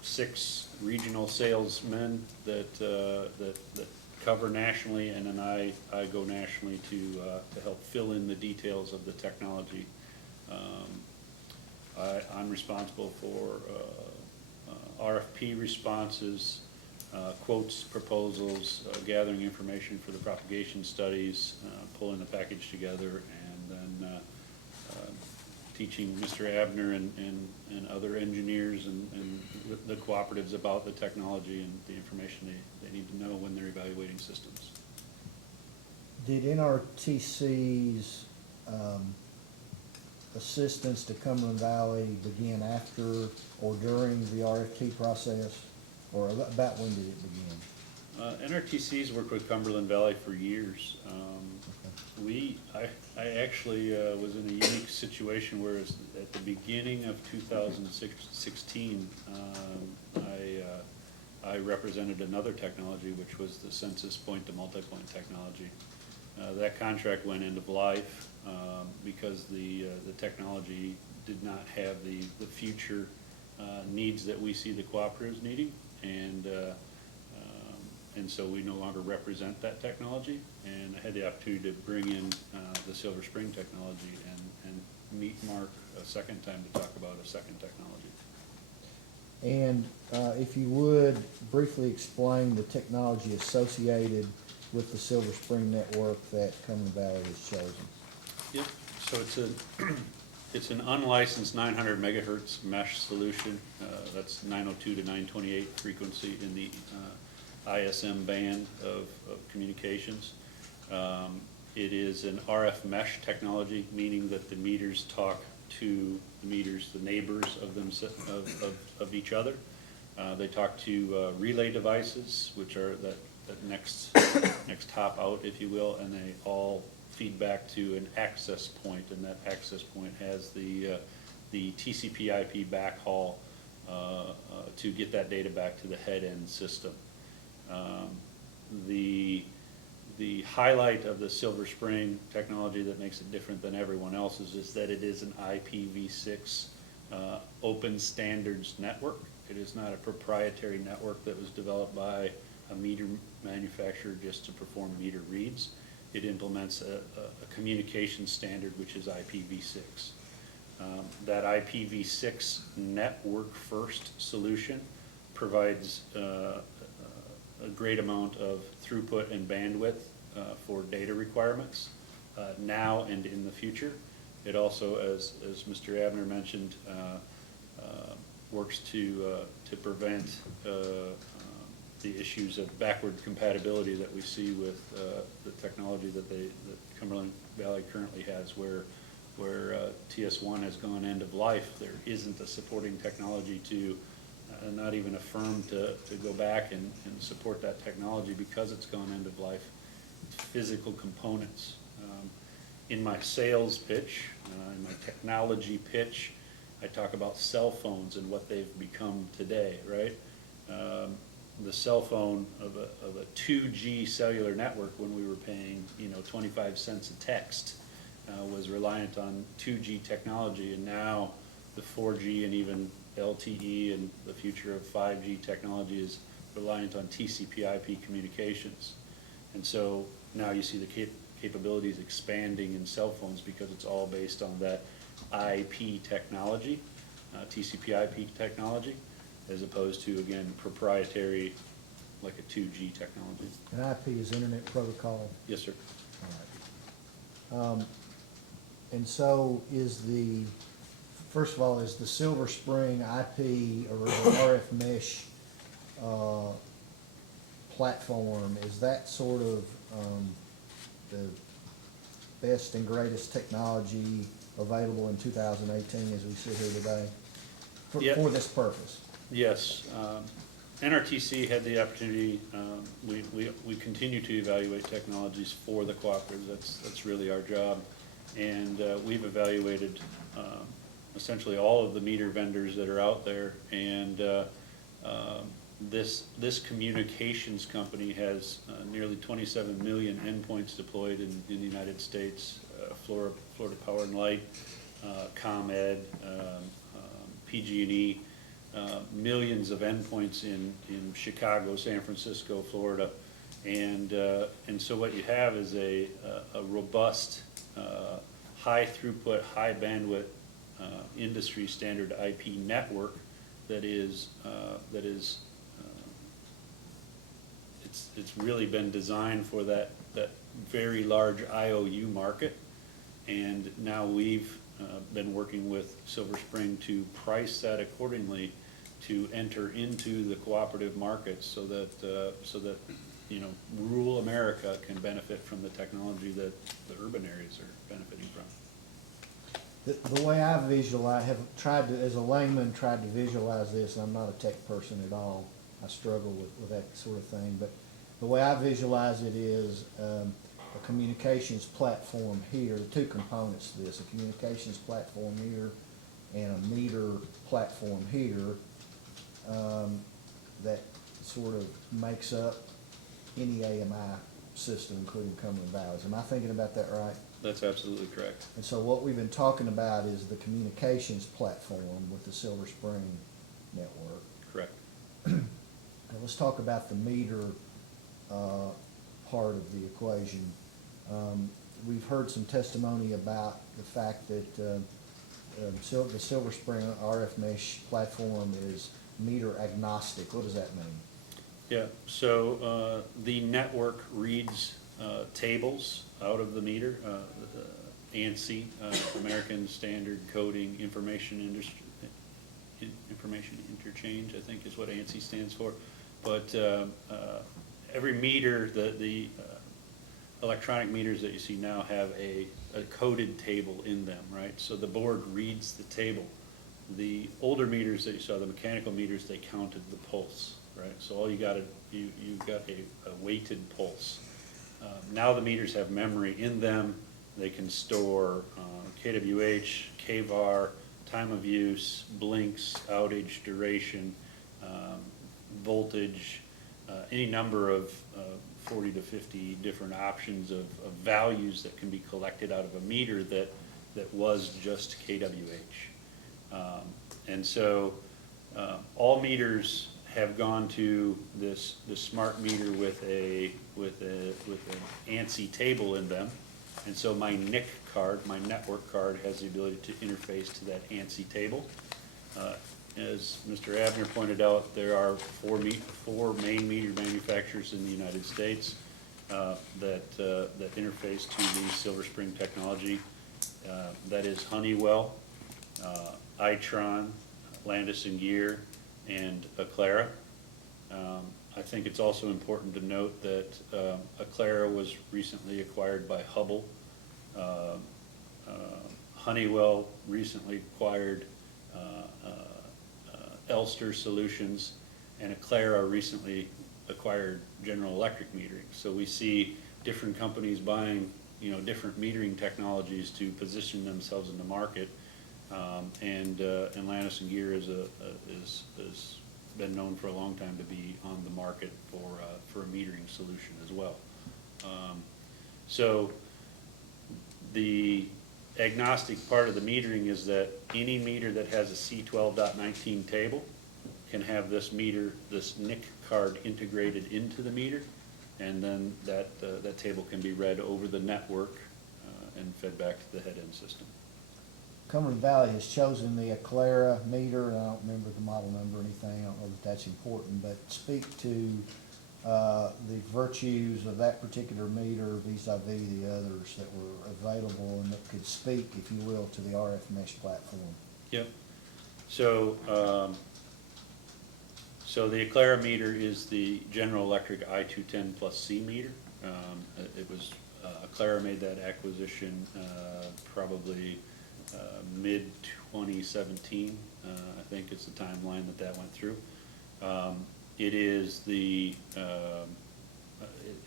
6 regional salesmen that cover nationally, and then I go nationally to help fill in the details of the technology. I'm responsible for RFP responses, quotes, proposals, gathering information for the propagation studies, pulling the package together, and then teaching Mr. Abner and other engineers and the cooperatives about the technology and the information they need to know when they're evaluating systems. Did NRTC's assistance to Cumberland Valley begin after or during the RFP process, or about when did it begin? NRTC's worked with Cumberland Valley for years. I actually was in a unique situation where at the beginning of 2016, I represented another technology, which was the census point-to-multipoint technology. That contract went end of life because the technology did not have the future needs that we see the cooperatives needing, and so we no longer represent that technology. And I had the opportunity to bring in the Silver Spring technology and meet Mark a second time to talk about a second technology. And if you would, briefly explain the technology associated with the Silver Spring network that Cumberland Valley has chosen. Yep. So it's an unlicensed 900 megahertz mesh solution. That's 902 to 928 frequency in the ISM band of communications. It is an RF mesh technology, meaning that the meters talk to the meters, the neighbors of them, of each other. They talk to relay devices, which are that next hop out, if you will, and they all feed back to an access point, and that access point has the TCP/IP backhaul to get that data back to the head end system. The highlight of the Silver Spring technology that makes it different than everyone else's is that it is an IPv6 open standards network. It is not a proprietary network that was developed by a meter manufacturer just to perform meter reads. It implements a communication standard, which is IPv6. That IPv6 network first solution provides a great amount of throughput and bandwidth for data requirements now and in the future. It also, as Mr. Abner mentioned, works to prevent the issues of backward compatibility that we see with the technology that Cumberland Valley currently has, where TS1 has gone end of life. There isn't a supporting technology to not even a firm to go back and support that technology because it's gone end of life. It's physical components. In my sales pitch, in my technology pitch, I talk about cell phones and what they've become today, right? The cell phone of a 2G cellular network, when we were paying 25 cents a text, was reliant on 2G technology, and now the 4G and even LTE and the future of 5G technology is reliant on TCP/IP communications. And so now you see the capabilities expanding in cell phones because it's all based on that IP technology, TCP/IP technology, as opposed to, again, proprietary, like a 2G technology. And IP is Internet Protocol? Yes, sir. All right. And so first of all, is the Silver Spring IP or the RF mesh platform, is that sort of the best and greatest technology available in 2018 as we sit here today Yeah. for this purpose? Yes. NRTC had the opportunity, we continue to evaluate technologies for the cooperatives. That's really our job. And we've evaluated essentially all of the meter vendors that are out there. And this communications company has nearly 27 million endpoints deployed in the United States. Florida Power and Light, ComEd, PG&E, millions of endpoints in Chicago, San Francisco, Florida. And so what you have is a robust, high throughput, high bandwidth, industry standard IP network that is it's really been designed for that very large IOU market. And now we've been working with Silver Spring to price that accordingly to enter into the cooperative markets so that rural America can benefit from the technology that the urban areas are benefiting from. The way I have tried to, as a layman, tried to visualize this, and I'm not a tech person at all, I struggle with that sort of thing, but the way I visualize it is a communications platform here, two components to this, a communications platform here and a meter platform here that sort of makes up any AMI system, including Cumberland Valley's. Am I thinking about that right? That's absolutely correct. And so what we've been talking about is the communications platform with the Silver Spring network. Correct. Now let's talk about the meter part of the equation. We've heard some testimony about the fact that the Silver Spring RF mesh platform is meter agnostic. What does that mean? Yeah, so the network reads tables out of the meter. ANSI, American Standard Coding Information Interchange, I think is what ANSI stands for. But every meter, the electronic meters that you see now have a coded table in them, right? So the board reads the table. The older meters that you saw, the mechanical meters, they counted the pulse, right? So all you've got a weighted pulse. Now the meters have memory in them. They can store KWH, kVAR, time of use, blinks, outage, duration, voltage, any number of 40 to 50 different options of values that can be collected out of a meter that was just KWH. And so all meters have gone to this smart meter with an ANSI table in them. And so my NIC card, my network card, has the ability to interface to that ANSI table. As Mr. Abner pointed out, there are four main meter manufacturers in the United States that interface to the Silver Spring technology. That is Honeywell, Itron, Landis & Gyr, and Aclara. I think it's also important to note that Aclara was recently acquired by Hubbell. Honeywell recently acquired Elster Solutions, and Aclara recently acquired General Electric metering. So we see different companies buying, different metering technologies to position themselves in the market. And Landis & Gyr has been known for a long time to be on the market for a metering solution as well. So the agnostic part of the metering is that any meter that has a C12.19 table can have this meter, this NIC card integrated into the meter, and then that table can be read over the network and fed back to the head-end system. Cumberland Valley has chosen the Aclara meter, and I don't remember the model number or anything, I don't know that that's important, but speak to the virtues of that particular meter vis-a-vis the others that were available and that could speak, if you will, to the RF mesh platform. Yep. So, so the Aclara meter is the General Electric I210 plus C meter. It was, Aclara made that acquisition probably mid-2017, I think is the timeline that went through. It is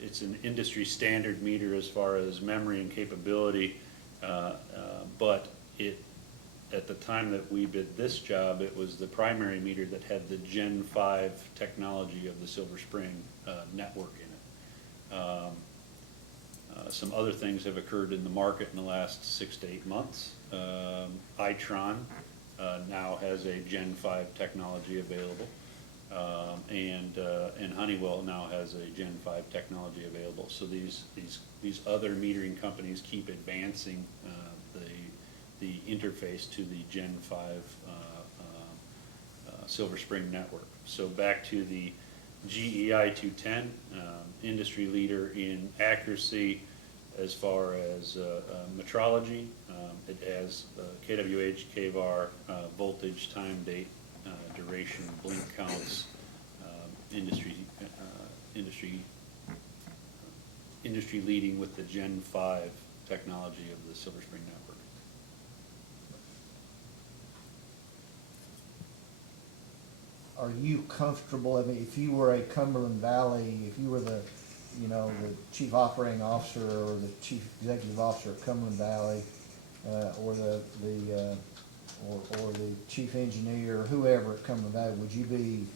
it's an industry standard meter as far as memory and capability, but at the time that we bid this job, it was the primary meter that had the Gen 5 technology of the Silver Spring network in it. Some other things have occurred in the market in the last 6 to 8 months. Itron now has a Gen 5 technology available. And Honeywell now has a Gen 5 technology available. So these other metering companies keep advancing the interface to the Gen 5 Silver Spring network. So back to the GEI 210, industry leader in accuracy as far as metrology. It has KWH, kVAR, voltage, time, date, duration, blink counts, industry leading with the Gen 5 technology of the Silver Spring network. Are you comfortable, I mean, if you were a Cumberland Valley, if you were the chief operating officer or the chief executive officer of Cumberland Valley, or the chief engineer, whoever at Cumberland Valley, would you be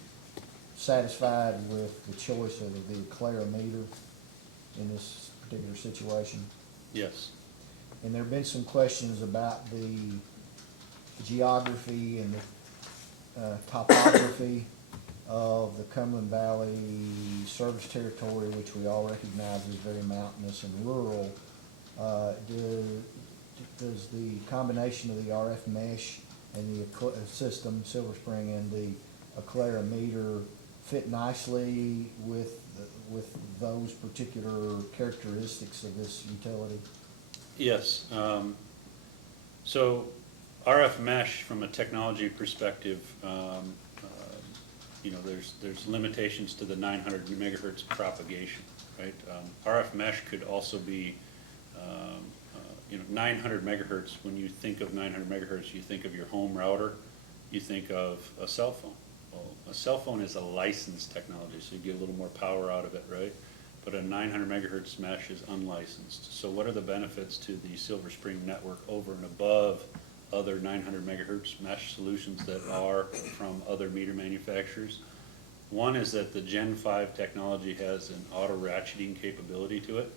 satisfied with the choice of the Aclara meter in this particular situation? Yes. And there have been some questions about the geography and the topography of the Cumberland Valley service territory, which we all recognize is very mountainous and rural. Does the combination of the RF mesh and the system, Silver Spring, and the Aclara meter fit nicely with those particular characteristics of this utility? Yes. So RF mesh, from a technology perspective, there's limitations to the 900 megahertz propagation, right? RF mesh could also be, 900 megahertz. When you think of 900 megahertz, you think of your home router, you think of a cell phone. Well, a cell phone is a licensed technology, so you get a little more power out of it, right? But a 900 megahertz mesh is unlicensed. So what are the benefits to the Silver Spring network over and above other 900 megahertz mesh solutions that are from other meter manufacturers? One is that the Gen 5 technology has an auto ratcheting capability to it.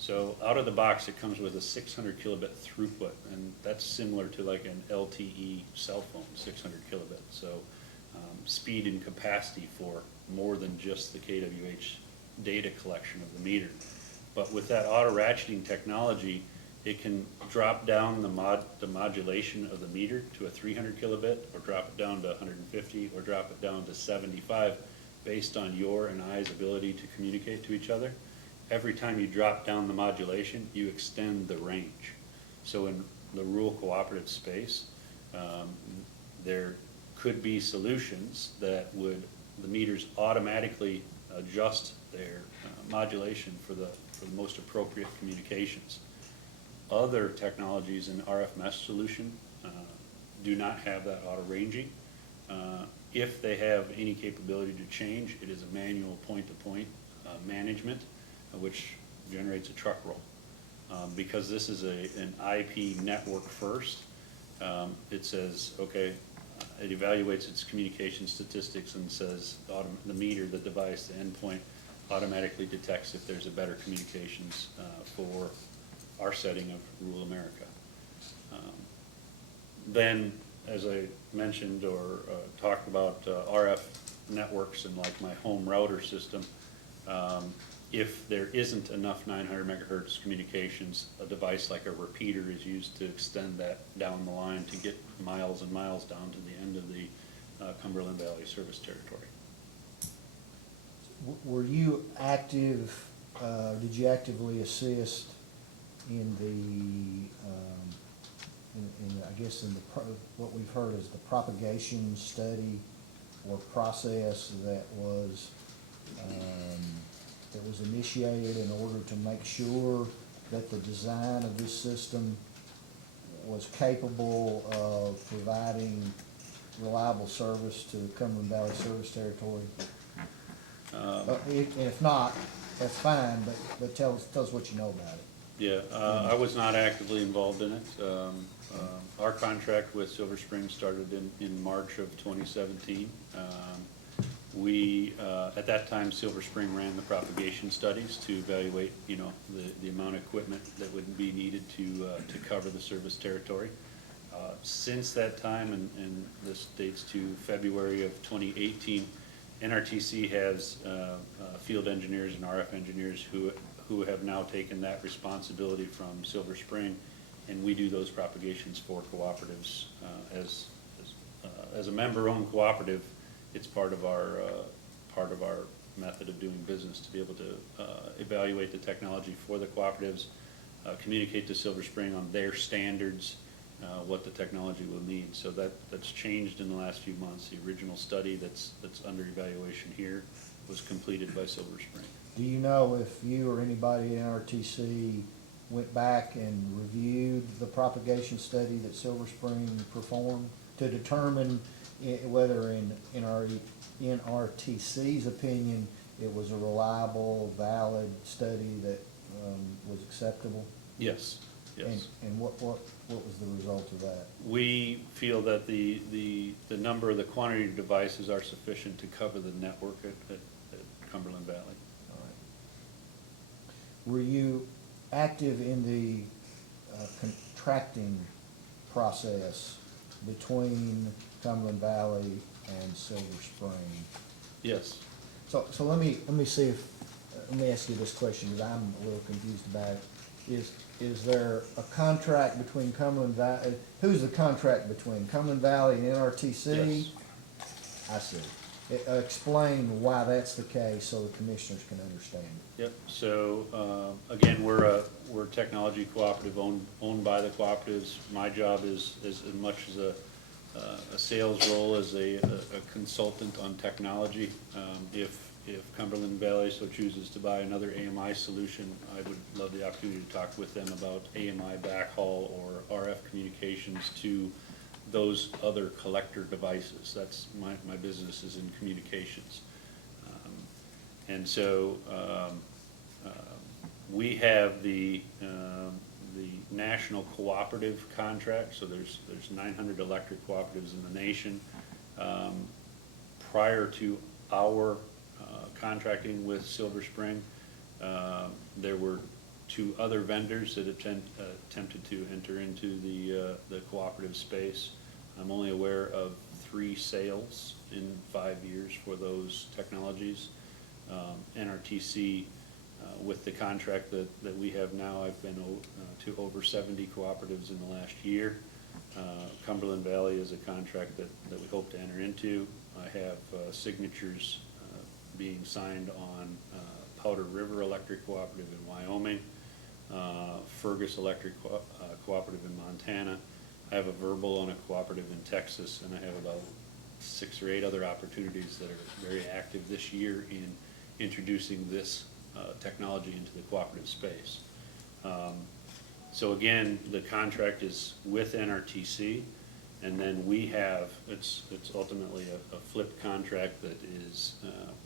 So out of the box, it comes with a 600 kilobit throughput, and that's similar to like an LTE cell phone, 600 kilobit. So speed and capacity for more than just the KWH data collection of the meter. But with that auto ratcheting technology, it can drop down the modulation of the meter to a 300 kilobit, or drop it down to 150, or drop it down to 75, based on your and I's ability to communicate to each other. Every time you drop down the modulation, you extend the range. So in the rural cooperative space, there could be solutions that would, the meters automatically adjust their modulation for the most appropriate communications. Other technologies in RF mesh solution do not have that auto ranging. If they have any capability to change, it is a manual point-to-point management, which generates a truck roll. Because this is an IP network first, it says, okay, it evaluates its communication statistics and says the meter, the device, the endpoint automatically detects if there's a better communications for our setting of rural America. Then, as I mentioned or talked about RF networks and like my home router system, if there isn't enough 900 megahertz communications, a device like a repeater is used to extend that down the line to get miles and miles down to the end of the Cumberland Valley service territory. Were you active, did you actively assist in I guess in what we've heard is the propagation study or process that was initiated in order to make sure that the design of this system was capable of providing reliable service to the Cumberland Valley service territory? If not, that's fine, but tell us what you know about it. Yeah, I was not actively involved in it. Our contract with Silver Spring started in March of 2017. We, at that time, Silver Spring ran the propagation studies to evaluate, the amount of equipment that would be needed to cover the service territory. Since that time, and this dates to February of 2018, NRTC has field engineers and RF engineers who have now taken that responsibility from Silver Spring, and we do those propagations for cooperatives. As a member-owned cooperative, it's part of our method of doing business to be able to evaluate the technology for the cooperatives, communicate to Silver Spring on their standards, what the technology will need. So that's changed in the last few months. The original study that's under evaluation here was completed by Silver Spring. Do you know if you or anybody in RTC went back and reviewed the propagation study that Silver Spring performed to determine whether in NRTC's opinion it was a reliable, valid study that was acceptable? Yes. And what was the result of that? We feel that the number, the quantity of devices are sufficient to cover the network at Cumberland Valley. All right. Were you active in the contracting process between Cumberland Valley and Silver Spring? Yes. So let me see if, let me ask you this question, because I'm a little confused about it. Is there a contract between Cumberland Valley, who's the contract between Cumberland Valley and NRTC? Yes. I see. Explain why that's the case so the commissioners can understand. Yep, so, again, we're a technology cooperative owned by the cooperatives. My job is as much as a sales role as a consultant on technology. If Cumberland Valley so chooses to buy another AMI solution, I would love the opportunity to talk with them about AMI backhaul or RF communications to those other collector devices. That's my business is in communications. And so we have the national cooperative contract, so there's 900 electric cooperatives in the nation. Prior to our contracting with Silver Spring, there were 2 other vendors that attempted to enter into the cooperative space. I'm only aware of 3 sales in 5 years for those technologies. NRTC, with the contract that we have now, I've been to over 70 cooperatives in the last year. Cumberland Valley is a contract that we hope to enter into. I have signatures being signed on Powder River Electric Cooperative in Wyoming, Fergus Electric Cooperative in Montana. I have a verbal on a cooperative in Texas, and I have about 6 or 8 other opportunities that are very active this year in introducing this technology into the cooperative space. So again, the contract is with NRTC, and then we have, it's ultimately a flipped contract that is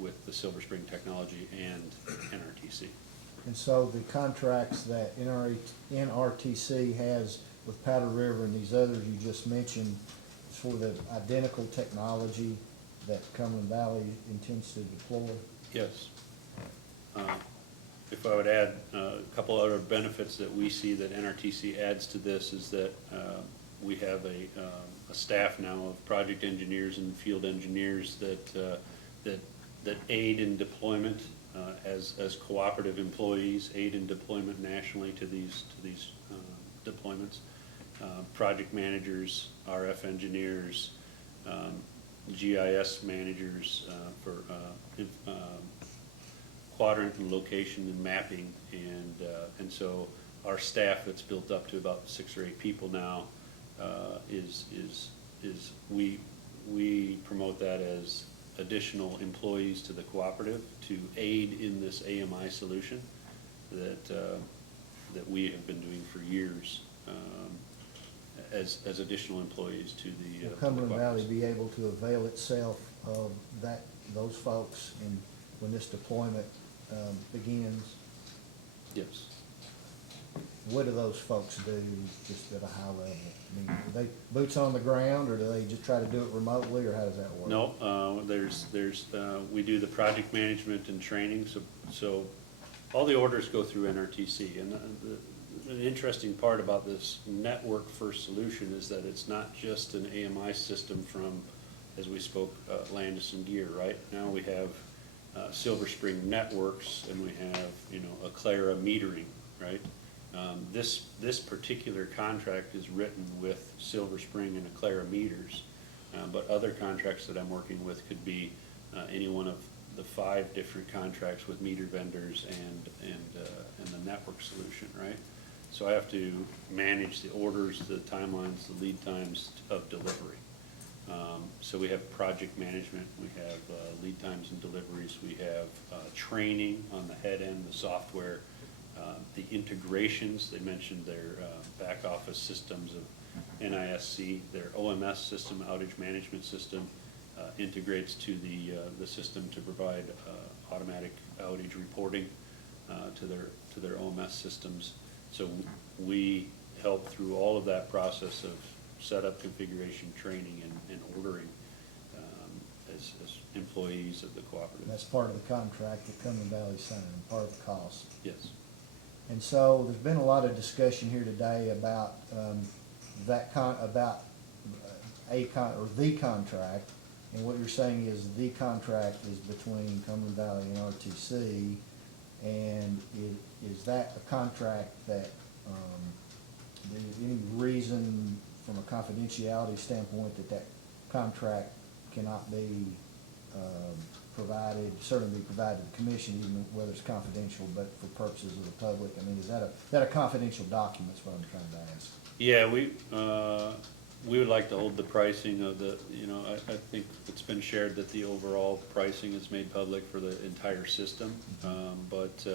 with the Silver Spring Technology and NRTC. And so the contracts that NRTC has with Powder River and these others you just mentioned is for the identical technology that Cumberland Valley intends to deploy? Yes. If I would add a couple other benefits that we see that NRTC adds to this is that we have a staff now of project engineers and field engineers that aid in deployment as cooperative employees, aid in deployment nationally to these deployments. Project managers, RF engineers, GIS managers for quadrant and location and mapping, and so our staff that's built up to about 6 or 8 people now is we promote that as additional employees to the cooperative to aid in this AMI solution that we have been doing for years as additional employees to the Will Cumberland Valley cooperatives. be able to avail itself of those folks when this deployment begins? Yes. What do those folks do just at a high level? I mean, are they boots on the ground, or do they just try to do it remotely, or how does that work? No, we do the project management and training, so all the orders go through NRTC. And an interesting part about this network-first solution is that it's not just an AMI system from, as we spoke, Landis and Gear, right? Now we have Silver Spring Networks, and we have, Aclara metering, right? This particular contract is written with Silver Spring and Aclara meters, but other contracts that I'm working with could be any one of the 5 different contracts with meter vendors and the network solution, right? So I have to manage the orders, the timelines, the lead times of delivery. So we have project management, we have lead times and deliveries, we have training on the head end, the software, the integrations. They mentioned their back office systems of NISC, their OMS system, outage management system, integrates to the system to provide automatic outage reporting to their OMS systems. So we help through all of that process of setup, configuration, training, and ordering as employees of the cooperative. That's part of the contract that Cumberland Valley signed, part of the cost. Yes. And so there's been a lot of discussion here today about the contract, and what you're saying is the contract is between Cumberland Valley and RTC, and is that a contract that, there's any reason from a confidentiality standpoint that contract cannot be provided, certainly be provided to the commission, even whether it's confidential, but for purposes of the public? I mean, is that a confidential document, is what I'm trying to ask? Yeah, we would like to hold the pricing of the, I think it's been shared that the overall pricing is made public for the entire system. But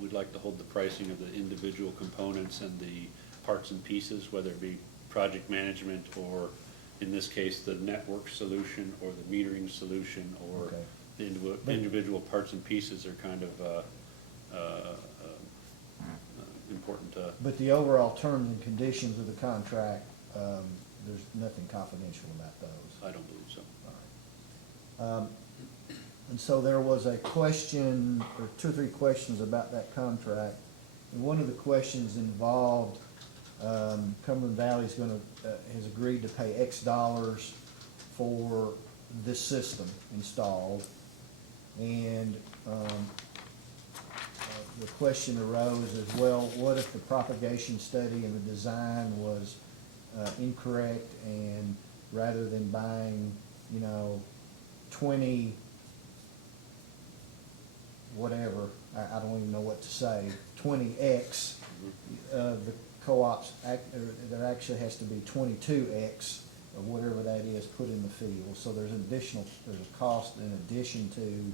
we'd like to hold the pricing of the individual components and the parts and pieces, whether it be project management or, in this case, the network solution or the metering solution, or Okay. the individual parts and pieces are kind of important to. But the overall terms and conditions of the contract, there's nothing confidential about those? I don't believe so. All right. And so there was a question, or two or three questions about that contract. And one of the questions involved, Cumberland Valley's has agreed to pay X dollars for this system installed. And the question arose as well, what if the propagation study and the design was incorrect, and rather than buying, 20 whatever, I don't even know what to say, 20X, the co-ops, there actually has to be 22X of whatever that is put in the field. So there's a cost in addition to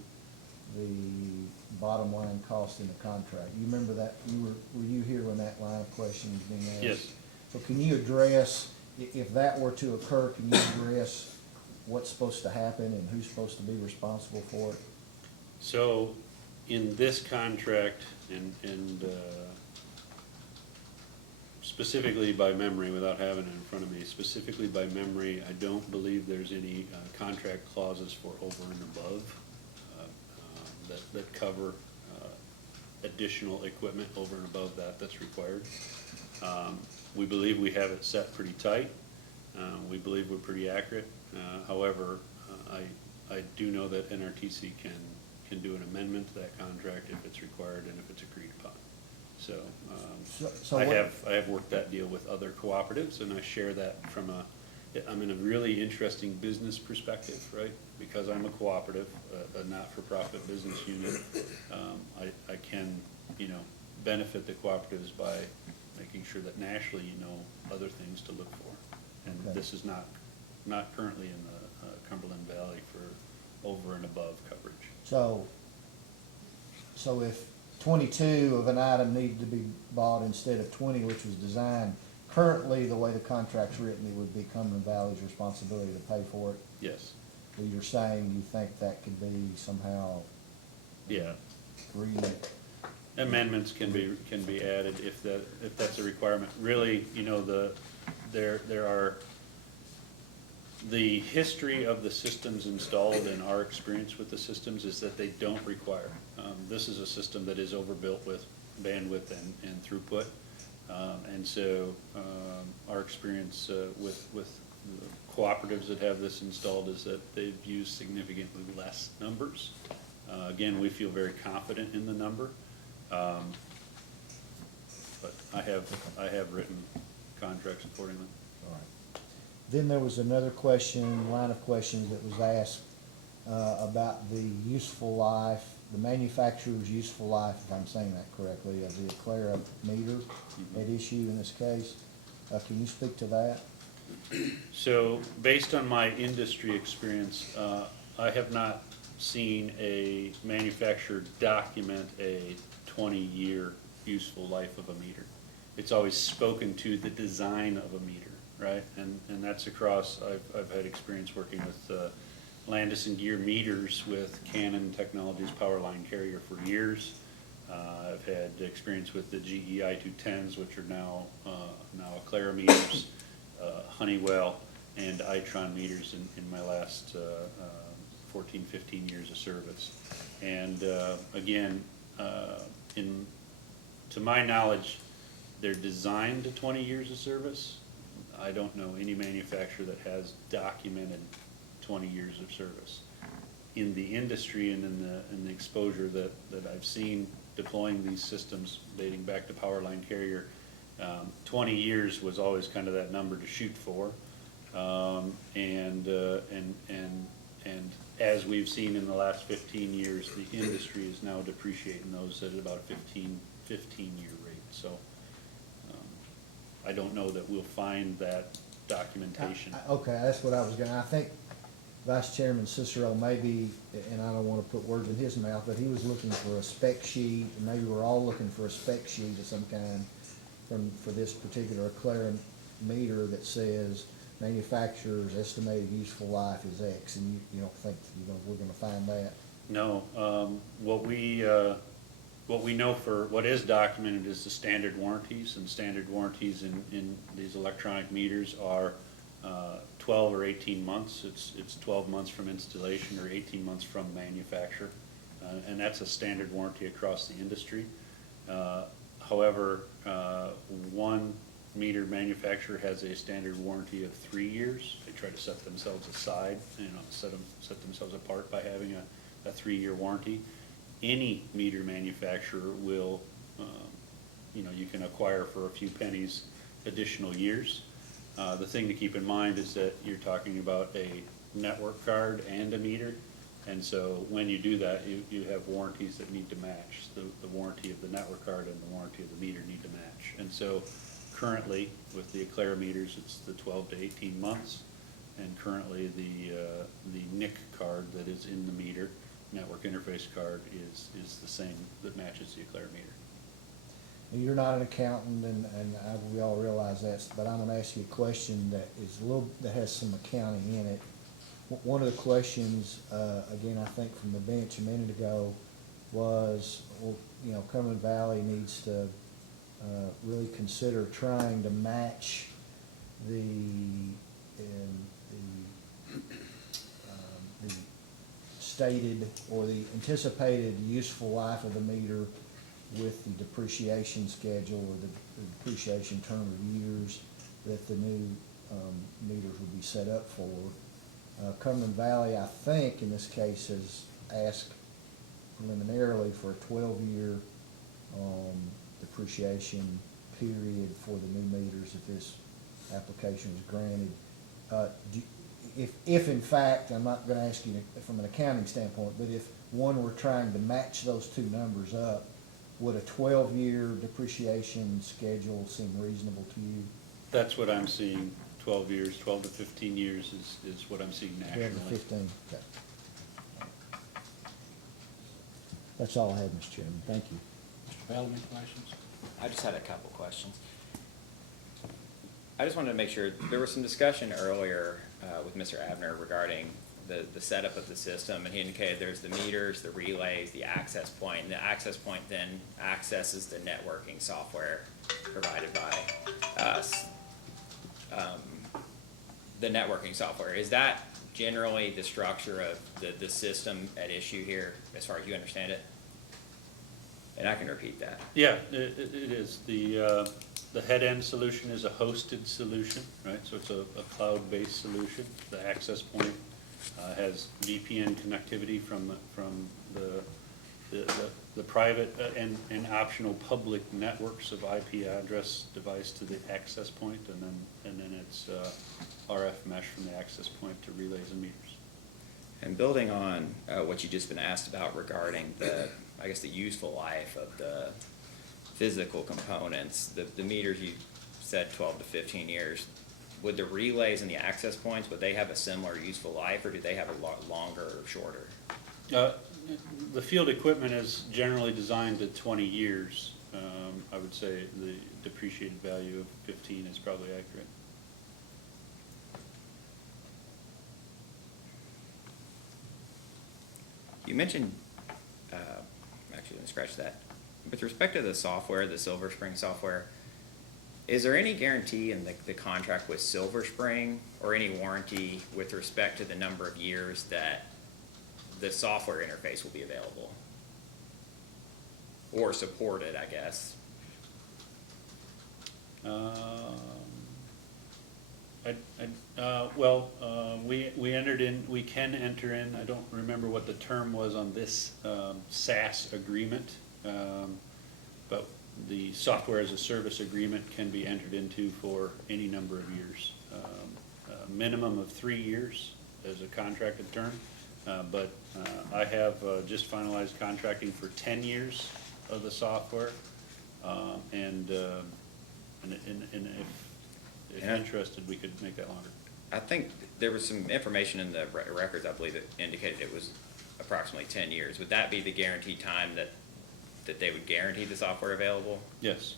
the bottom line cost in the contract. You remember that, were you here when that line of questioning was being asked? Yes. So can you address, if that were to occur, can you address what's supposed to happen and who's supposed to be responsible for it? So, in this contract, and specifically by memory, without having it in front of me, specifically by memory, I don't believe there's any contract clauses for over and above that cover additional equipment over and above that's required. We believe we have it set pretty tight. We believe we're pretty accurate. However, I do know that NRTC can do an amendment to that contract if it's required and if it's agreed upon. So, So I what- have worked that deal with other cooperatives, and I share that I'm in a really interesting business perspective, right? Because I'm a cooperative, a not-for-profit business unit. I can, benefit the cooperatives by making sure that nationally you know other things to look for. And Okay. this is not currently in the Cumberland Valley for over and above coverage. So if 22 of an item needed to be bought instead of 20, which was designed, currently, the way the contract's written, it would be Cumberland Valley's responsibility to pay for it. Yes, Well, you're saying you think that could be somehow yeah. re, Amendments can be added if that's a requirement. Really, there are, the history of the systems installed and our experience with the systems is that they don't require. This is a system that is overbuilt with bandwidth and throughput. And so our experience with the cooperatives that have this installed is that they've used significantly less numbers. Again, we feel very confident in the number. But I have written contracts accordingly. all right. Then there was another line of questions that was asked about the useful life, the manufacturer's useful life, if I'm saying that correctly, of the Aclara meter at issue in this case. Can you speak to that? So, based on my industry experience, I have not seen a manufacturer document a 20-year useful life of a meter. It's always spoken to the design of a meter, right? And that's across, I've had experience working with Landis and Gear meters with Canon Technologies power line carrier for years. I've had experience with the GE I210s, which are now Aclara meters, Honeywell, and Itron meters in my last 14, 15 years of service. And again, to my knowledge, they're designed to 20 years of service. I don't know any manufacturer that has documented 20 years of service. In the industry and in the exposure that I've seen deploying these systems dating back to power line carrier, 20 years was always kind of that number to shoot for. And And as we've seen in the last 15 years, the industry is now depreciating those at about a 15-year rate. So I don't know that we'll find that documentation. Okay, that's what I was gonna, I think Vice Chairman Cicero maybe, and I don't wanna put words in his mouth, but he was looking for a spec sheet, and maybe we're all looking for a spec sheet of some kind for this particular Eclair meter that says manufacturer's estimated useful life is X, and you don't think, we're gonna find that? No, what we know for, what is documented is the standard warranties, and standard warranties in these electronic meters are 12 or 18 months. It's 12 months from installation or 18 months from manufacture, and that's a standard warranty across the industry. However, one meter manufacturer has a standard warranty of 3 years. They try to set themselves aside, set themselves apart by having a 3-year warranty. Any meter manufacturer will, you can acquire for a few pennies additional years. The thing to keep in mind is that you're talking about a network card and a meter. And so when you do that, you have warranties that need to match. The warranty of the network card and the warranty of the meter need to match. And so currently, with the Eclair meters, it's the 12 to 18 months. And currently, the NIC card that is in the meter, network interface card, is the same, that matches the Eclair meter. And you're not an accountant, we all realize that, but I'm gonna ask you a question that has some accounting in it. One of the questions, again, I think from the bench a minute ago, was, Cumberland Valley needs to really consider trying to match the stated or the anticipated useful life of the meter with the depreciation schedule or the depreciation term of years that the new meters would be set up for. Cumberland Valley, I think, in this case, has asked preliminarily for a 12-year depreciation period for the new meters if this application is granted. If in fact, I'm not going to ask you from an accounting standpoint, but if one were trying to match those two numbers up, would a 12-year depreciation schedule seem reasonable to you? That's what I'm seeing, 12 years, 12 to 15 years is what I'm seeing nationally. 12 to 15, okay. That's all I had, Mr. Chairman. Thank you. Mr. Bell, any questions? I just had a couple questions. I just wanted to make sure, there was some discussion earlier with Mr. Abner regarding the setup of the system, and he indicated there's the meters, the relays, the access point, and the access point then accesses the networking software provided by us. The networking software, is that generally the structure of the system at issue here, as far as you understand it? And I can repeat that. Yeah, it is. The head-end solution is a hosted solution, right? So it's a cloud-based solution. The access point has VPN connectivity from the private and optional public networks of IP address device to the access point, and then it's RF mesh from the access point to relays and meters. And building on what you just been asked about regarding the useful life of the physical components, the meters you said 12 to 15 years, would the relays and the access points, would they have a similar useful life, or do they have a lot longer or shorter? The field equipment is generally designed to 20 years. I would say the depreciated value of 15 is probably accurate. You mentioned, actually, let's scratch that. With respect to the software, the Silver Spring software, is there any guarantee in the contract with Silver Spring or any warranty with respect to the number of years that the software interface will be available? Or supported, I guess? We can enter in, I don't remember what the term was on this SaaS agreement, but the software as a service agreement can be entered into for any number of years. A minimum of 3 years, as a contracted term. But I have just finalized contracting for 10 years of the software. And if Yeah. interested, we could make that longer. I think there was some information in the records, I believe, that indicated it was approximately 10 years. Would that be the guaranteed time that they would guarantee the software available? Yes.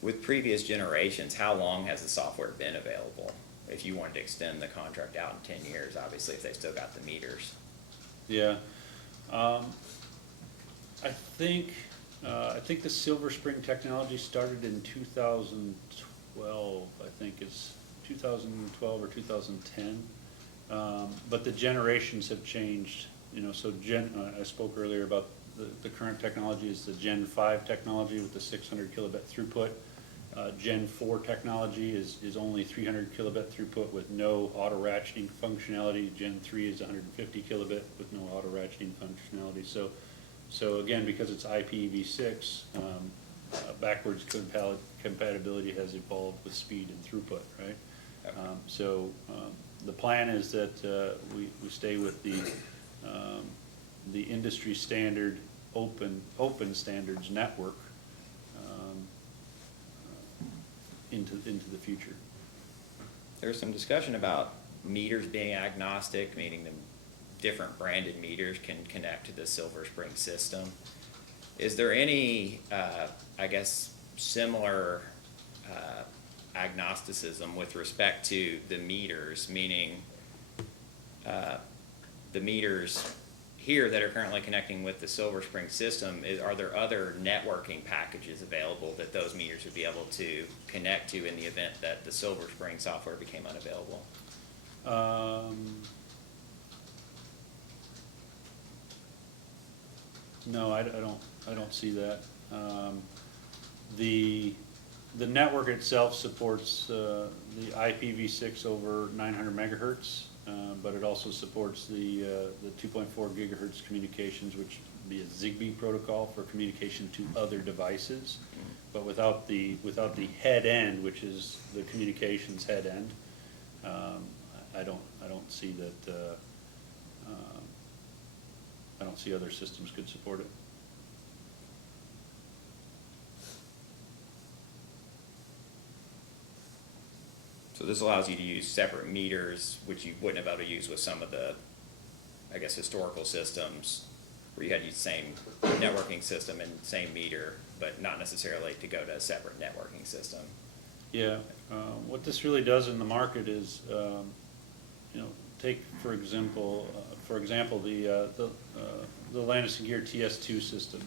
With previous generations, how long has the software been available? If you wanted to extend the contract out in 10 years, obviously, if they've still got the meters. Yeah. I think the Silver Spring technology started in 2012, I think it's 2012 or 2010. But the generations have changed, so I spoke earlier about the current technology is the Gen 5 technology with the 600 kilobit throughput. Gen 4 technology is only 300 kilobit throughput with no auto ratcheting functionality. Gen 3 is 150 kilobit with no auto ratcheting functionality. So again, because it's IPv6, backwards compatibility has evolved with speed and throughput, right? The plan is that we stay with the industry standard open standards network into the future. There's some discussion about meters being agnostic, meaning the different branded meters can connect to the Silver Spring system. Is there any, I guess, similar agnosticism with respect to the meters, meaning the meters here that are currently connecting with the Silver Spring system? Are there other networking packages available that those meters would be able to connect to in the event that the Silver Spring software became unavailable? No, I don't see that. The network itself supports the IPv6 over 900 megahertz, but it also supports the 2.4 gigahertz communications, which would be a Zigbee protocol for communication to other devices. But without the head end, which is the communications head end, I don't see that. I don't see other systems could support it. So this allows you to use separate meters, which you wouldn't have been able to use with some of the, I guess, historical systems where you had to use the same networking system and same meter, but not necessarily to go to a separate networking system. Yeah, what this really does in the market is, take for example, the Landis & Gyr TS2 system.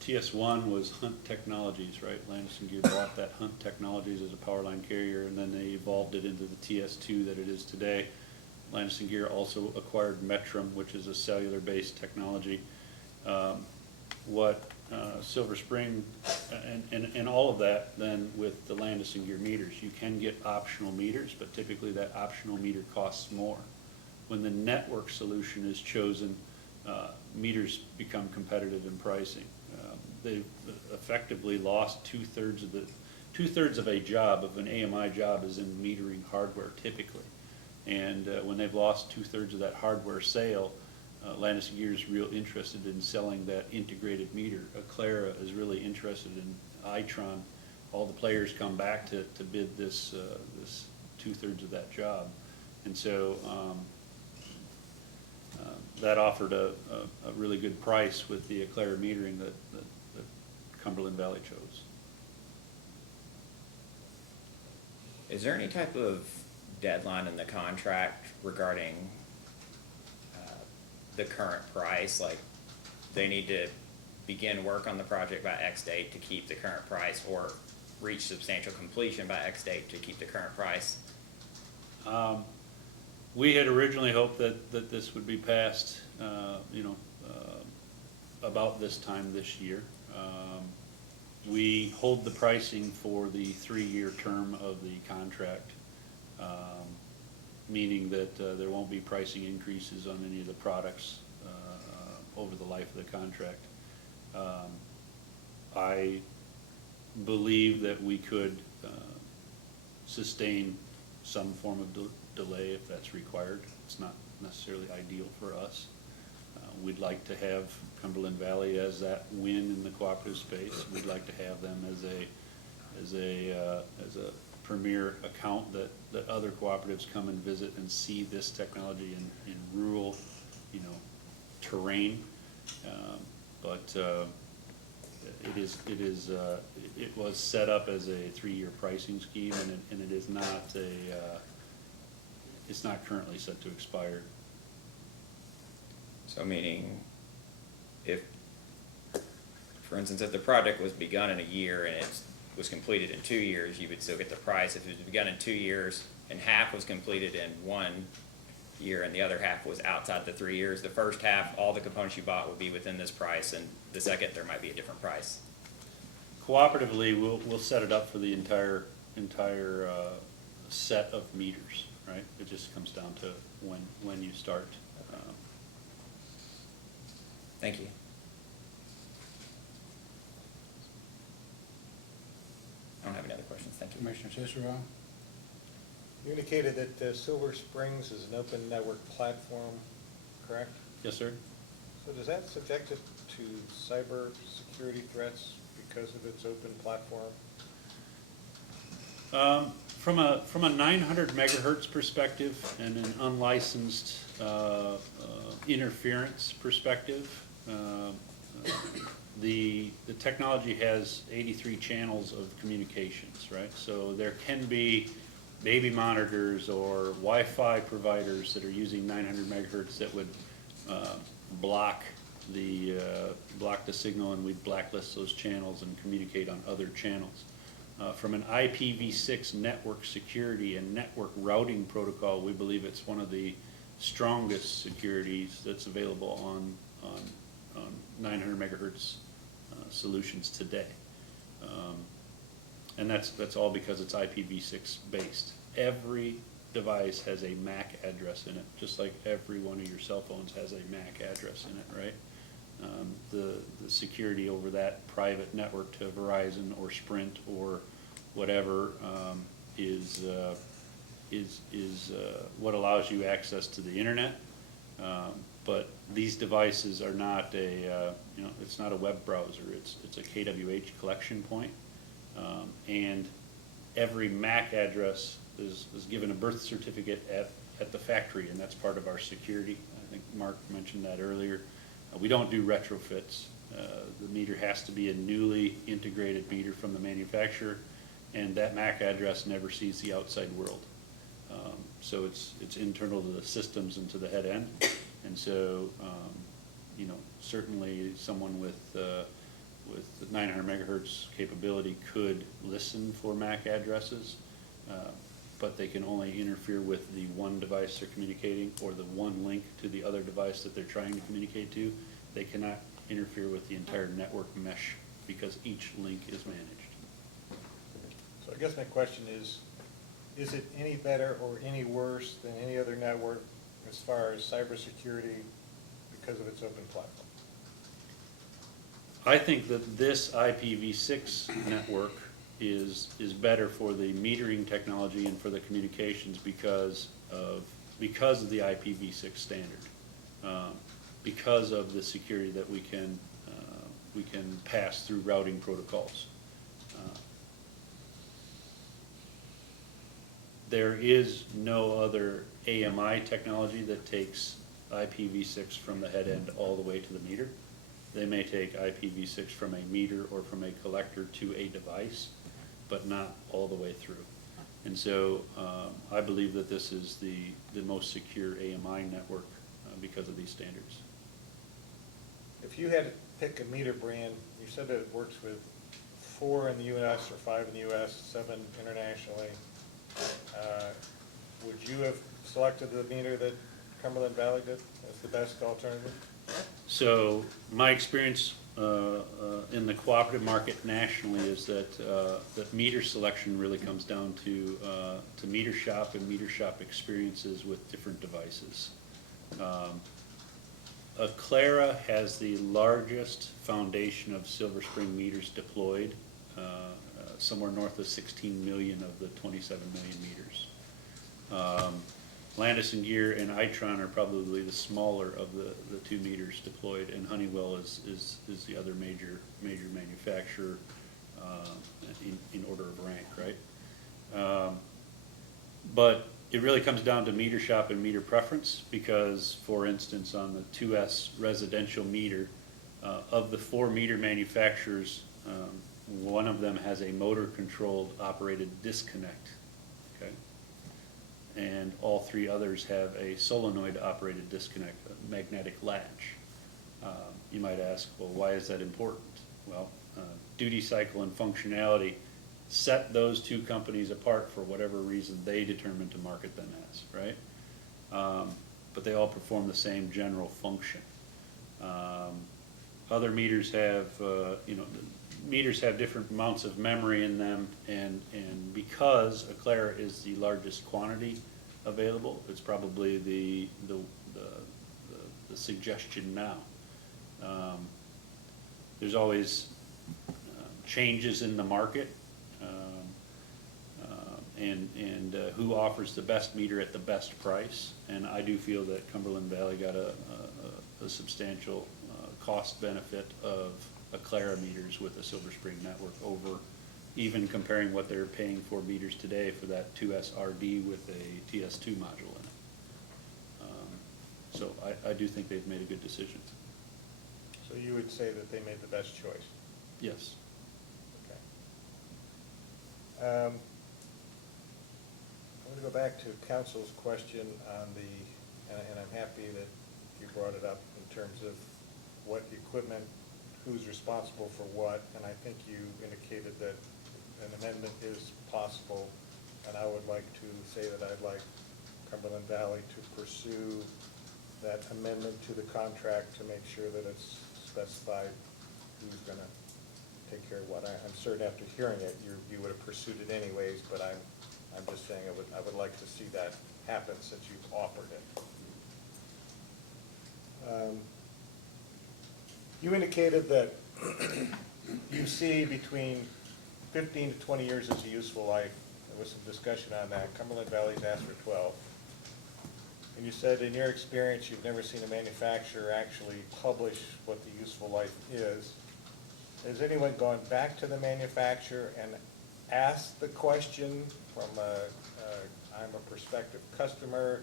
TS1 was Hunt Technologies, right? Landis & Gyr bought that Hunt Technologies as a power line carrier, and then they evolved it into the TS2 that it is today. Landis & Gyr also acquired Metrum, which is a cellular-based technology. Silver Spring and all of that then with the Landis & Gyr meters, you can get optional meters, but typically that optional meter costs more. When the network solution is chosen, meters become competitive in pricing. They've effectively lost two-thirds of a job, of an AMI job, is in metering hardware typically. And when they've lost two-thirds of that hardware sale, Landis & Gyr is real interested in selling that integrated meter. Aclara is really interested in Itron. All the players come back to bid this two-thirds of that job. And so that offered a really good price with the Aclara metering that Cumberland Valley chose. Is there any type of deadline in the contract regarding the current price? Like, they need to begin work on the project by X date to keep the current price, or reach substantial completion by X date to keep the current price? We had originally hoped that this would be passed, about this time this year. We hold the pricing for the 3-year term of the contract. meaning that there won't be pricing increases on any of the products over the life of the contract. I believe that we could sustain some form of delay if that's required. It's not necessarily ideal for us. We'd like to have Cumberland Valley as that win in the cooperative space. We'd like to have them as a premier account that other cooperatives come and visit and see this technology in rural, terrain. But it was set up as a 3-year pricing scheme, and it is not it's not currently set to expire. So meaning, if, for instance, if the project was begun in a year and it was completed in 2 years, you would still get the price. If it was begun in 2 years and half was completed in 1 year and the other half was outside the 3 years, the first half, all the components you bought would be within this price, and the second, there might be a different price. Cooperatively, we'll set it up for the entire set of meters, right? It just comes down to when you start. Thank you. I don't have any other questions, thank you. Commissioner Cicero? You indicated that Silver Springs is an open network platform, correct? Yes, sir? So does that subject it to cyber security threats because of its open platform? From a 900 megahertz perspective and an unlicensed interference perspective, the technology has 83 channels of communications, right? So there can be baby monitors or Wi-Fi providers that are using 900 megahertz that would block the signal, and we'd blacklist those channels and communicate on other channels. From an IPv6 network security and network routing protocol, we believe it's one of the strongest securities that's available on 900 megahertz solutions today. And that's all because it's IPv6 based. Every device has a MAC address in it, just like every one of your cell phones has a MAC address in it, right? The security over that private network to Verizon or Sprint or whatever is what allows you access to the internet. But these devices are not it's not a web browser. It's a KWH collection point, and every MAC address is given a birth certificate at the factory, and that's part of our security. I think Mark mentioned that earlier. We don't do retrofits. The meter has to be a newly integrated meter from the manufacturer, and that MAC address never sees the outside world. So it's internal to the systems and to the head end. And so, certainly someone with 900 megahertz capability could listen for MAC addresses, but they can only interfere with the one device they're communicating or the one link to the other device that they're trying to communicate to. They cannot interfere with the entire network mesh because each link is managed. So I guess my question is it any better or any worse than any other network as far as cybersecurity because of its open platform? I think that this IPv6 network is better for the metering technology and for the communications because of the IPv6 standard, because of the security that we can pass through routing protocols. There is no other AMI technology that takes IPv6 from the head end all the way to the meter. They may take IPv6 from a meter or from a collector to a device, but not all the way through. And so I believe that this is the most secure AMI network because of these standards. If you had to pick a meter brand, you said that it works with 4 in the U.S. or 5 in the U.S., 7 internationally. Would you have selected the meter that Cumberland Valley did as the best alternative? So my experience in the cooperative market nationally is that, that meter selection really comes down to meter shop and meter shop experiences with different devices. Aclara has the largest foundation of Silver Spring meters deployed, somewhere north of 16 million of the 27 million meters. Landis and Gear and Itron are probably the smaller of the two meters deployed, and Honeywell is the other major manufacturer in order of rank, right? But it really comes down to meter shop and meter preference, because, for instance, on the 2S residential meter, of the 4 meter manufacturers, one of them has a motor-controlled operated disconnect, okay? And all 3 others have a solenoid-operated disconnect, a magnetic latch. You might ask, well, why is that important? Well, duty cycle and functionality set those 2 companies apart for whatever reason they determined to market them as, right? But they all perform the same general function. Other meters have, meters have different amounts of memory in them, and because Aclara is the largest quantity available, it's probably the suggestion now. There's always changes in the market, and who offers the best meter at the best price. And I do feel that Cumberland Valley got a substantial cost benefit of Aclara meters with the Silver Spring network over even comparing what they're paying for meters today for that 2S RD with a TS2 module in it. So I do think they've made a good decision. So you would say that they made the best choice? Yes. Okay. I want to go back to council's question on and I'm happy that you brought it up in terms of what equipment, who's responsible for what, and I think you indicated that an amendment is possible, and I would like to say that I'd like Cumberland Valley to pursue that amendment to the contract to make sure that it's specified who's gonna take care of what. I'm certain after hearing it, you would have pursued it anyways, but I'm just saying I would like to see that happen since you've offered it. You indicated that you see between 15 to 20 years as a useful life. There was some discussion on that. Cumberland Valley's asked for 12. And you said in your experience you've never seen a manufacturer actually publish what the useful life is. Has anyone gone back to the manufacturer and asked the question from I'm a prospective customer,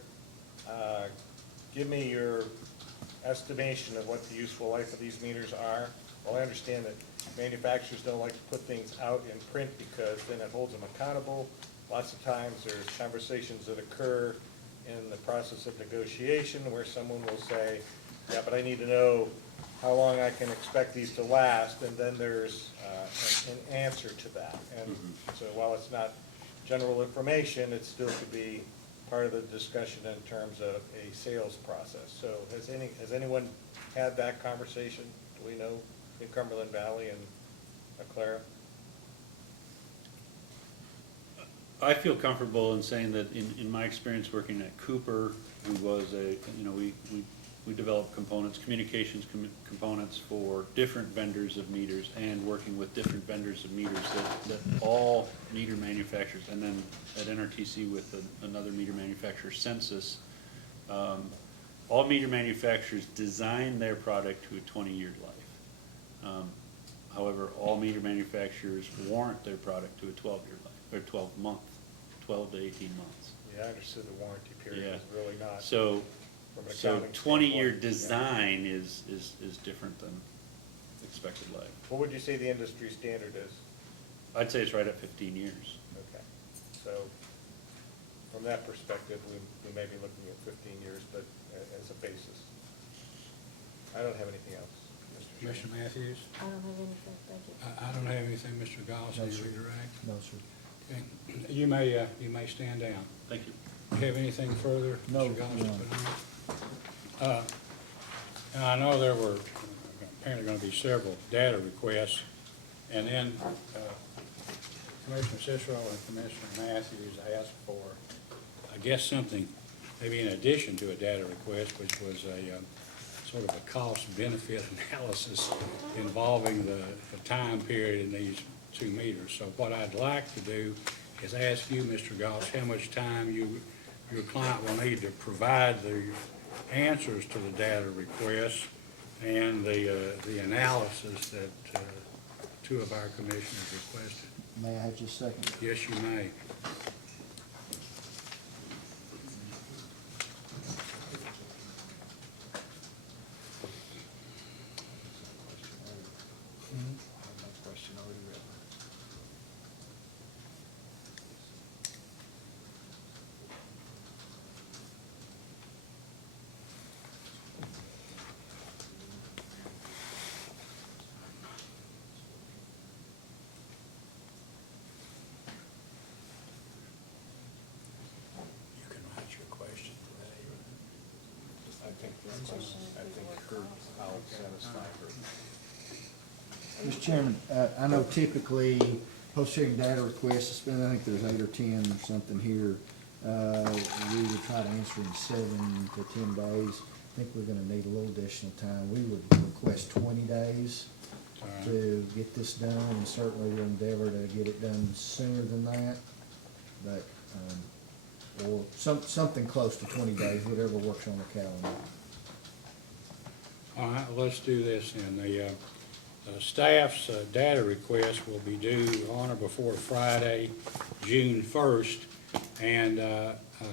give me your estimation of what the useful life of these meters are? Well, I understand that manufacturers don't like to put things out in print because then it holds them accountable. Lots of times there's conversations that occur in the process of negotiation where someone will say, yeah, but I need to know how long I can expect these to last, and then there's an answer to that. And so while it's not general information, it still could be part of the discussion in terms of a sales process. So has anyone had that conversation, do we know, in Cumberland Valley and Aclara? I feel comfortable in saying that in my experience working at Cooper, who was we developed components, communications components for different vendors of meters, and working with different vendors of meters that all meter manufacturers, and then at NRTC with another meter manufacturer, Census, all meter manufacturers design their product to a 20-year life. However, all meter manufacturers warrant their product to a 12-year life, or 12 to 18 months. Yeah, I understood the warranty period is really not. So from an 20-year accounting standpoint, design is different than expected life. What would you say the industry standard is? I'd say it's right at 15 years. Okay, so from that perspective, we may be looking at 15 years, but as a basis. I don't have anything else, Mr. Chairman. Mr. Matthews? I don't have anything, thank you. I don't have anything, Mr. Goss, No, any sir. redirect? No, sir. Okay. You may stand down. Thank you. Do you have anything further, No, Mr. Goss, to no. put on? And I know there were apparently gonna be several data requests. And then, Commissioner Cicero and Commissioner Matthews asked for, I guess, something maybe in addition to a data request, which was a, sort of a cost-benefit analysis involving the time period in these 2 meters. So what I'd like to do is ask you, Mr. Goss, how much time your client will need to provide the answers to the data requests and the analysis that 2 of our commissioners requested. May I have just a second? Yes, you may. You can write your question today. I think I'll satisfy her. Mr. Chairman, I know typically post-hearing data requests, I think there's 8 or 10 or something here. We would try to answer in 7 to 10 days. I think we're gonna need a little additional time. We would request 20 days All right. to get this done, and certainly we'll endeavor to get it done sooner than that. But, or something close to 20 days, whatever works on the calendar. All right, well, let's do this then. The staff's data request will be due on or before Friday, June 1st, and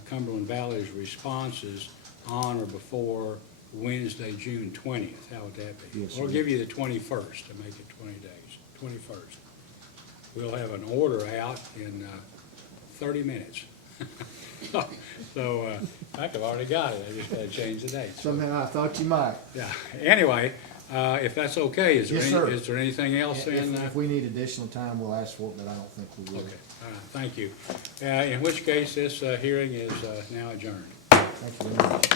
Cumberland Valley's responses on or before Wednesday, June 20th. How would that be? Yes, We'll sir. give you the 21st to make it 20 days, 21st. We'll have an order out in 30 minutes. So, in fact, I've already got it. I just gotta change the date. So, Somehow I thought you might. yeah, anyway, if that's okay, is there Yes, sir. is there anything else then? If we need additional time, we'll ask for it, but I don't think we will. Okay, all right, thank you. In which case, this hearing is now adjourned. Thank you very much.